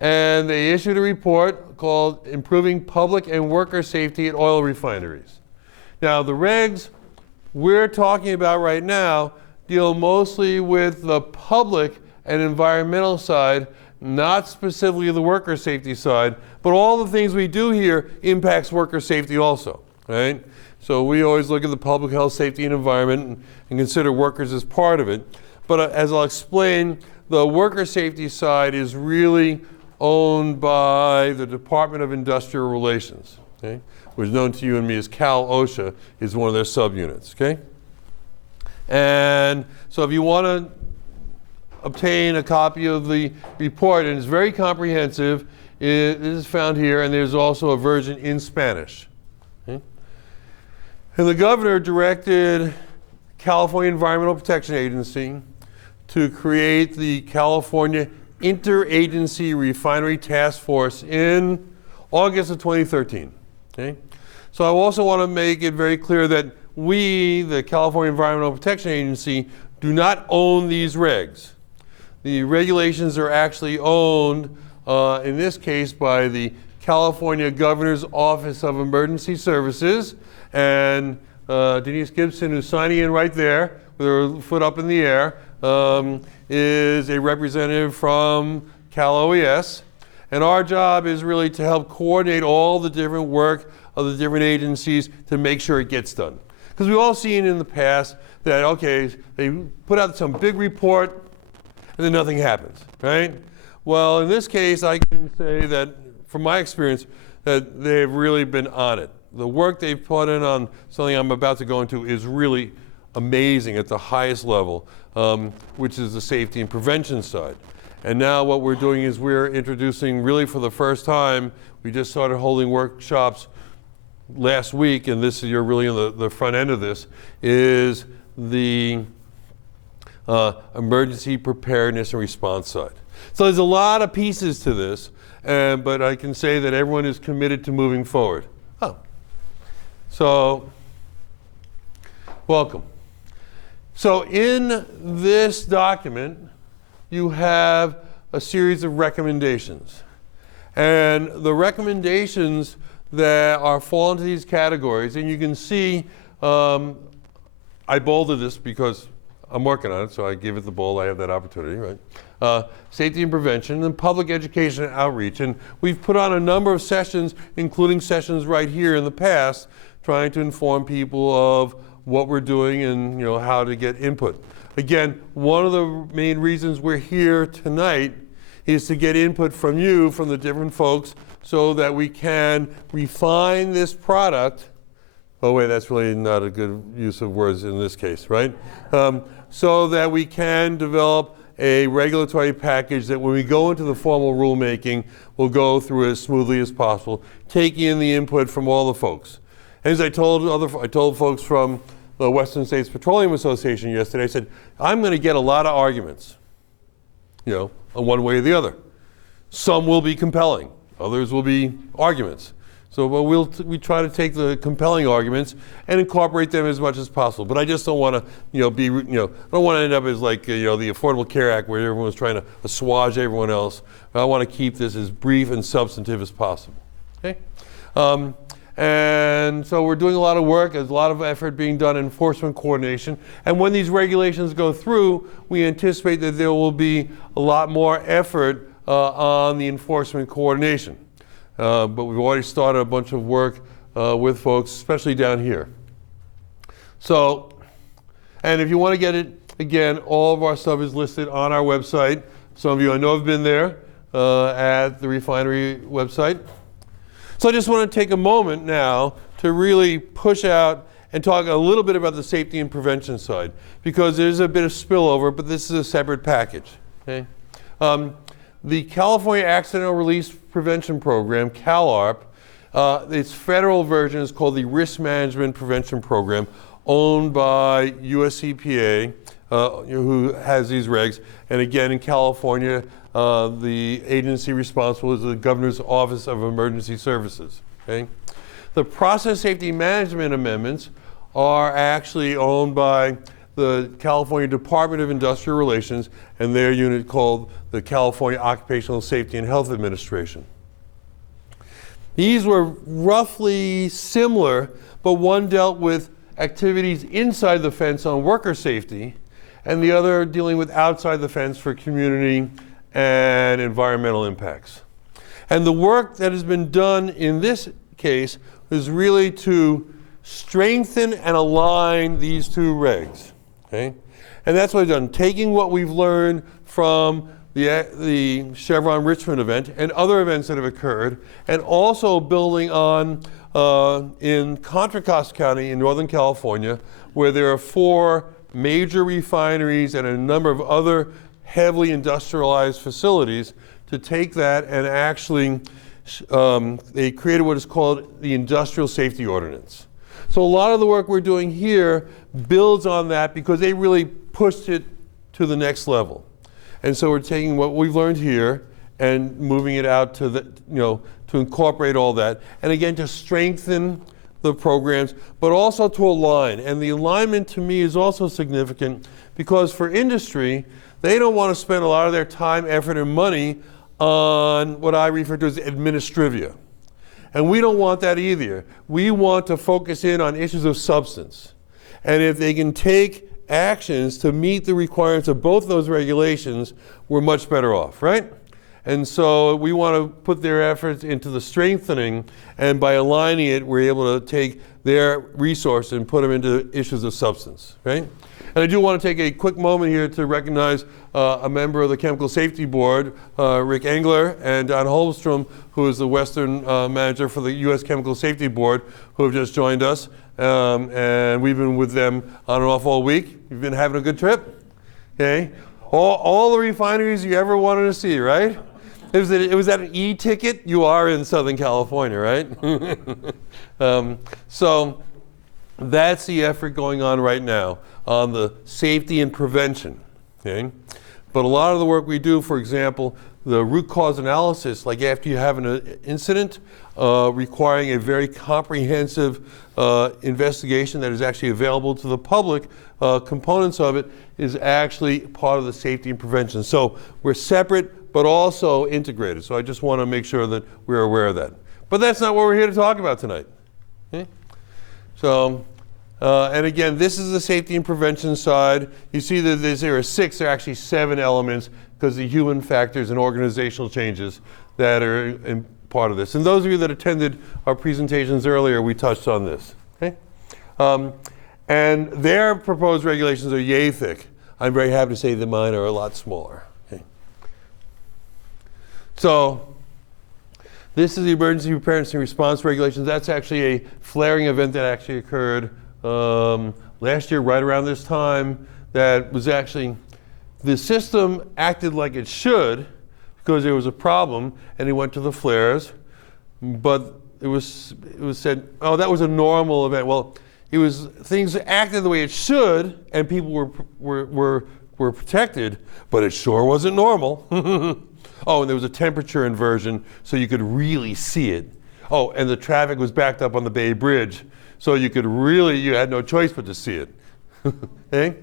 and they issued a report called Improving Public and Worker Safety at Oil Refineries. Now, the regs we're talking about right now deal mostly with the public and environmental side, not specifically the worker safety side, but all the things we do here impacts worker safety also, right? So we always look at the public health, safety, and environment and consider workers as part of it. But as I'll explain, the worker safety side is really owned by the Department of Industrial Relations, okay? Which is known to you and me as CalOSHA, is one of their subunits, okay? And so if you want to obtain a copy of the report, and it's very comprehensive, it is found here, and there's also a version in Spanish. Okay? And the governor directed California Environmental Protection Agency to create the California Interagency Refinery Task Force in August of 2013. Okay? So I also want to make it very clear that we, the California Environmental Protection Agency, do not own these regs. The regulations are actually owned, in this case, by the California Governor's Office of Emergency Services, and Denise Gibson, who's signing in right there with her foot up in the air, is a representative from CalOES. And our job is really to help coordinate all the different work of the different agencies to make sure it gets done. Because we've all seen in the past that, okay, they put out some big report and then nothing happens, right? Well, in this case, I can say that, from my experience, that they've really been on it. The work they've put in on something I'm about to go into is really amazing at the highest level, which is the safety and prevention side. And now what we're doing is we're introducing, really for the first time, we just started holding workshops last week, and this is, you're really in the front end of this, is the emergency preparedness and response side. So there's a lot of pieces to this, but I can say that everyone is committed to moving forward. Oh. So, welcome. So in this document, you have a series of recommendations. And the recommendations that fall into these categories, and you can see, I bolded this because I'm working on it, so I give it the bold, I have that opportunity, right? Safety and prevention, and public education and outreach. And we've put on a number of sessions, including sessions right here in the past, trying to inform people of what we're doing and how to get input. Again, one of the main reasons we're here tonight is to get input from you, from the different folks, so that we can refine this product. Oh wait, that's really not a good use of words in this case, right? So that we can develop a regulatory package that when we go into the formal rulemaking, will go through as smoothly as possible, taking in the input from all the folks. As I told folks from the Western States Petroleum Association yesterday, I said, I'm going to get a lot of arguments, you know, one way or the other. Some will be compelling, others will be arguments. So we try to take the compelling arguments and incorporate them as much as possible. But I just don't want to, I don't want to end up as like, the Affordable Care Act where everyone's trying to assuage everyone else. I want to keep this as brief and substantive as possible. Okay? And so we're doing a lot of work. There's a lot of effort being done in enforcement coordination. And when these regulations go through, we anticipate that there will be a lot more effort on the enforcement coordination. But we've already started a bunch of work with folks, especially down here. So, and if you want to get it, again, all of our stuff is listed on our website. Some of you I know have been there at the refinery website. So I just want to take a moment now to really push out and talk a little bit about the safety and prevention side, because there's a bit of spillover, but this is a separate package. Okay? The California Accidental Release Prevention Program, CalARP, its federal version is called the Risk Management Prevention Program, owned by US EPA, who has these regs. And again, in California, the agency responsible is the Governor's Office of Emergency Services. Okay? The Process Safety Management Amendments are actually owned by the California Department of Industrial Relations and their unit called the California Occupational Safety and Health Administration. These were roughly similar, but one dealt with activities inside the fence on worker safety, and the other dealing with outside the fence for community and environmental impacts. And the work that has been done in this case is really to strengthen and align these two regs. Okay? And that's what we've done, taking what we've learned from the Chevron Richmond event and other events that have occurred, and also building on in Contra Costa County in Northern California, where there are 4 major refineries and a number of other heavily industrialized facilities, to take that and actually they created what is called the Industrial Safety Ordinance. So a lot of the work we're doing here builds on that because they really pushed it to the next level. And so we're taking what we've learned here and moving it out to the, to incorporate all that. And again, to strengthen the programs, but also to align. And the alignment to me is also significant because for industry, they don't want to spend a lot of their time, effort, and money on what I refer to as administrivia. And we don't want that either. We want to focus in on issues of substance. And if they can take actions to meet the requirements of both those regulations, we're much better off, right? And so we want to put their efforts into the strengthening, and by aligning it, we're able to take their resources and put them into issues of substance, right? And I do want to take a quick moment here to recognize a member of the Chemical Safety Board, Rick Engler, and Don Holmstrom, who is the Western manager for the U.S. Chemical Safety Board, who have just joined us. And we've been with them on and off all week. You've been having a good trip? Okay. All the refineries you ever wanted to see, right? Was that an e-ticket? You are in Southern California, right? So that's the effort going on right now on the safety and prevention. Okay? But a lot of the work we do, for example, the root cause analysis, like after you have an incident, requiring a very comprehensive investigation that is actually available to the public, components of it is actually part of the safety and prevention. So we're separate, but also integrated. So I just want to make sure that we're aware of that. But that's not what we're here to talk about tonight. Okay? So, and again, this is the safety and prevention side. You see that there are 6, there are actually 7 elements because the human factors and organizational changes that are in part of this. And those of you that attended our presentations earlier, we touched on this. Okay? And their proposed regulations are yay thick. I'm very happy to say that mine are a lot smaller. Okay? So this is the emergency preparedness and response regulations. That's actually a flaring event that actually occurred last year, right around this time, that was actually The system acted like it should because there was a problem, and it went to the flares, but it was said, oh, that was a normal event. Well, things acted the way it should, and people were protected, but it sure wasn't normal. Oh, and there was a temperature inversion, so you could really see it. Oh, and the traffic was backed up on the Bay Bridge, so you had no choice but to see it. Okay?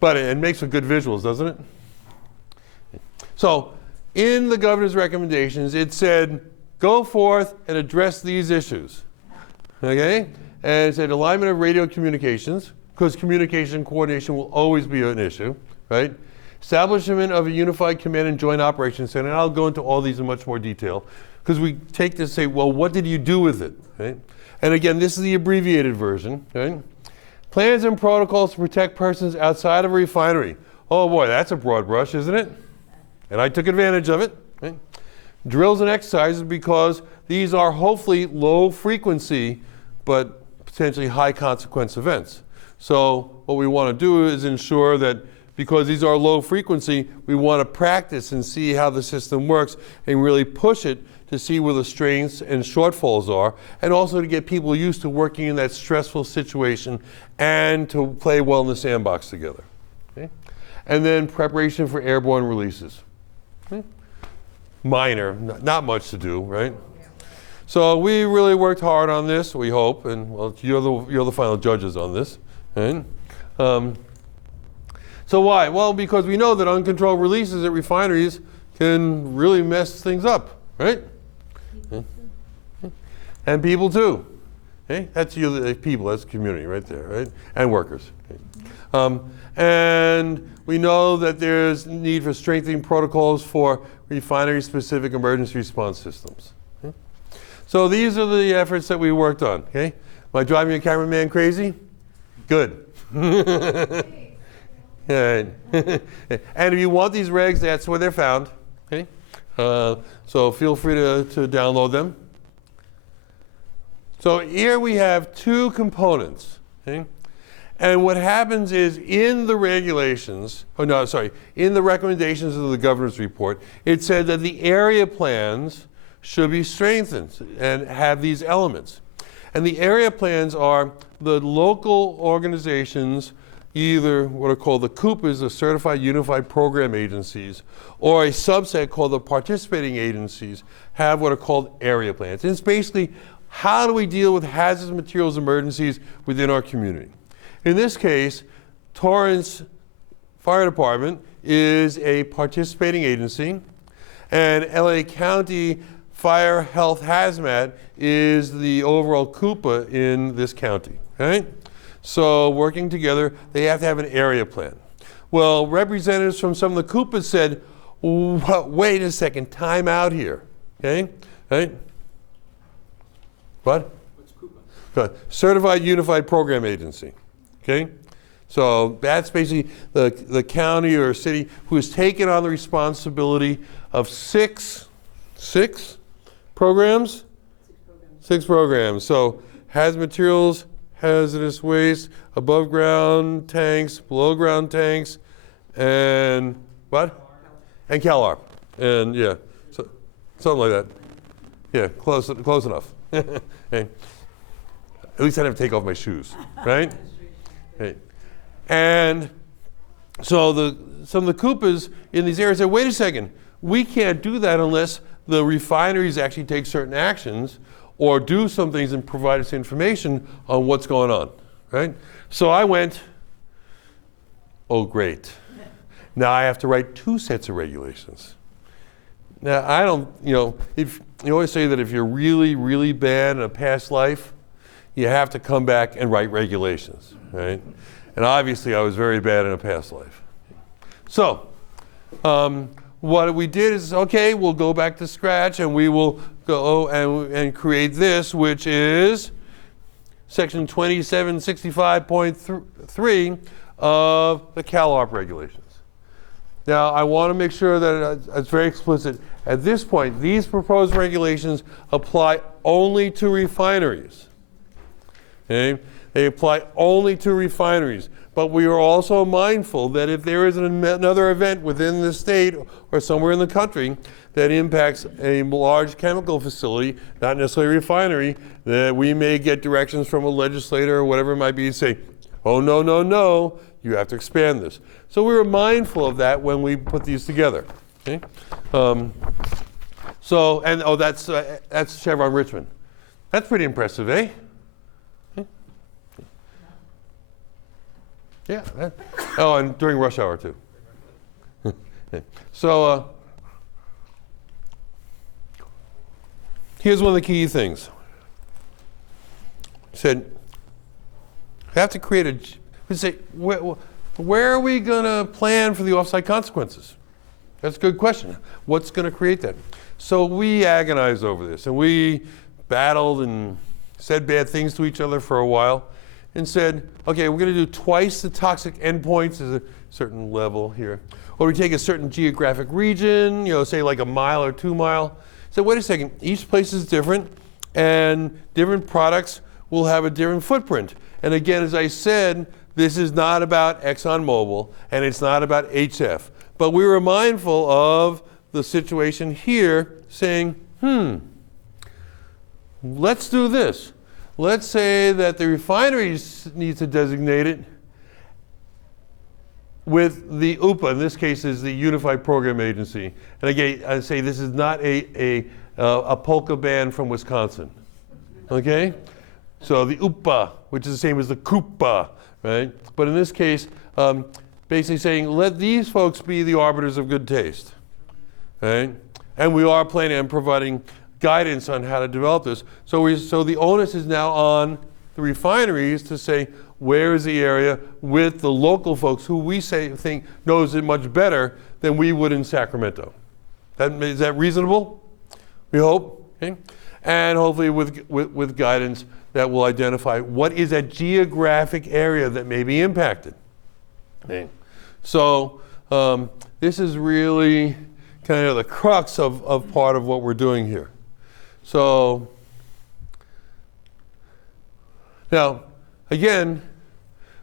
But it makes for good visuals, doesn't it? So, in the governor's recommendations, it said, go forth and address these issues. Okay? And it said alignment of radio communications, because communication coordination will always be an issue, right? Establishment of a unified command and joint operations center, and I'll go into all these in much more detail, because we take this and say, well, what did you do with it? Right? And again, this is the abbreviated version. Right? Plans and protocols to protect persons outside of a refinery. Oh boy, that's a broad brush, isn't it? And I took advantage of it. Right? Drills and exercises, because these are hopefully low frequency, but potentially high consequence events. So what we want to do is ensure that because these are low frequency, we want to practice and see how the system works and really push it to see where the strengths and shortfalls are, and also to get people used to working in that stressful situation and to play well in the sandbox together. Okay? And then preparation for airborne releases. Okay? Minor, not much to do, right? So we really worked hard on this, we hope, and well, you're the final judges on this. Right? So why? Well, because we know that uncontrolled releases at refineries can really mess things up, right? And people too. Okay? That's you, people, that's community right there, right? And workers. Okay? And we know that there's need for strengthening protocols for refinery-specific emergency response systems. Okay? So these are the efforts that we worked on. Okay? Am I driving your cameraman crazy? Good. Yeah. And if you want these regs, that's where they're found. Okay? So feel free to download them. So here we have two components. Okay? And what happens is in the regulations, in the recommendations of the governor's report, it said that the area plans should be strengthened and have these elements. And the area plans are the local organizations, either what are called the CUPAs, the Certified Unified Program Agencies, or a subset called the participating agencies, have what are called area plans. And it's basically, how do we deal with hazardous materials emergencies within our community? In this case, Torrance Fire Department is a participating agency, and LA County Fire Health Hazmat is the overall CUPA in this county. Right? So working together, they have to have an area plan. Well, representatives from some of the CUPAs said, wait a second, time out here. Okay? Right? What? What's CUPA? Certified Unified Program Agency. Okay? So that's basically the county or city who has taken on the responsibility of six programs? 6 programs. So hazardous materials, hazardous waste, above ground tanks, below ground tanks, and what? And CalARP. And yeah, so, something like that. Yeah, close enough. Okay. At least I didn't have to take off my shoes, right? Okay. And so some of the CUPAs in these areas said, wait a second, we can't do that unless the refineries actually take certain actions or do some things and provide us information on what's going on, right? So I went, oh great. Now I have to write 2 sets of regulations. Now I don't, if you always say that if you're really, really bad in a past life, you have to come back and write regulations, right? And obviously I was very bad in a past life. So what we did is, okay, we'll go back to scratch and we will go and create this, which is section 2765.3 of the CalARP regulations. Now, I want to make sure that it's very explicit. At this point, these proposed regulations apply only to refineries. Okay? They apply only to refineries. But we are also mindful that if there is another event within the state or somewhere in the country that impacts a large chemical facility, not necessarily a refinery, that we may get directions from a legislator or whatever it might be to say, oh, no, no, no, you have to expand this. So we were mindful of that when we put these together. Okay? That's Chevron Richmond. That's pretty impressive, eh? Yeah. And during rush hour, too. So here's one of the key things. Said, we have to create we say, where are we going to plan for the offsite consequences? That's a good question. What's going to create that? So we agonized over this, and we battled and said bad things to each other for a while, and said, okay, we're going to do twice the toxic endpoints at a certain level here. Or we take a certain geographic region, say like a mile or 2 mile. So wait a second, each place is different, and different products will have a different footprint. And again, as I said, this is not about ExxonMobil, and it's not about HF. But we were mindful of the situation here, saying, let's do this. Let's say that the refineries need to designate it with the UPA, in this case is the Unified Program Agency. And again, I say this is not a polka band from Wisconsin, okay? So the UPA, which is the same as the KUPA, right? But in this case, basically saying, let these folks be the arbiters of good taste, right? And we are planning on providing guidance on how to develop this. So the onus is now on the refineries to say, where is the area with the local folks who we think knows it much better than we would in Sacramento. Is that reasonable? We hope. Okay? And hopefully with guidance that will identify what is that geographic area that may be impacted. Okay? So this is really kind of the crux of part of what we're doing here. So now, again,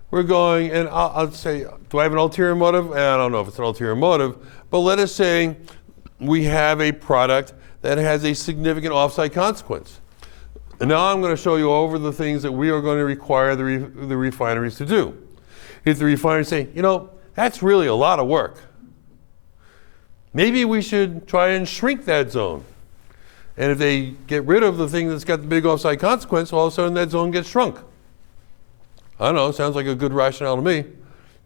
we're going, and I'll say, do I have an ulterior motive? I don't know if it's an ulterior motive, but let us say we have a product that has a significant offsite consequence. And now I'm going to show you over the things that we are going to require the refineries to do. If the refineries say, that's really a lot of work, maybe we should try and shrink that zone. And if they get rid of the thing that's got the big offsite consequence, all of a sudden that zone gets shrunk. I don't know, sounds like a good rationale to me.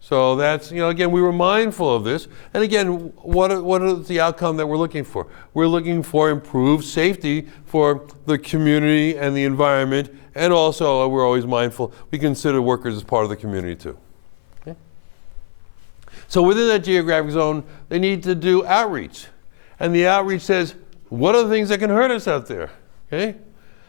So that's, again, we were mindful of this. And again, what is the outcome that we're looking for? We're looking for improved safety for the community and the environment. And also, we're always mindful, we consider workers as part of the community too. Okay? So within that geographic zone, they need to do outreach. And the outreach says, what are the things that can hurt us out there? Okay?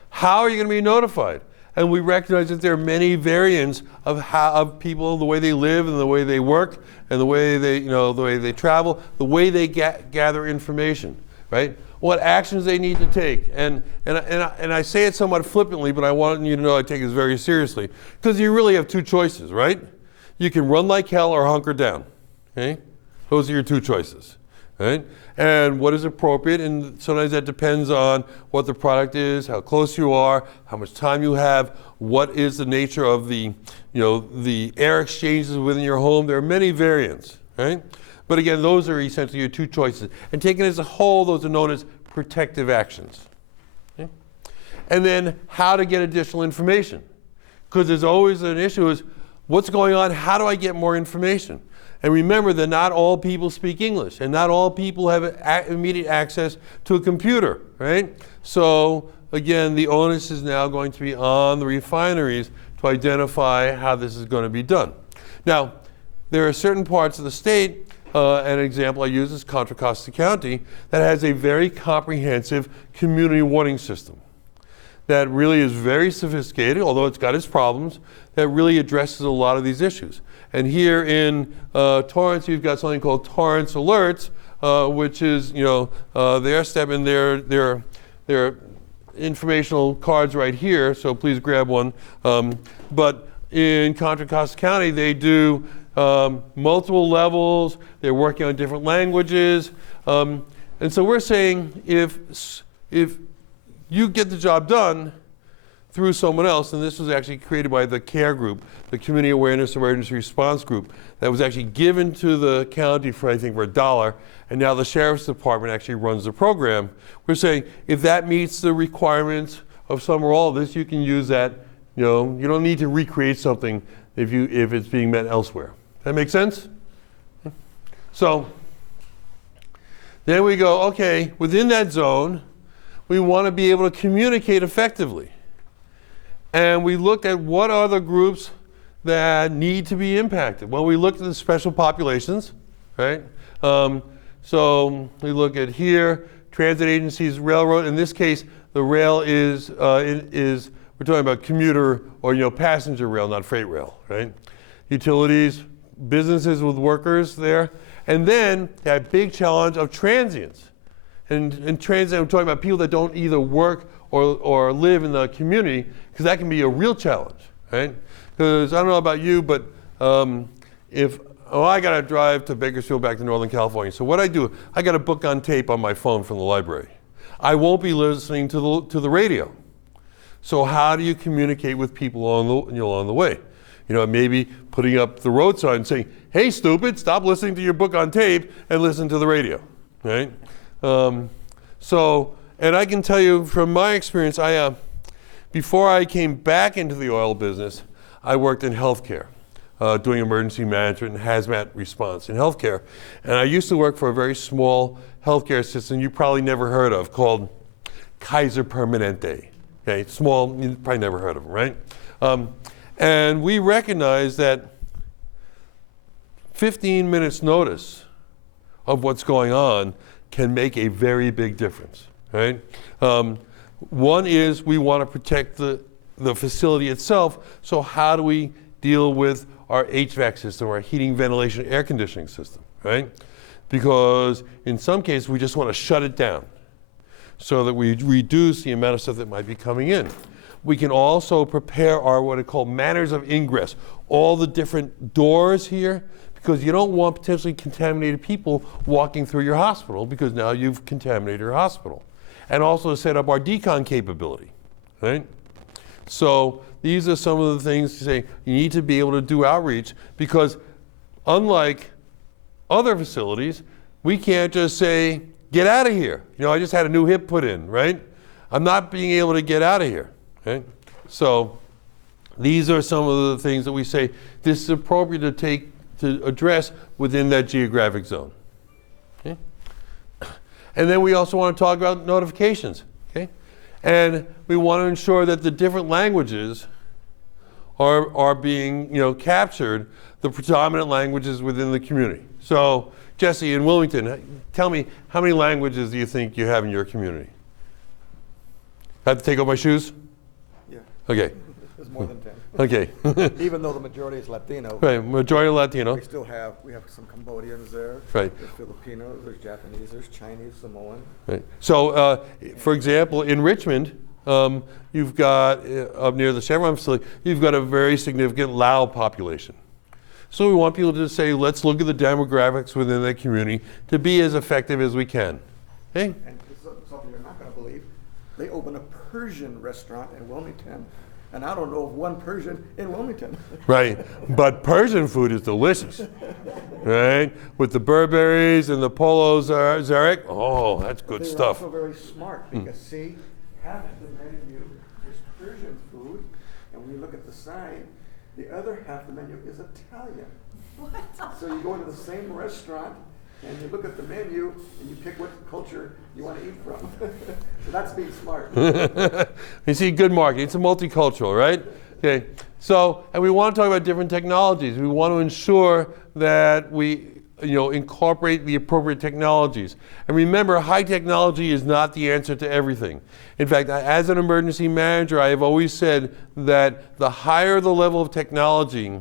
How are you going to be notified? And we recognize that there are many variants of people, the way they live and the way they work and the way they travel, the way they gather information, right? What actions they need to take. And I say it somewhat flippantly, but I want you to know I take this very seriously. Because you really have two choices, right? You can run like hell or hunker down, okay? Those are your two choices, right? And what is appropriate, and sometimes that depends on what the product is, how close you are, how much time you have, what is the nature of the air exchanges within your home. There are many variants, right? But again, those are essentially your two choices. And taken as a whole, those are known as protective actions. Okay? And then how to get additional information. Because there's always an issue is, what's going on? How do I get more information? And remember that not all people speak English, and not all people have immediate access to a computer, right? So again, the onus is now going to be on the refineries to identify how this is going to be done. Now, there are certain parts of the state, an example I use is Contra Costa County, that has a very comprehensive community warning system that really is very sophisticated, although it's got its problems, that really addresses a lot of these issues. And here in Torrance, you've got something called Torrance Alerts, which is their step in their informational cards right here. So please grab one. but in Contra Costa County, they do multiple levels. They're working on different languages. And so we're saying if you get the job done through someone else, and this was actually created by the CARE group, the Community Awareness Emergency Response Group, that was actually given to the county for, I think, for $1, and now the Sheriff's Department actually runs the program. We're saying if that meets the requirements of some or all of this, you can use that. You know, you don't need to recreate something if it's being met elsewhere. That make sense? So then we go, okay, within that zone, we want to be able to communicate effectively. And we looked at what are the groups that need to be impacted. Well, we looked at the special populations, right? So we look at here, transit agencies, railroad. In this case, the rail is we're talking about commuter or passenger rail, not freight rail, right? Utilities, businesses with workers there, and then that big challenge of transients. And transit, I'm talking about people that don't either work or live in the community, because that can be a real challenge, right? Because I don't know about you, but I got to drive to Bakersfield back to Northern California. So what I do, I got a book on tape on my phone from the library. I won't be listening to the radio. So how do you communicate with people along the way? Maybe putting up the road sign saying, "Hey, stupid, stop listening to your book on tape and listen to the radio," right? And I can tell you from my experience, before I came back into the oil business, I worked in healthcare, doing emergency management and hazmat response in healthcare. And I used to work for a very small healthcare system you probably never heard of called Kaiser Permanente. Okay, small, you probably never heard of them, right? And we recognized that 15 minutes notice of what's going on can make a very big difference, right? One is we want to protect the facility itself, so how do we deal with our HVAC system, our heating, ventilation, air conditioning system, right? Because in some cases we just want to shut it down so that we reduce the amount of stuff that might be coming in. We can also prepare our what I call manners of ingress, all the different doors here, because you don't want potentially contaminated people walking through your hospital, because now you've contaminated your hospital. And also set up our decon capability, right? So these are some of the things to say you need to be able to do outreach, because unlike other facilities, we can't just say, "Get out of here. I just had a new hip put in," right? I'm not being able to get out of here, right? So these are some of the things that we say this is appropriate to address within that geographic zone. Okay? And then we also want to talk about notifications. Okay? And we want to ensure that the different languages are being captured, the predominant languages within the community. So Jesse, in Wilmington, tell me, how many languages do you think you have in your community? Have to take off my shoes? Yeah. Okay. There's more than 10. Okay. Even though the majority is Latino. Right, majority Latino. We have some Cambodians there. Right. There's Filipinos, there's Japanese, there's Chinese, Samoan. Right. So, for example, in Richmond, you've got, up near the Chevron facility, you've got a very significant Lao population. So we want people to say, let's look at the demographics within that community to be as effective as we can. Okay? And something you're not going to believe, they opened a Persian restaurant in Wilmington, and I don't know of one Persian in Wilmington. Right, but Persian food is delicious, right? With the Burberrys and the Polo Zarek, oh, that's good stuff. They're also very smart, because see, half of the menu is Persian food, and when you look at the side, the other half of the menu is Italian. What? So you go into the same restaurant, and you look at the menu, and you pick what culture you want to eat from. So that's being smart. You see, good marketing. It's a multicultural, right? Okay. So, and we want to talk about different technologies. We want to ensure that we, incorporate the appropriate technologies. And remember, high technology is not the answer to everything. In fact, as an emergency manager, I have always said that the higher the level of technology,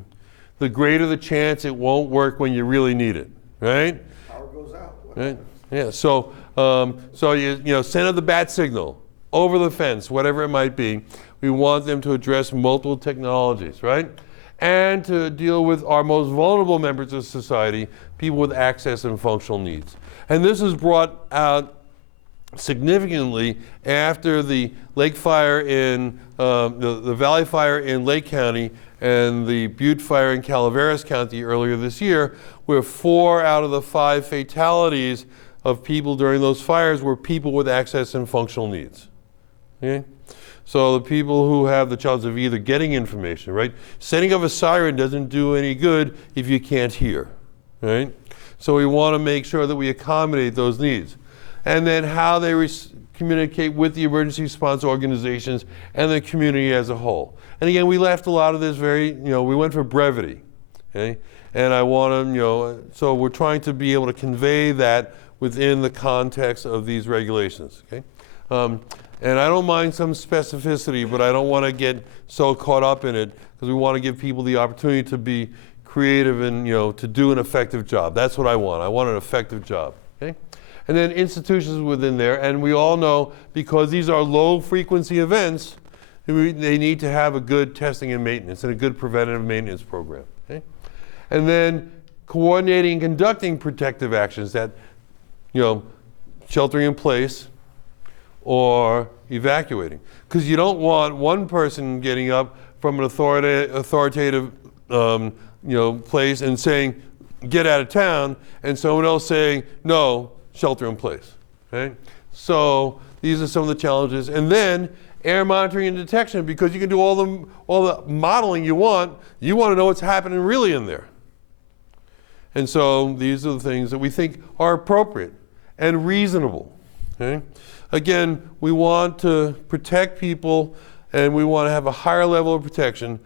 the greater the chance it won't work when you really need it, right? Power goes out. Right? Yeah. So, you send out the bat signal over the fence, whatever it might be. We want them to address multiple technologies, right? And to deal with our most vulnerable members of society, people with access and functional needs. And this is brought out significantly after the Lake Fire in, the Valley Fire in Lake County and the Butte Fire in Calaveras County earlier this year, where 4 out of the 5 fatalities of people during those fires were people with access and functional needs. Okay? So the people who have the challenge of either getting information, right? Setting up a siren doesn't do any good if you can't hear, right? So we want to make sure that we accommodate those needs. And then how they communicate with the emergency response organizations and the community as a whole. And again, we left a lot of this very, we went for brevity, okay? And I want to, so we're trying to be able to convey that within the context of these regulations, okay? And I don't mind some specificity, but I don't want to get so caught up in it because we want to give people the opportunity to be creative and, to do an effective job. That's what I want. I want an effective job, okay? And then institutions within there, and we all know because these are low frequency events, they need to have a good testing and maintenance and a good preventative maintenance program, okay? And then coordinating and conducting protective actions that, sheltering in place or evacuating. Because you don't want one person getting up from an authoritative place and saying, get out of town, and someone else saying, no, shelter in place, okay? So these are some of the challenges. And then air monitoring and detection, because you can do all the modeling you want to know what's happening really in there. And so these are the things that we think are appropriate and reasonable, okay? Again, we want to protect people and we want to have a higher level of protection.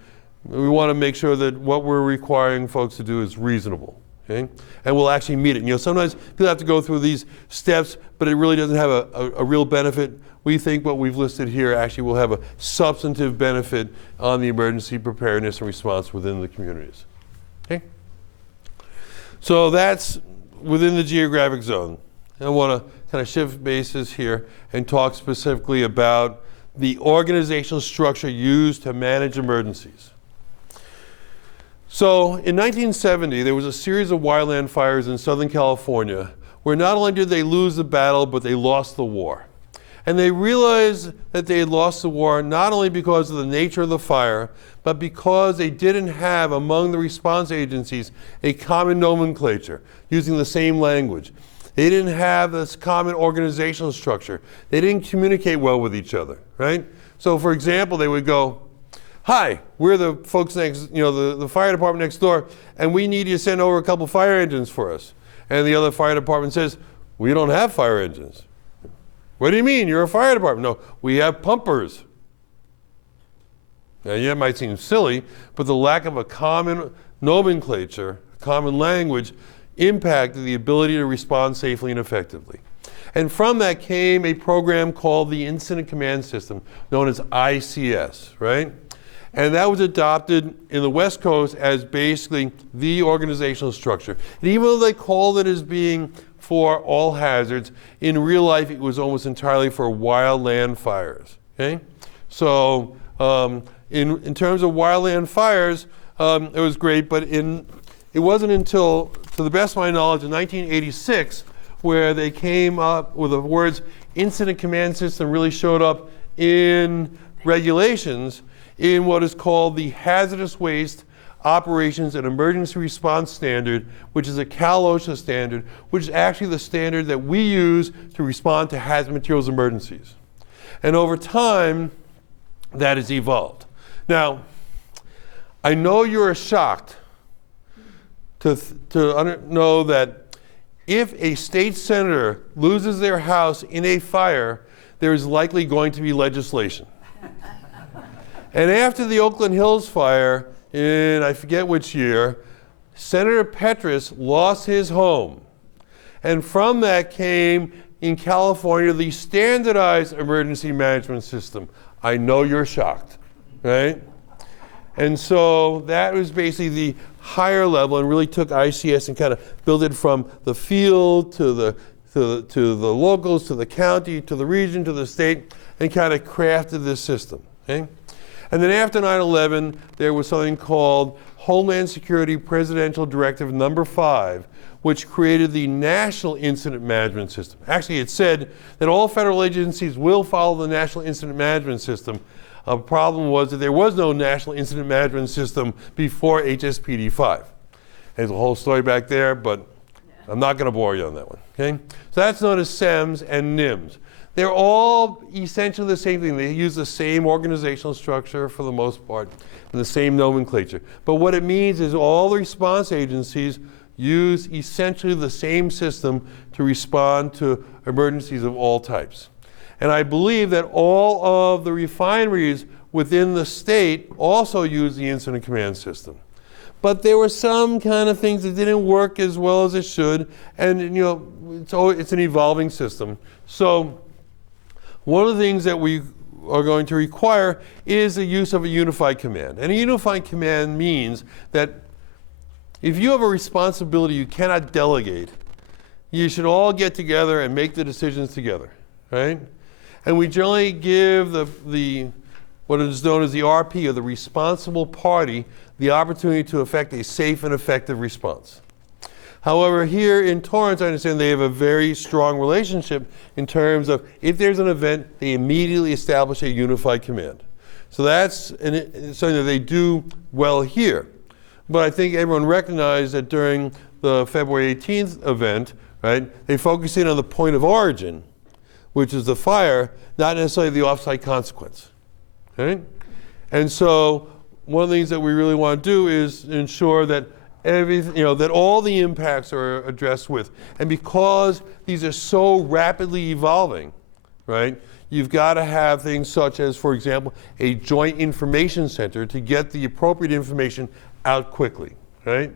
We want to make sure that what we're requiring folks to do is reasonable, okay? And we'll actually meet it. Sometimes people have to go through these steps, but it really doesn't have a real benefit. We think what we've listed here actually will have a substantive benefit on the emergency preparedness and response within the communities, okay? So that's within the geographic zone. I want to kind of shift bases here and talk specifically about the organizational structure used to manage emergencies. So in 1970, there was a series of wildland fires in Southern California where not only did they lose the battle, but they lost the war. And they realized that they had lost the war not only because of the nature of the fire, but because they didn't have among the response agencies a common nomenclature using the same language. They didn't have this common organizational structure. They didn't communicate well with each other, right? So for example, they would go, hi, we're the folks next, the fire department next door, and we need you to send over a couple fire engines for us. And the other fire department says, we don't have fire engines. What do you mean? You're a fire department. No, we have pumpers. Now, yeah, it might seem silly, but the lack of a common nomenclature, a common language, impacted the ability to respond safely and effectively. And from that came a program called the Incident Command System, known as ICS, right? And that was adopted in the West Coast as basically the organizational structure. And even though they called it as being for all hazards, in real life it was almost entirely for wildland fires, okay? So in terms of wildland fires, it was great, but it wasn't until, to the best of my knowledge, in 1986, where they came up with the words Incident Command System really showed up in regulations in what is called the Hazardous Waste Operations and Emergency Response Standard, which is a CalOSHA standard, which is actually the standard that we use to respond to hazardous materials emergencies. And over time, that has evolved. Now, I know you're shocked to know that if a state senator loses their house in a fire, there is likely going to be legislation. And after the Oakland Hills fire in, I forget which year, Senator Petrus lost his home. And from that came, in California, the standardized emergency management system. I know you're shocked, right? And so that was basically the higher level and really took ICS and kind of built it from the field to the locals, to the county, to the region, to the state, and kind of crafted this system, okay? And then after 9/11, there was something called Homeland Security Presidential Directive Number 5, which created the National Incident Management System. Actually, it said that all federal agencies will follow the National Incident Management System. A problem was that there was no National Incident Management System before HSPD 5. There's a whole story back there, but I'm not going to bore you on that one. Okay? So that's known as SEMS and NIMS. They're all essentially the same thing. They use the same organizational structure for the most part and the same nomenclature. But what it means is all the response agencies use essentially the same system to respond to emergencies of all types. And I believe that all of the refineries within the state also use the incident command system. But there were some kind of things that didn't work as well as it should, and it's an evolving system. So one of the things that we are going to require is the use of a unified command. And a unified command means that if you have a responsibility you cannot delegate, you should all get together and make the decisions together, right? And we generally give the what is known as the RP, or the responsible party, the opportunity to effect a safe and effective response. However, here in Torrance, I understand they have a very strong relationship in terms of if there's an event, they immediately establish a unified command. So that's something that they do well here. But I think everyone recognized that during the February 18th event, right, they focused in on the point of origin, which is the fire, not necessarily the off-site consequence. Right? And so one of the things that we really want to do is ensure that everything, that all the impacts are addressed with. And because these are so rapidly evolving, right, you've got to have things such as, for example, a joint information center to get the appropriate information out quickly, right?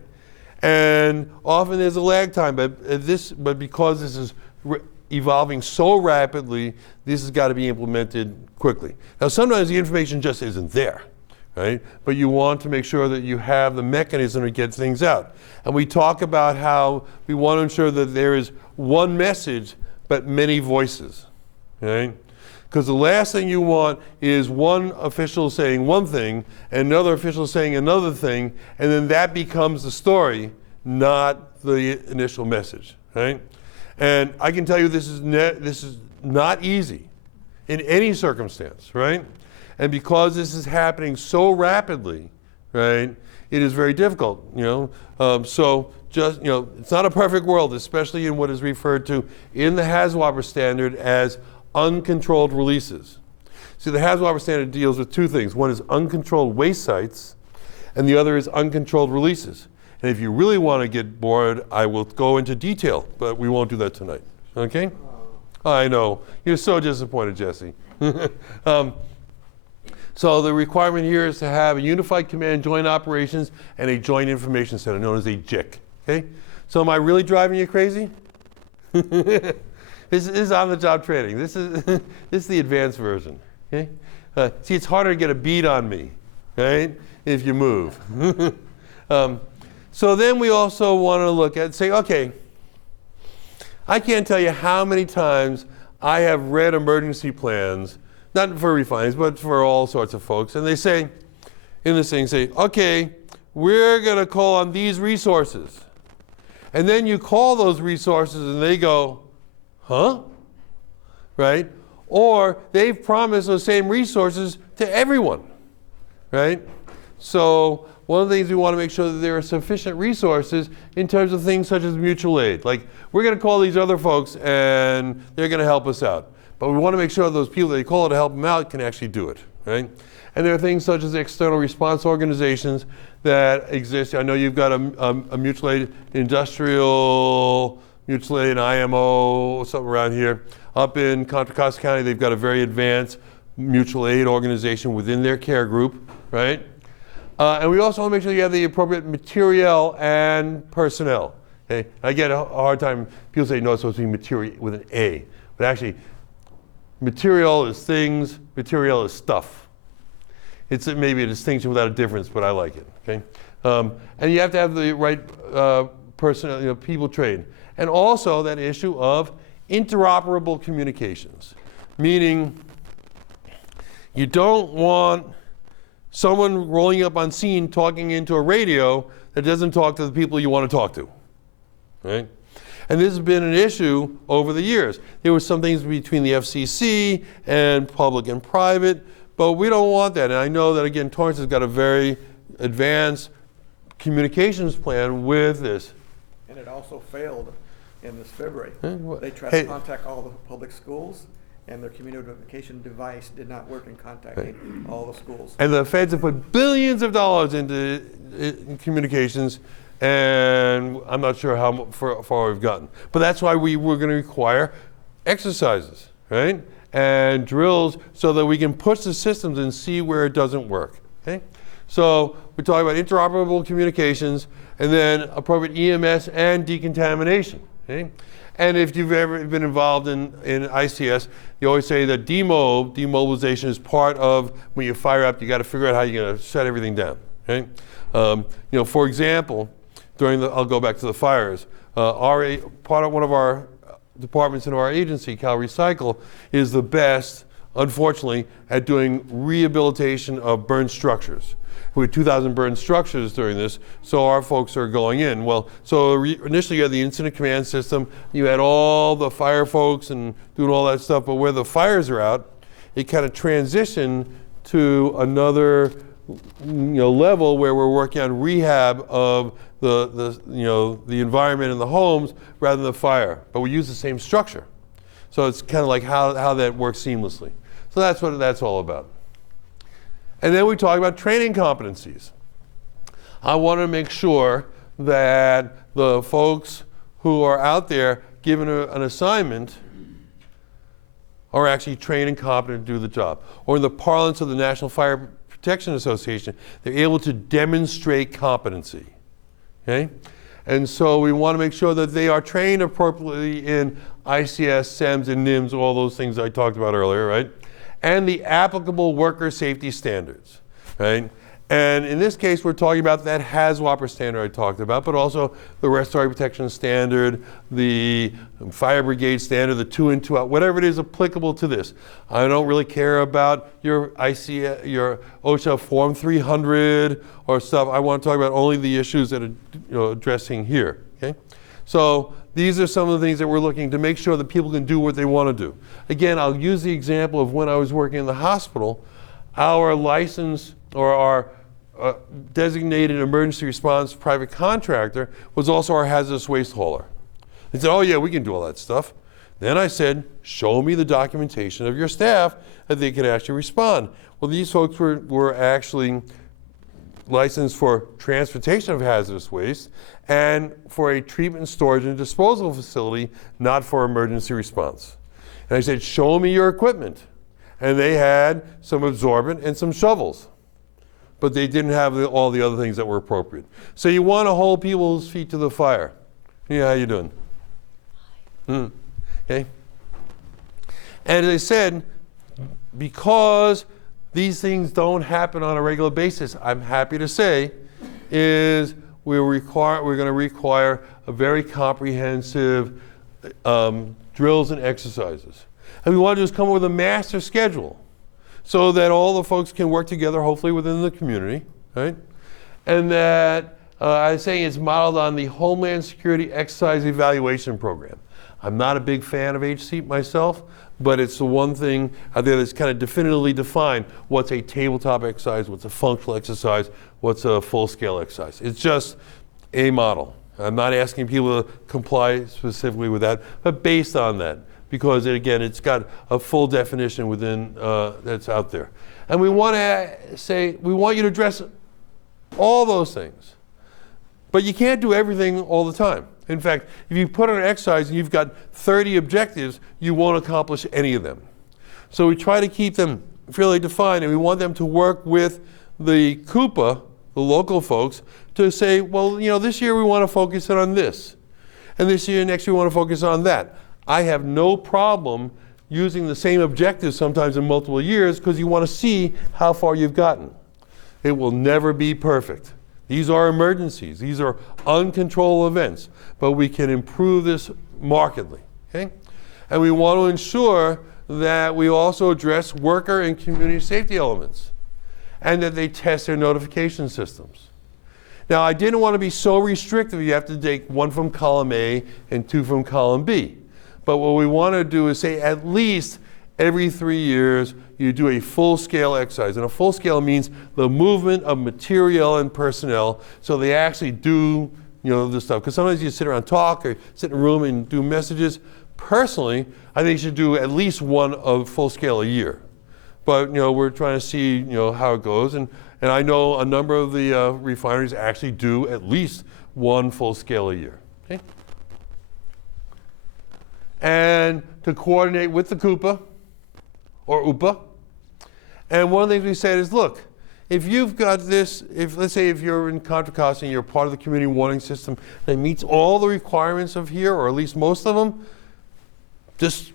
And often there's a lag time, but because this is evolving so rapidly, this has got to be implemented quickly. Now, sometimes the information just isn't there, right? But you want to make sure that you have the mechanism to get things out. And we talk about how we want to ensure that there is one message, but many voices, right? Because the last thing you want is one official saying one thing and another official saying another thing, and then that becomes the story, not the initial message, right? And I can tell you this is not easy in any circumstance, right? And because this is happening so rapidly, right, it is very difficult, So just, it's not a perfect world, especially in what is referred to in the HAZWOPER standard as uncontrolled releases. See, the HAZWOPER standard deals with two things. One is uncontrolled waste sites, and the other is uncontrolled releases. And if you really want to get bored, I will go into detail, but we won't do that tonight, okay? I know, you're so disappointed, Jesse. So the requirement here is to have a unified command, joint operations, and a joint information center known as a JIC, okay? So am I really driving you crazy? This is on-the-job training. This is the advanced version, okay? See, it's harder to get a beat on me, right, if you move. So then we also want to look at, say, okay, I can't tell you how many times I have read emergency plans, not for refineries, but for all sorts of folks, and they say, in this thing, say, okay, we're going to call on these resources. And then you call those resources and they go, huh? Right? Or they've promised those same resources to everyone, right? So one of the things we want to make sure that there are sufficient resources in terms of things such as mutual aid. Like, we're going to call these other folks and they're going to help us out. But we want to make sure those people that they call to help them out can actually do it, right? And there are things such as external response organizations that exist. I know you've got a mutual aid, industrial mutual aid, an IMO, something around here. Up in Contra Costa County, they've got a very advanced mutual aid organization within their care group, right? And we also want to make sure you have the appropriate materiel and personnel. Okay? I get a hard time, people say, no, it's supposed to be material with an A. But actually, material is things, material is stuff. It's maybe a distinction without a difference, but I like it, okay? And you have to have the right personnel, people trained. And also that issue of interoperable communications, meaning you don't want someone rolling up on scene talking into a radio that doesn't talk to the people you want to talk to, right? And this has been an issue over the years. There were some things between the FCC and public and private, but we don't want that. And I know that, again, Torrance has got a very advanced communications plan with this. And it also failed in this February. They tried Hey. to contact all the public schools, and their communication device did not work in contacting all the schools. And the feds have put billions of dollars into communications, and I'm not sure how far we've gotten. But that's why we're going to require exercises, right? And drills so that we can push the systems and see where it doesn't work, okay? So we talk about interoperable communications and then appropriate EMS and decontamination, okay? And if you've ever been involved in ICS, you always say that demobilization is part of when you fire up, you got to figure out how you're going to shut everything down, okay? For example, I'll go back to the fires. Part of one of our departments in our agency, CalRecycle, is the best, unfortunately, at doing rehabilitation of burned structures. We had 2,000 burned structures during this, so our folks are going in. Well, so initially you had the incident command system, you had all the fire folks and doing all that stuff, but where the fires are out, it kind of transitioned to another level where we're working on rehab of the environment in the homes rather than the fire. But we use the same structure. So it's kind of like how that works seamlessly. So that's what that's all about. And then we talk about training competencies. I want to make sure that the folks who are out there given an assignment are actually trained and competent to do the job. Or in the parlance of the National Fire Protection Association, they're able to demonstrate competency, okay? And so we want to make sure that they are trained appropriately in ICS, SEMS, and NIMS, all those things I talked about earlier, right? And the applicable worker safety standards, right? And in this case, we're talking about that HAZWOPER standard I talked about, but also the respiratory protection standard, the fire brigade standard, the 2 in 2 out, whatever it is applicable to this. I don't really care about your OSHA Form 300 or stuff. I want to talk about only the issues that are addressing here, okay? So these are some of the things that we're looking to make sure that people can do what they want to do. Again, I'll use the example of when I was working in the hospital, our license or our designated emergency response private contractor was also our hazardous waste hauler. They said, oh yeah, we can do all that stuff. Then I said, show me the documentation of your staff that they could actually respond. Well, these folks were actually licensed for transportation of hazardous waste and for a treatment, storage, and disposal facility, not for emergency response. And I said, show me your equipment. And they had some absorbent and some shovels, but they didn't have all the other things that were appropriate. So you want to hold people's feet to the fire. Yeah, how you doing? Okay. And as I said, because these things don't happen on a regular basis, I'm happy to say, is we're going to require a very comprehensive drills and exercises. And we want to just come up with a master schedule so that all the folks can work together, hopefully within the community, right? And that I was saying it's modeled on the Homeland Security Exercise Evaluation Program. I'm not a big fan of HSEEP myself, but it's the one thing out there that's kind of definitively defined what's a tabletop exercise, what's a functional exercise, what's a full-scale exercise. It's just a model. I'm not asking people to comply specifically with that, but based on that, because again, it's got a full definition within that's out there. And we want to say, we want you to address all those things, but you can't do everything all the time. In fact, if you put on an exercise and you've got 30 objectives, you won't accomplish any of them. So we try to keep them fairly defined, and we want them to work with the CUPA, the local folks, to say, well, this year we want to focus on this. And next year we want to focus on that. I have no problem using the same objectives sometimes in multiple years because you want to see how far you've gotten. It will never be perfect. These are emergencies. These are uncontrolled events. But we can improve this markedly, okay? And we want to ensure that we also address worker and community safety elements. and that they test their notification systems. Now, I didn't want to be so restrictive. You have to take 1 from column A and 2 from column B. But what we want to do is say at least every 3 years you do a full-scale exercise. And a full scale means the movement of material and personnel, so they actually do this stuff. Because sometimes you sit around and talk or sit in a room and do messages. Personally, I think you should do at least one of full scale a year. But we're trying to see how it goes. And I know a number of the refineries actually do at least one full scale a year. Okay? And to coordinate with the CUPA or UPA. And one of the things we said is, look, if you've got this, let's say if you're in Contra Costa and you're part of the community warning system that meets all the requirements of here, or at least most of them, just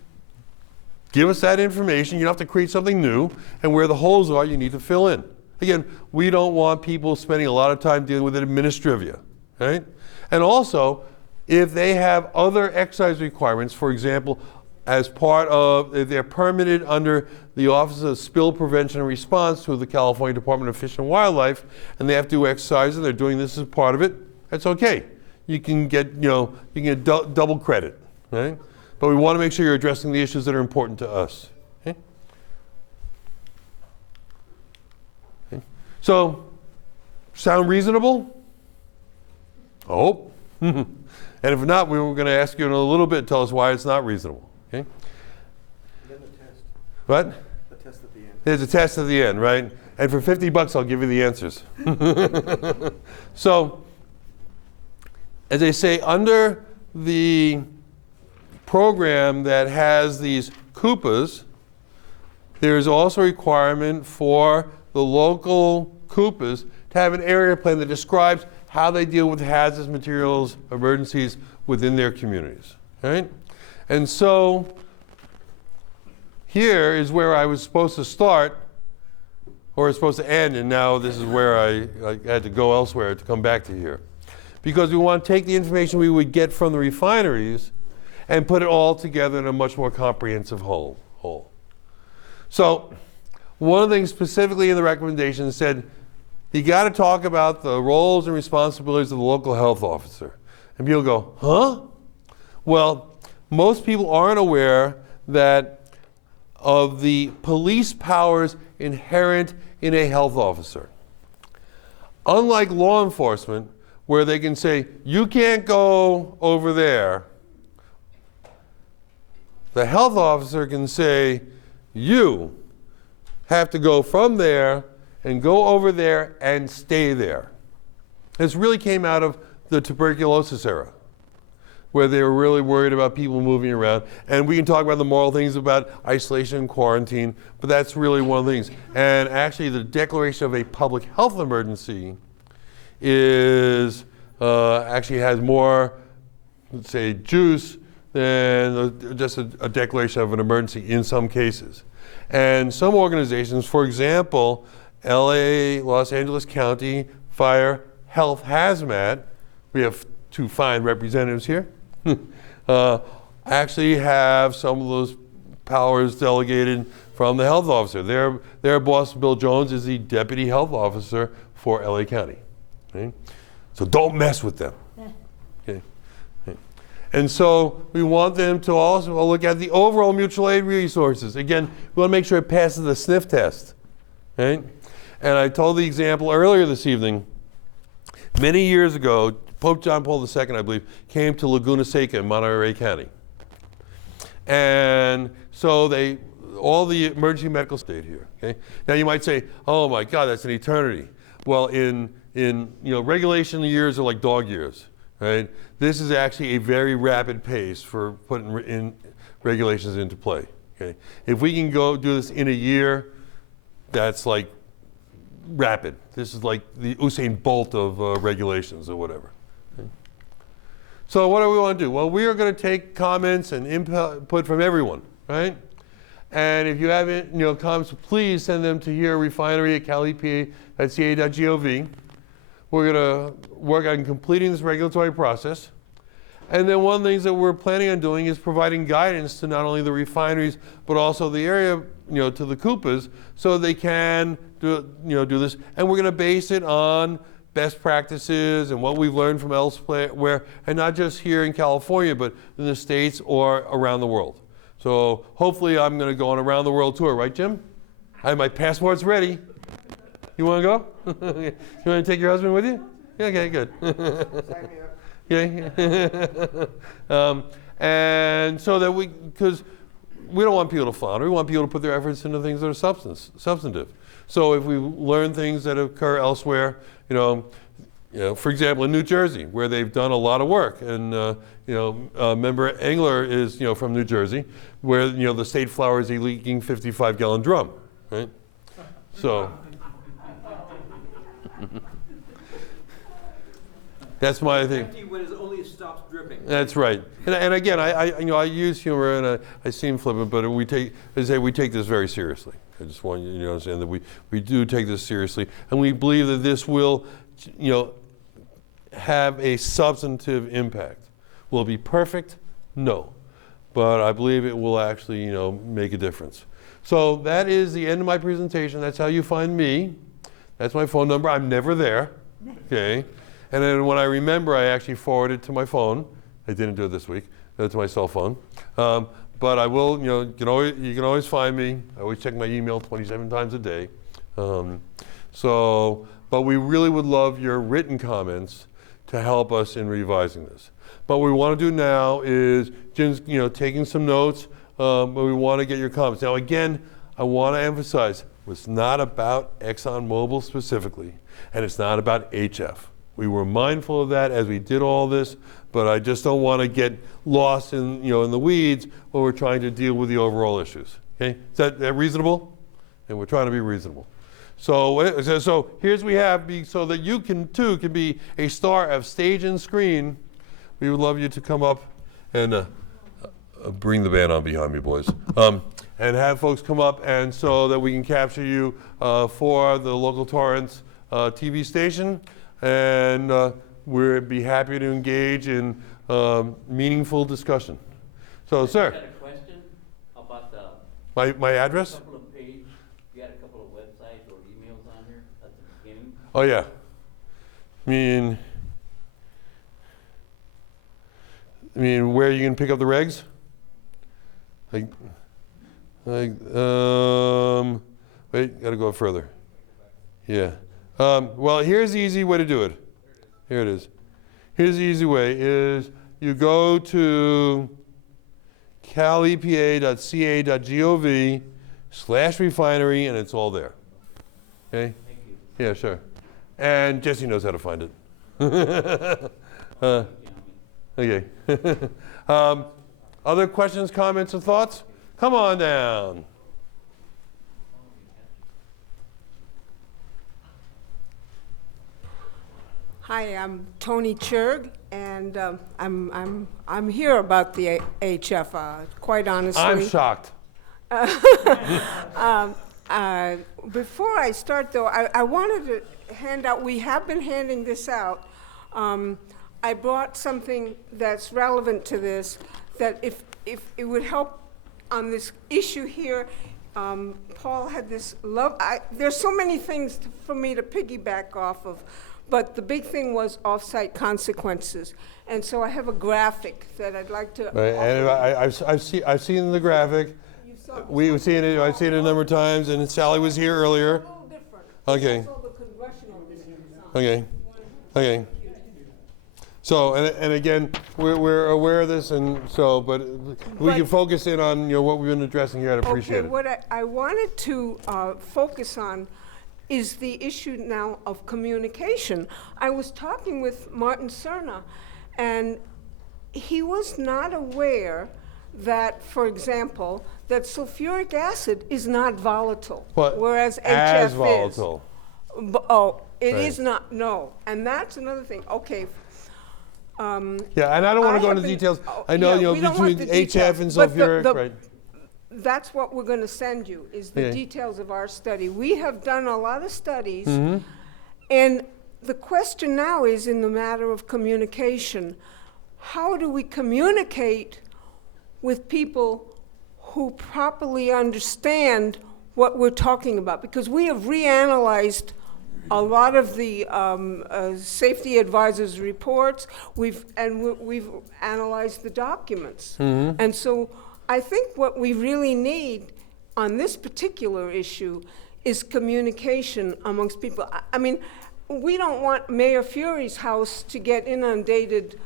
give us that information. You don't have to create something new. And where the holes are, you need to fill in. Again, we don't want people spending a lot of time dealing with administrivia, right? And also, if they have other exercise requirements, for example, as part of, if they're permitted under the Office of Spill Prevention and Response to the California Department of Fish and Wildlife, and they have to do exercises, they're doing this as part of it, that's okay. You can get, double credit, right? But we want to make sure you're addressing the issues that are important to us. Okay? Okay. So, sound reasonable? I hope. And if not, we were going to ask you in a little bit, tell us why it's not reasonable. Okay? And then the test. What? The test at the end. There's a test at the end, right? And for $50, I'll give you the answers. So, as I say, under the program that has these CUPAs, there's also a requirement for the local CUPAs to have an area plan that describes how they deal with hazardous materials, emergencies within their communities, right? And so here is where I was supposed to start, or was supposed to end, and now this is where I had to go elsewhere to come back to here. Because we want to take the information we would get from the refineries and put it all together in a much more comprehensive whole. So one of the things specifically in the recommendation said, you got to talk about the roles and responsibilities of the local health officer. And people go, huh? Well, most people aren't aware that of the police powers inherent in a health officer. Unlike law enforcement, where they can say, you can't go over there, the health officer can say, you have to go from there and go over there and stay there. This really came out of the tuberculosis era, where they were really worried about people moving around. And we can talk about the moral things about isolation and quarantine, but that's really one of the things. And actually, the declaration of a public health emergency is actually has more, let's say, juice than just a declaration of an emergency in some cases. And some organizations, for example, LA, Los Angeles County, Fire, Health, Hazmat, we have 2 fine representatives here, actually have some of those powers delegated from the health officer. Their boss, Bill Jones, is the deputy health officer for LA County. Okay? So don't mess with them. Okay? Okay. And so we want them to also look at the overall mutual aid resources. Again, we want to make sure it passes the sniff test. Right? And I told the example earlier this evening. Many years ago, Pope John Paul II, I believe, came to Laguna Seca in Monterey County. And so all the emergency medical stayed here. Okay? Now you might say, oh my God, that's an eternity. Well, in regulation years are like dog years, right? This is actually a very rapid pace for putting in regulations into play. Okay? If we can go do this in a year, that's like rapid. This is like the Usain Bolt of regulations or whatever. Okay? So what do we want to do? Well, we are going to take comments and input from everyone, right? And if you have comments, please send them to here, refinery@calepa.ca.gov. We're going to work on completing this regulatory process. And then one of the things that we're planning on doing is providing guidance to not only the refineries, but also the area to the Koopas so they can do this. And we're going to base it on best practices and what we've learned from elsewhere, and not just here in California, but in the States or around the world. So hopefully I'm going to go on a around the world tour, right, Jim? I have my passports ready. You want to go? You want to take your husband with you? Yeah, okay, good. Okay. And so that because we don't want people to flounder, we want people to put their efforts into things that are substantive. So if we learn things that occur elsewhere, for example, in New Jersey, where they've done a lot of work, and member Engler is from New Jersey, where the state flower is a leaking 55-gallon drum, right? So that's my thing. Empty when it only stops dripping. That's right. And again, I use humor and I seem flippant, but we take this very seriously. I just want you to understand that we do take this seriously, and we believe that this will, have a substantive impact. Will it be perfect? No. But I believe it will actually, make a difference. So that is the end of my presentation. That's how you find me. That's my phone number. I'm never there. Okay. And then when I remember, I actually forward it to my phone. I didn't do it this week. To my cell phone. But I will, you can always find me. I always check my email 27 times a day. But we really would love your written comments to help us in revising this. But what we want to do now is Jim's, taking some notes, but we want to get your comments. Now again, I want to emphasize, it's not about ExxonMobil specifically, and it's not about HF. We were mindful of that as we did all this, but I just don't want to get lost in, in the weeds when we're trying to deal with the overall issues. Okay, is that reasonable? And we're trying to be reasonable. So here's we have, so that you can be a star of stage and screen. We would love you to come up and bring the band on behind me, boys, and have folks come up, and so that we can capture you for the local Torrance TV station, and we'd be happy to engage in meaningful discussion. So, sir. I had a question about my address. You had a couple of websites or emails on here at the beginning. Oh yeah. I mean, where you can pick up the regs? Wait, gotta go further. Yeah. Well, here's the easy way to do it. Here it is. Here's the easy way: is you go to calepa.ca.gov/refinery, and it's all there. Okay. Thank you. Yeah, sure. And Jesse knows how to find it. Okay. Other questions, comments, or thoughts? Come on down. Hi, I'm Tony Churg, and I'm here about the HF. Quite honestly, I'm shocked. Before I start, though, I wanted to hand out. We have been handing this out. I brought something that's relevant to this. That if it would help on this issue here. Paul had this love. There's so many things for me to piggyback off of. But the big thing was off-site consequences, and so I have a graphic that I'd like to. Right, and I've seen the graphic. We've seen it. I've seen it a number of times, and Sally was here earlier. It's a little different. Okay. It's all the congressional districts on. Okay. Okay. So and again, we're aware of this, and so but we can focus in on what we've been addressing here. I'd appreciate it. What I wanted to focus on is the issue now of communication. I was talking with Martin Cerna, and he was not aware that, for example, that sulfuric acid is not volatile, whereas HF as volatile. It is not, no. And that's another thing. Okay. Yeah, and I don't want to go into details. I know, between HF and sulfuric, right? That's what we're going to send you, is the details of our study. We have done a lot of studies, and the question now is in the matter of communication. How do we communicate with people who properly understand what we're talking about, because we have reanalyzed a lot of the safety advisors' reports. We've analyzed the documents. And so I think what we really need on this particular issue is communication amongst people. I mean, we don't want Mayor Fury's house to get inundated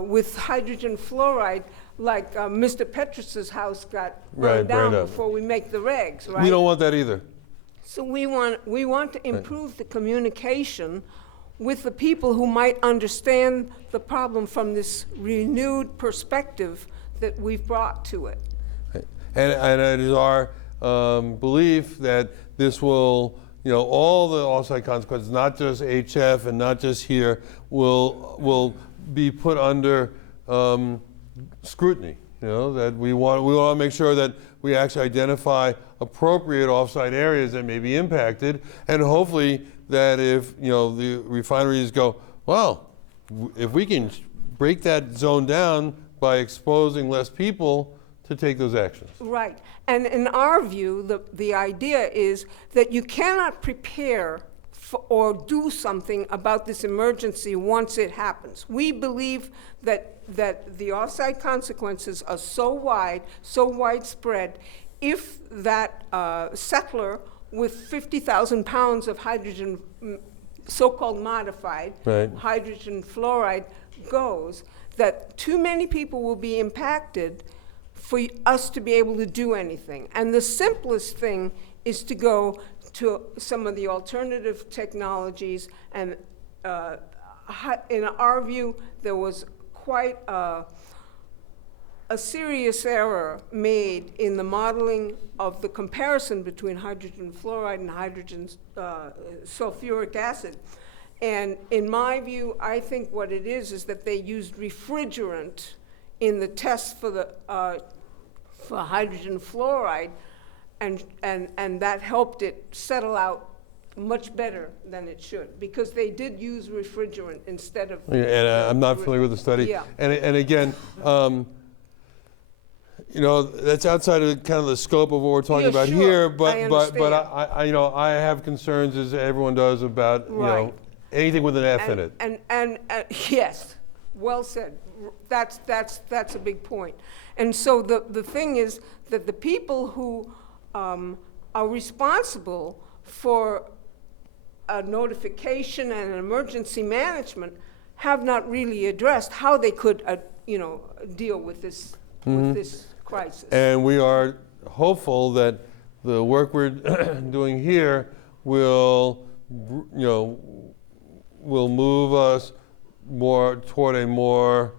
with hydrogen fluoride like Mr. Petrus's house got burned down before we make the regs, right? We don't want that either. So we want to improve the communication with the people who might understand the problem from this renewed perspective that we've brought to it. And it is our belief that this will, all the offsite consequences, not just HF and not just here, will be put under scrutiny. That we want to make sure that we actually identify appropriate offsite areas that may be impacted, and hopefully that if the refineries go, well, if we can break that zone down by exposing less people, to take those actions. Right. And in our view, the idea is that you cannot prepare or do something about this emergency once it happens. We believe that the offsite consequences are so widespread, if that settler with 50,000 pounds of hydrogen, so-called modified hydrogen fluoride goes, that too many people will be impacted for us to be able to do anything. And the simplest thing is to go to some of the alternative technologies, and in our view, there was quite a serious error made in the modeling of the comparison between hydrogen fluoride and hydrogen sulfuric acid. And in my view, I think what it is that they used refrigerant in the test for hydrogen fluoride, and that helped it settle out much better than it should, because they did use refrigerant instead of. And I'm not familiar with the study. Yeah. And again, that's outside of kind of the scope of what we're talking about sure. here. But I I have concerns, as everyone does, about anything with an F in it. And yes, well said. That's a big point. And so the thing is that the people who are responsible for notification and emergency management have not really addressed how they could, deal with this crisis. And we are hopeful that the work we're doing here will move us more toward a more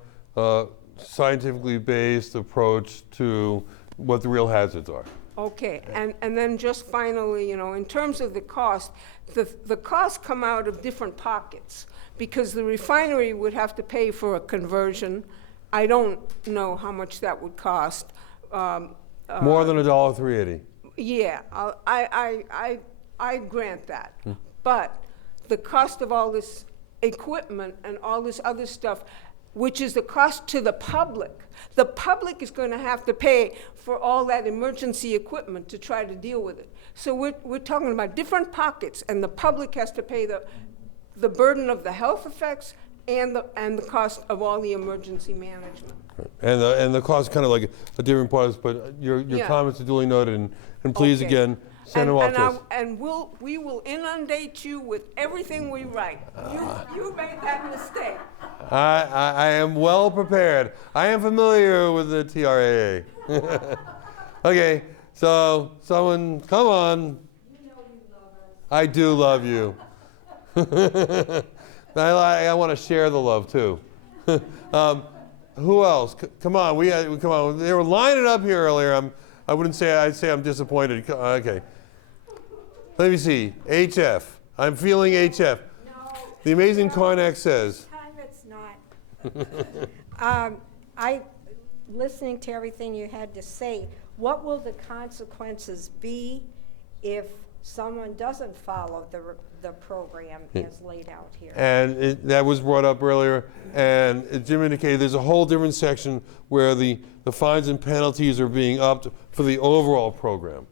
scientifically based approach to what the real hazards are. Okay, and then just finally, in terms of the cost, the costs come out of different pockets, because the refinery would have to pay for a conversion. I don't know how much that would cost. More than $1.380. Yeah, I grant that. But the cost of all this equipment and all this other stuff, which is the cost to the public is going to have to pay for all that emergency equipment to try to deal with it. So we're talking about different pockets, and the public has to pay the burden of the health effects and the cost of all the emergency management. And the cost is kind of like a different part, but your comments are duly noted, and please again, send them off to us. And we will inundate you with everything we write. You made that mistake. I am well prepared. I am familiar with the TRAA. Okay, so someone, come on. You know you love us. I do love you. I want to share the love too. Who else? Come on, come on. They were lining up here earlier. I'd say I'm disappointed. Okay. Let me see. HF. I'm feeling HF. No. The amazing Carnac says. It's not. Listening to everything you had to say, what will the consequences be if someone doesn't follow the program as laid out here. And that was brought up earlier, and Jim indicated there's a whole different section where the fines and penalties are being upped for the overall program.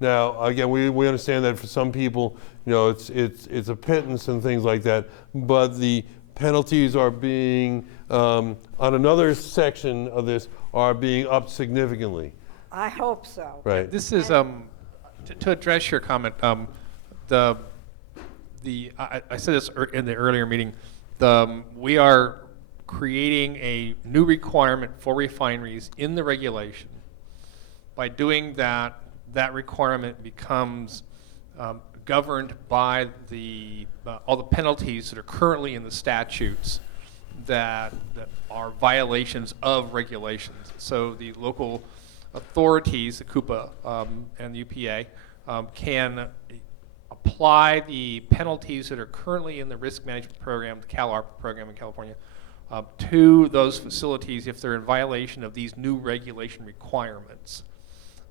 Now, again, we understand that for some people, it's a pittance and things like that, but the penalties are being, on another section of this, are being upped significantly. I hope so. Right. This is, to address your comment, I said this in the earlier meeting, we are creating a new requirement for refineries in the regulation. By doing that, that requirement becomes governed by all the penalties that are currently in the statutes that are violations of regulations. So the local authorities, the CUPA and the UPA, can apply the penalties that are currently in the risk management program, the CalARP program in California, to those facilities if they're in violation of these new regulation requirements.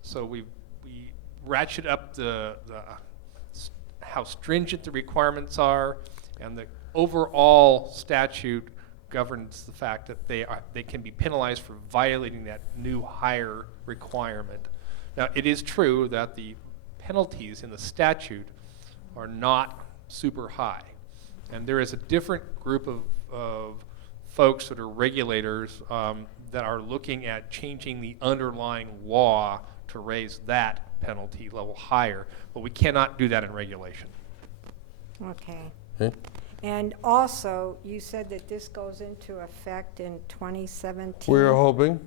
So we ratchet up how stringent the requirements are, and the overall statute governs the fact that they can be penalized for violating that new higher requirement. Now, it is true that the penalties in the statute are not super high, and there is a different group of folks that are regulators that are looking at changing the underlying law to raise that penalty level higher, but we cannot do that in regulation. Okay. Okay. And also, you said that this goes into effect in 2017. We're hoping.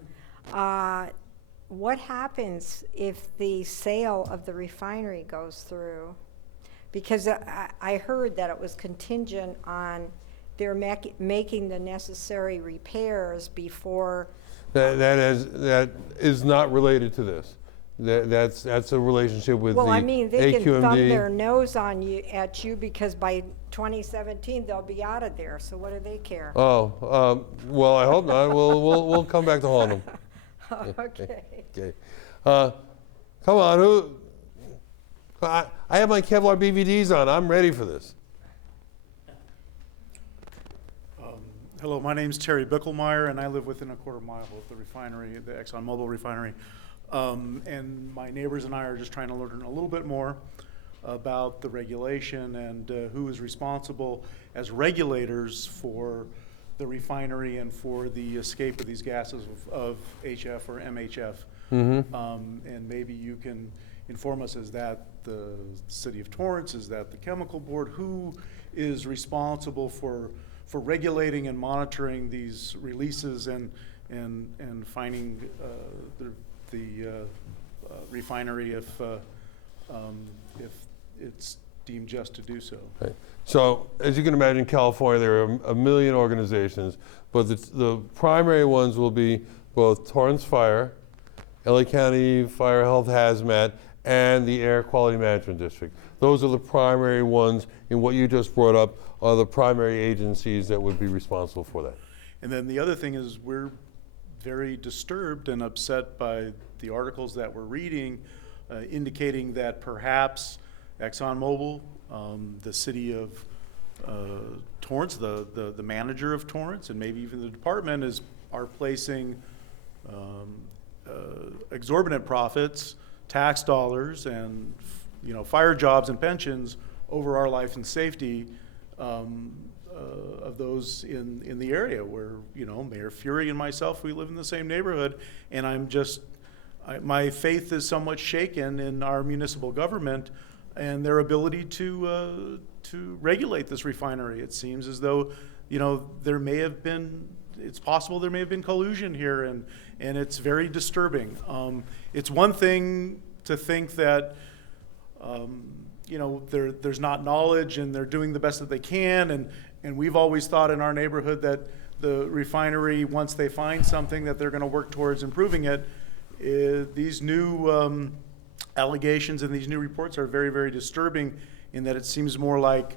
What happens if the sale of the refinery goes through? Because I heard that it was contingent on their making the necessary repairs before. That is not related to this. That's a relationship with well, the I mean, they AQMD. can thumb their nose at you because by 2017 they'll be out of there. So what do they care? Oh, well, I hope not. We'll come back to haunt them. Okay. Okay. Come on, I have my Kevlar BVDs on. I'm ready for this. Hello, my name's Terry Bickelmeyer, and I live within a quarter mile of the refinery, the ExxonMobil refinery. And my neighbors and I are just trying to learn a little bit more about the regulation and who is responsible as regulators for the refinery and for the escape of these gases of HF or MHF. Mm-hmm. And maybe you can inform us, is that the City of Torrance, is that the Chemical Board? Who is responsible for regulating and monitoring these releases and finding the refinery if it's deemed just to do so? Right. So, as you can imagine, California, there are a million organizations, but the primary ones will be both Torrance Fire, LA County Fire Health Hazmat, and the Air Quality Management District. Those are the primary ones, and what you just brought up are the primary agencies that would be responsible for that. And then the other thing is we're very disturbed and upset by the articles that we're reading indicating that perhaps ExxonMobil, the city of Torrance, the manager of Torrance, and maybe even the department are placing exorbitant profits, tax dollars, and fire jobs and pensions over our life and safety of those in the area where Mayor Fury and myself, we live in the same neighborhood, and my faith is somewhat shaken in our municipal government and their ability to regulate this refinery. It seems as though it's possible there may have been collusion here, and it's very disturbing. It's one thing to think that there's not knowledge and they're doing the best that they can, and we've always thought in our neighborhood that the refinery, once they find something, that they're going to work towards improving it. These new allegations and these new reports are very, very disturbing in that it seems more like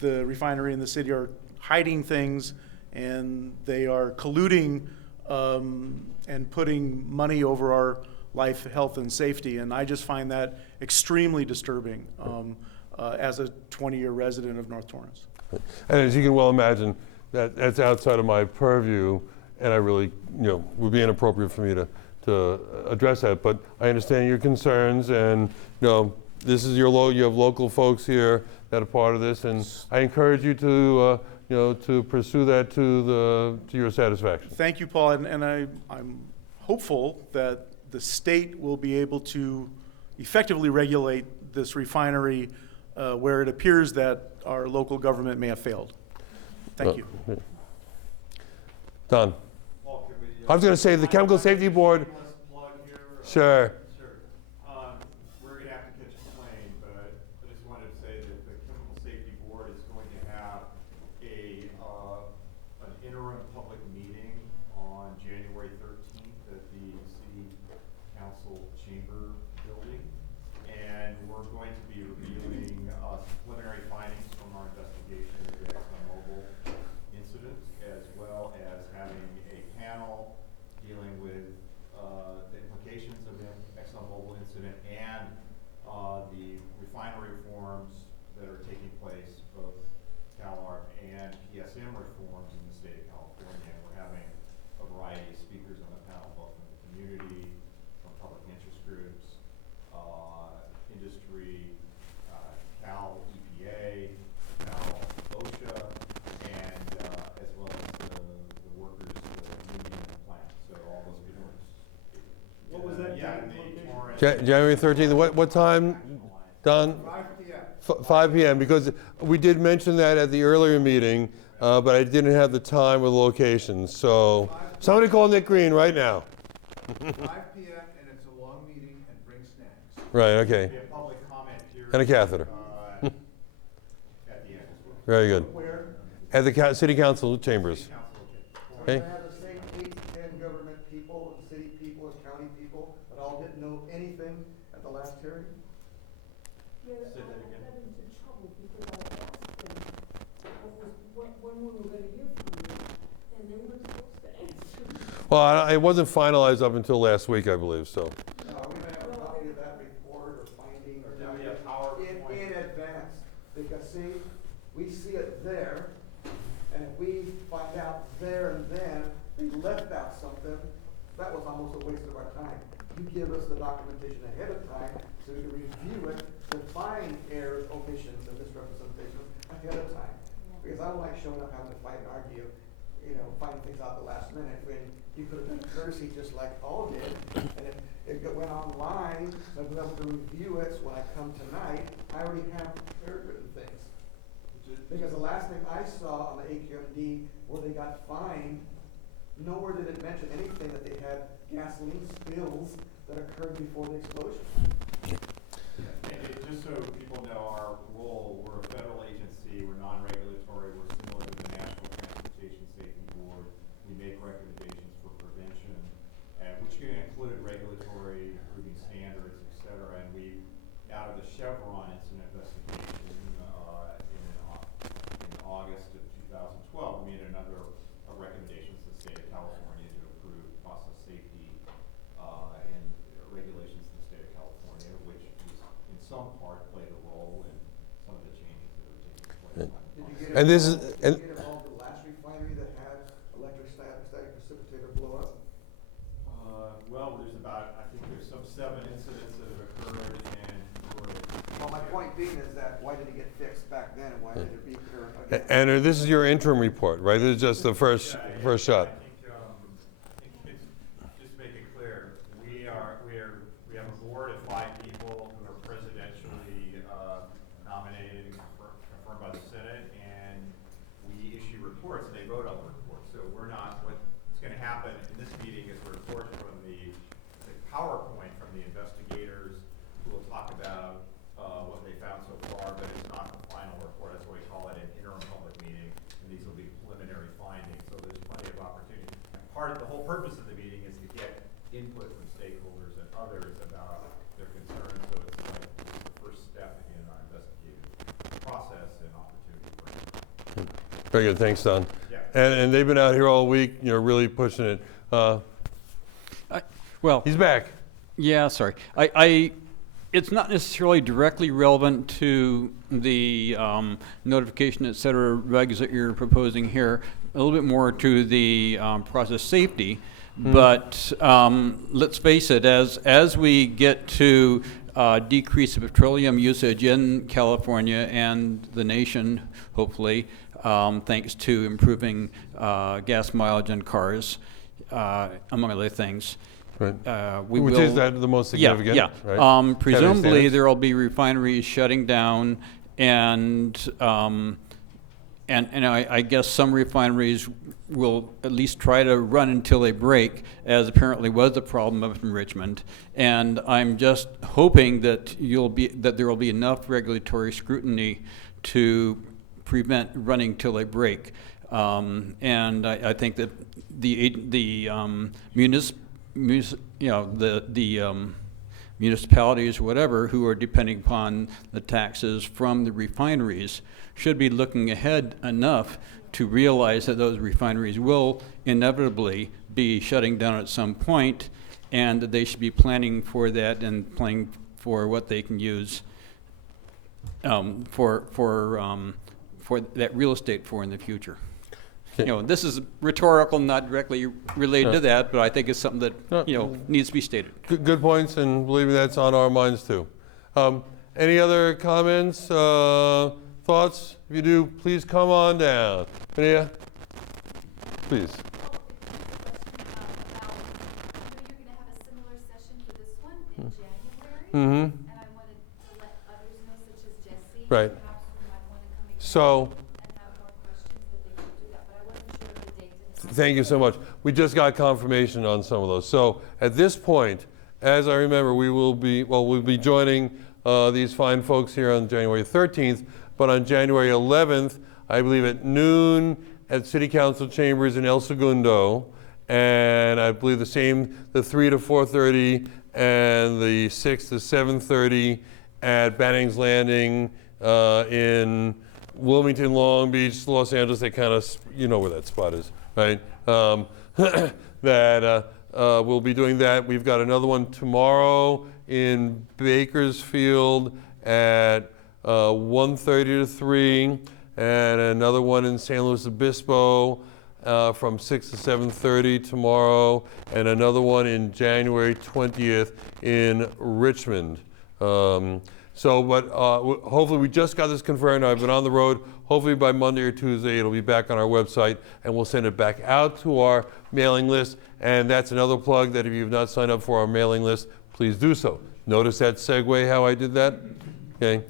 the refinery and the city are hiding things, and they are colluding and putting money over our life, health, and safety. And I just find that extremely disturbing as a 20-year resident of North Torrance. And as you can well imagine, that's outside of my purview, and I really, would be inappropriate for me to address that. But I understand your concerns, and this is you have local folks here that are part of this, and I encourage you to to pursue that to your satisfaction. Thank you, Paul, and I'm hopeful that the state will be able to effectively regulate this refinery where it appears that our local government may have failed. Thank you. Don. I was going to say the Chemical Safety Board. Sure. We're going to have to catch a plane, but I just wanted to say that the Chemical Safety Board is going to have an interim public meeting on January 13th at the City Council Chamber building, and we're going to be reviewing some preliminary findings from our investigation of the ExxonMobil incident, as well as having a panel dealing with the implications of the ExxonMobil incident and the refinery reforms that are taking place, both CalARP and PSM reforms in the state of California. We're having a variety of speakers on the panel, both from the community, from public interest groups, industry, Cal EPA, Cal OSHA, and as well as the workers, the union and the plant. So all those people. What was that? Yeah, in the Torrance. January 13th. What time, Don? 5 p.m. 5 p.m. Because we did mention that at the earlier meeting, but I didn't have the time or the location. So somebody call Nick Green right now. 5 p.m. and it's a long meeting, and bring snacks. Right. Okay. Be a public comment period, And a catheter. at the end. Very good. Where? At the City Council chambers. Okay. We're gonna have the same 8 to 10 government people, and city people, and county people, that all didn't know anything at the last hearing? Say that again. got into trouble because I asked them when we were gonna hear from you, and they were supposed to answer. Well, it wasn't finalized up until last week, I believe. So. No, we may have a copy of that report or finding or There'll be a PowerPoint. in advance. Because see, we see it there, and if we find out there and then they left out something, that was almost a waste of our time. You give us the documentation ahead of time so we can review it, to find errors, omissions, and misrepresentations ahead of time. Because I don't like showing up having to fight and argue, finding things out the last minute when you could have done courtesy just like all did. And if it went online, so I'd be able to review it, so when I come tonight, I already have prepared written things. Because the last thing I saw on the AQMD where they got fined, nowhere did it mention anything that they had gasoline spills that occurred before the explosion. And just so people know our role, we're a federal agency, we're non-regulatory, we're similar to the National Transportation Safety Board. We make recommendations for prevention, which can include regulatory, improving standards, et cetera. And we, out of the Chevron incident investigation in August of 2012, we made another recommendation to the state of California to approve process safety and regulations in the state of California, which is in some part played a role in some of the changes that are taking place. And this is. Did you get involved in the last refinery that had electrostatic precipitator blow up? Well, there's some 7 incidents that have occurred, and Well, my point being is that why did it get fixed back then, and why did it reoccur again? And this is your interim report, right? This is just the first shot. I think it's, just to make it clear, we have a board of 5 people who are presidentially nominated and confirmed by the Senate, and we issue reports and they vote on the reports. So we're not, what's going to happen in this meeting is a report from the PowerPoint from the investigators who will talk about what they found so far, but it's not the final report. That's why we call it an interim public meeting, and these will be preliminary findings. So there's plenty of opportunity. And the whole purpose of the meeting is to get input from stakeholders and others about their concerns. So it's like the first step in our investigative process and opportunity for input. Very good. Thanks, Don. Yeah. And they've been out here all week, really pushing it. Well, he's back. Yeah, sorry. It's not necessarily directly relevant to the notification, et cetera, regs that you're proposing here. A little bit more to the process safety. But let's face it, as we get to decrease the petroleum usage in California and the nation, hopefully, thanks to improving gas mileage in cars, among other things. Right. We Which will, is that the most significant? Yeah. Right? Presumably, Standards. there will be refineries shutting down, and I guess some refineries will at least try to run until they break, as apparently was the problem up in Richmond. And I'm just hoping that there will be enough regulatory scrutiny to prevent running till they break. And I think that the municipalities or whatever who are depending upon the taxes from the refineries should be looking ahead enough to realize that those refineries will inevitably be shutting down at some point, and that they should be planning for that and planning for what they can use for that real estate for in the future. This is rhetorical, not directly related to that, but I think it's something that needs to be stated. Good points, and believe me, that's on our minds too. Any other comments, thoughts? If you do, please come on down. Mania, please. Mm-hmm. Right. So, thank you so much. We just got confirmation on some of those. So at this point, as I remember, we'll be joining these fine folks here on January 13th, but on January 11th, I believe at noon at City Council Chambers in El Segundo, and I believe the 3 to 4:30 and the 6 to 7:30 at Banning's Landing in Wilmington, Long Beach, Los Angeles. They kind of, you know where that spot is, right? We'll be doing that. We've got another one tomorrow in Bakersfield at 1:30 to 3, and another one in San Luis Obispo from 6 to 7:30 tomorrow, and another one in January 20th in Richmond. Hopefully we just got this confirmed. I've been on the road. Hopefully by Monday or Tuesday it'll be back on our website, and we'll send it back out to our mailing list. And that's another plug that if you've not signed up for our mailing list, please do so. Notice that segue, how I did that? Okay.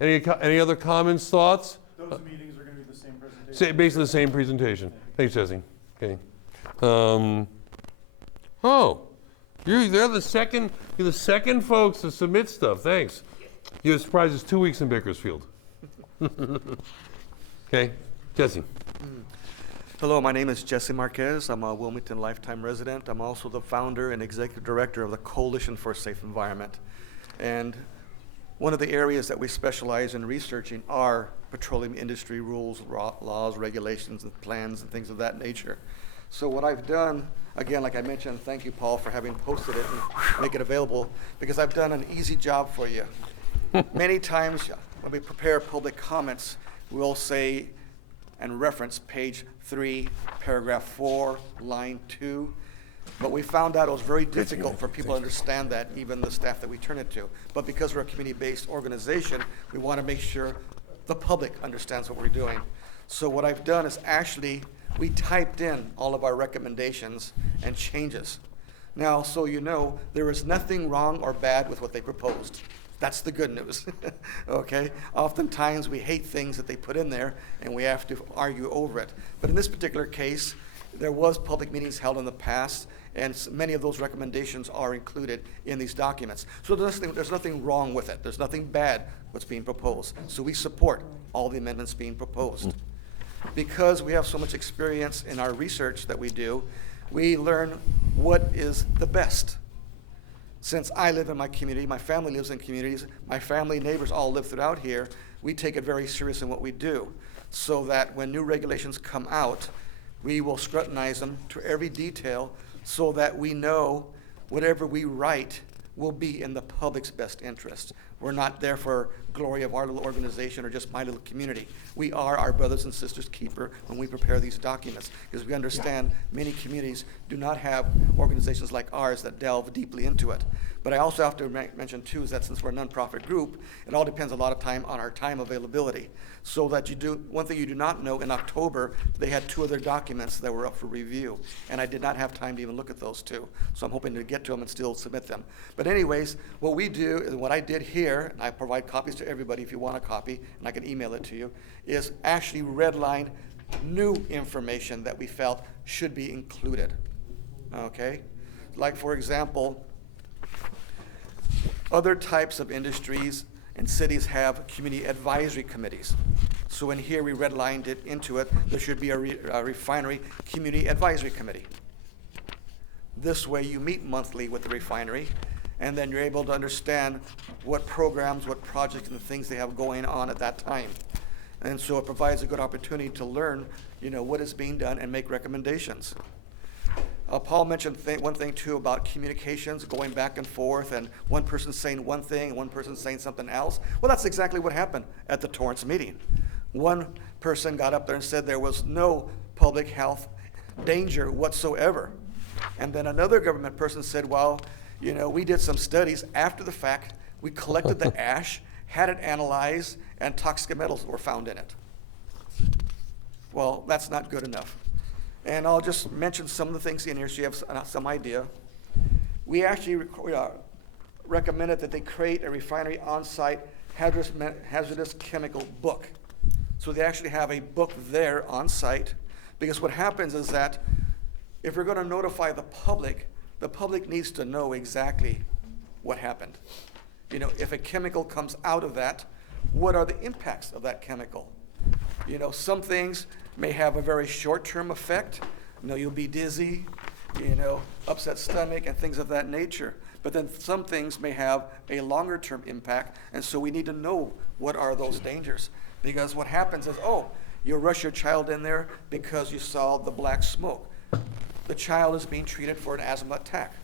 Any other comments, thoughts? Those meetings are going to be the same presentation? Basically the same presentation. Thanks, Jesse. Okay. You're the second folks to submit stuff. Thanks. You're surprised it's 2 weeks in Bakersfield. Okay, Jesse. Hello, my name is Jesse Marquez. I'm a Wilmington lifetime resident. I'm also the founder and executive director of the Coalition for a Safe Environment. And one of the areas that we specialize in researching are petroleum industry rules, laws, regulations, and plans, and things of that nature. So what I've done, again, like I mentioned, thank you, Paul, for having posted it and make it available, because I've done an easy job for you. Many times when we prepare public comments, we'll say and reference page 3, paragraph 4, line 2. But we found out it was very difficult for people to understand that, even the staff that we turn it to. But because we're a community-based organization, we want to make sure the public understands what we're doing. So what I've done is actually, we typed in all of our recommendations and changes. Now, so you know, there is nothing wrong or bad with what they proposed. That's the good news, okay? Oftentimes we hate things that they put in there and we have to argue over it. But in this particular case, there was public meetings held in the past, and many of those recommendations are included in these documents. So there's nothing wrong with it. There's nothing bad what's being proposed. So we support all the amendments being proposed. Because we have so much experience in our research that we do, we learn what is the best. Since I live in my community, my family lives in communities, my family neighbors all live throughout here, we take it very serious in what we do, so that when new regulations come out, we will scrutinize them to every detail so that we know whatever we write will be in the public's best interest. We're not there for glory of our little organization or just my little community. We are our brothers and sisters' keeper when we prepare these documents, because we understand many communities do not have organizations like ours that delve deeply into it. But I also have to mention too is that since we're a nonprofit group, it all depends a lot of time on our time availability. So that one thing you do not know, in October, they had 2 other documents that were up for review, and I did not have time to even look at those 2. So I'm hoping to get to them and still submit them. But anyways, what we do, and what I did here, and I provide copies to everybody if you want a copy, and I can email it to you, is actually redline new information that we felt should be included, okay? Like, for example, other types of industries and cities have community advisory committees. So in here, we redlined it into it. There should be a refinery community advisory committee. This way, you meet monthly with the refinery, and then you're able to understand what programs, what projects, and things they have going on at that time. And so it provides a good opportunity to learn, what is being done and make recommendations. Paul mentioned one thing too about communications going back and forth, and one person saying one thing and one person saying something else. Well, that's exactly what happened at the Torrance meeting. One person got up there and said there was no public health danger whatsoever. And then another government person said, well, we did some studies after the fact. We collected the ash, had it analyzed, and toxic metals were found in it. Well, that's not good enough. And I'll just mention some of the things in here so you have some idea. We actually recommended that they create a refinery on-site hazardous chemical book. So they actually have a book there on-site, because what happens is that if we're going to notify the public needs to know exactly what happened. If a chemical comes out of that, what are the impacts of that chemical? Some things may have a very short-term effect. You'll be dizzy, upset stomach and things of that nature. But then some things may have a longer-term impact, and so we need to know what are those dangers. Because what happens is, you'll rush your child in there because you saw the black smoke. The child is being treated for an asthma attack.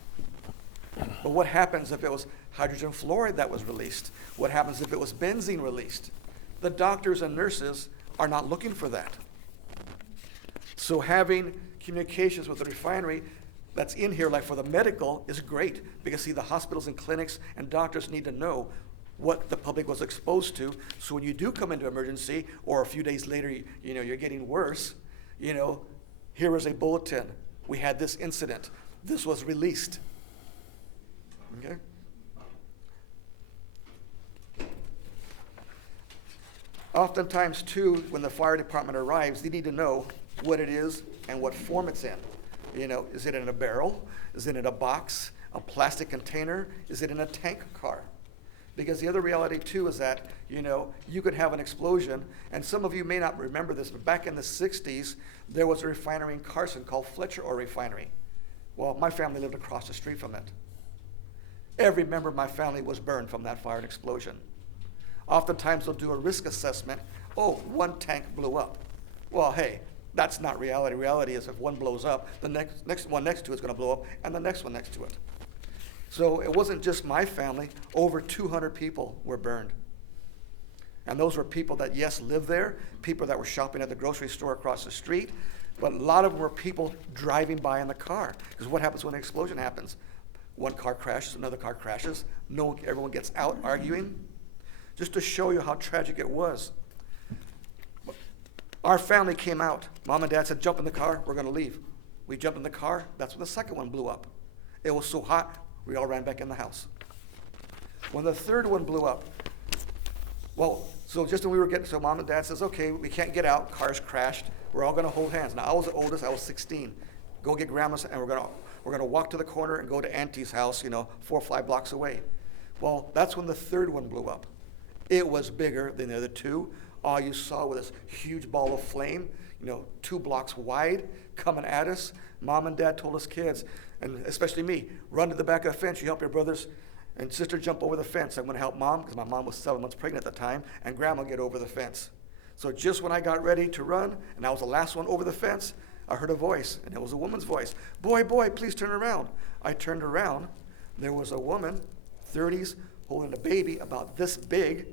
But what happens if it was hydrogen fluoride that was released? What happens if it was benzene released? The doctors and nurses are not looking for that. So having communications with the refinery that's in here, like for the medical, is great, because see, the hospitals and clinics and doctors need to know what the public was exposed to, so when you do come into emergency, or a few days later, you're getting worse, here is a bulletin. We had this incident. This was released. Okay? Oftentimes, too, when the fire department arrives, they need to know what it is and what form it's in. Is it in a barrel? Is it in a box? A plastic container? Is it in a tank car? Because the other reality, too, is that, you could have an explosion, and some of you may not remember this, but back in the 60s, there was a refinery in Carson called Fletcher Oil Refinery. Well, my family lived across the street from it. Every member of my family was burned from that fire and explosion. Oftentimes, they'll do a risk assessment. One tank blew up. Well, hey, that's not reality. Reality is if one blows up, the next one next to it is going to blow up, and the next one next to it. So it wasn't just my family. Over 200 people were burned. And those were people that, yes, lived there, people that were shopping at the grocery store across the street, but a lot of them were people driving by in the car. Because what happens when an explosion happens? One car crashes, another car crashes, everyone gets out arguing. Just to show you how tragic it was. Our family came out. Mom and Dad said, jump in the car, we're going to leave. We jumped in the car. That's when the second one blew up. It was so hot, we all ran back in the house. When the third one blew up, so just when we were so Mom and Dad says, okay, we can't get out, cars crashed, we're all going to hold hands. Now, I was the oldest, I was 16. Go get Grandma's, and we're going to walk to the corner and go to Auntie's house, 4 or 5 blocks away. Well, that's when the third one blew up. It was bigger than the other two. All you saw was this huge ball of flame, 2 blocks wide, coming at us. Mom and Dad told us kids, and especially me, run to the back of the fence. You help your brothers and sister jump over the fence. I'm going to help Mom, because my mom was 7 months pregnant at the time, and Grandma get over the fence. So just when I got ready to run, and I was the last one over the fence, I heard a voice, and it was a woman's voice. Boy, boy, please turn around. I turned around. There was a woman, 30s, holding a baby about this big.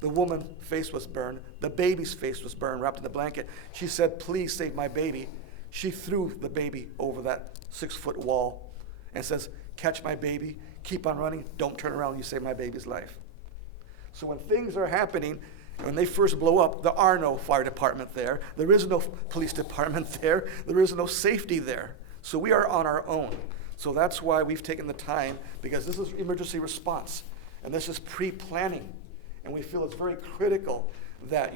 The woman's face was burned. The baby's face was burned, wrapped in the blanket. She said, please save my baby. She threw the baby over that 6-foot wall and says, catch my baby, keep on running, don't turn around, you save my baby's life. So when things are happening, when they first blow up, there are no fire department there. There is no police department there. There is no safety there. So we are on our own. So that's why we've taken the time, because this is emergency response, and this is pre-planning. And we feel it's very critical that,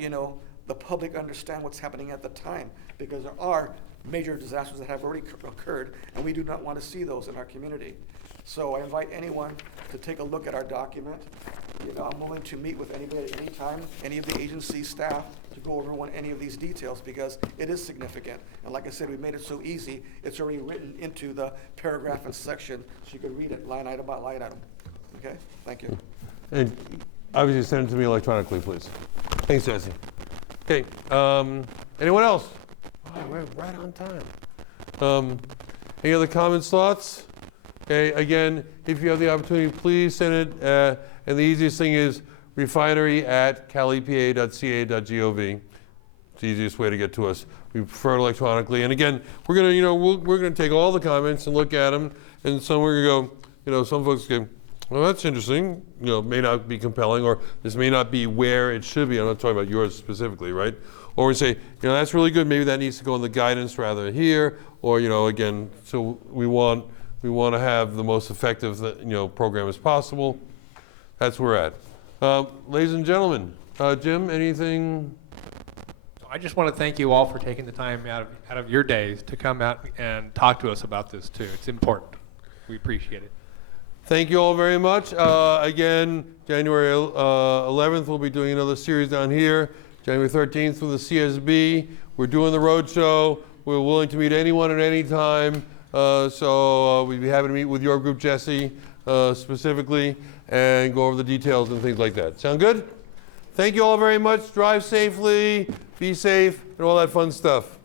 the public understand what's happening at the time, because there are major disasters that have already occurred, and we do not want to see those in our community. So I invite anyone to take a look at our document. I'm willing to meet with anybody at any time, any of the agency staff, to go over any of these details, because it is significant. And like I said, we made it so easy, it's already written into the paragraph and section, so you can read it line item by line item. Okay? Thank you. And obviously send it to me electronically, please. Thanks, Jesse. Okay, anyone else? Oh, we're right on time. Any other comments, thoughts? Okay, again, if you have the opportunity, please send it. And the easiest thing is refinery@calepa.ca.gov. It's the easiest way to get to us. We prefer it electronically. And again, we're gonna, we're gonna take all the comments and look at them. And some we're gonna go, some folks go, well, that's interesting. May not be compelling, or this may not be where it should be. I'm not talking about yours specifically, right? Or we say, that's really good. Maybe that needs to go in the guidance rather than here. Or again, so we want to have the most effective program as possible. That's where we're at. Ladies and gentlemen, Jim, anything? I just want to thank you all for taking the time out of your days to come out and talk to us about this too. It's important. We appreciate it. Thank you all very much. Again, January 11th, we'll be doing another series down here. January 13th with the CSB. We're doing the road show. We're willing to meet anyone at any time. So we'd be happy to meet with your group, Jesse, specifically, and go over the details and things like that. Sound good? Thank you all very much. Drive safely, be safe, and all that fun stuff.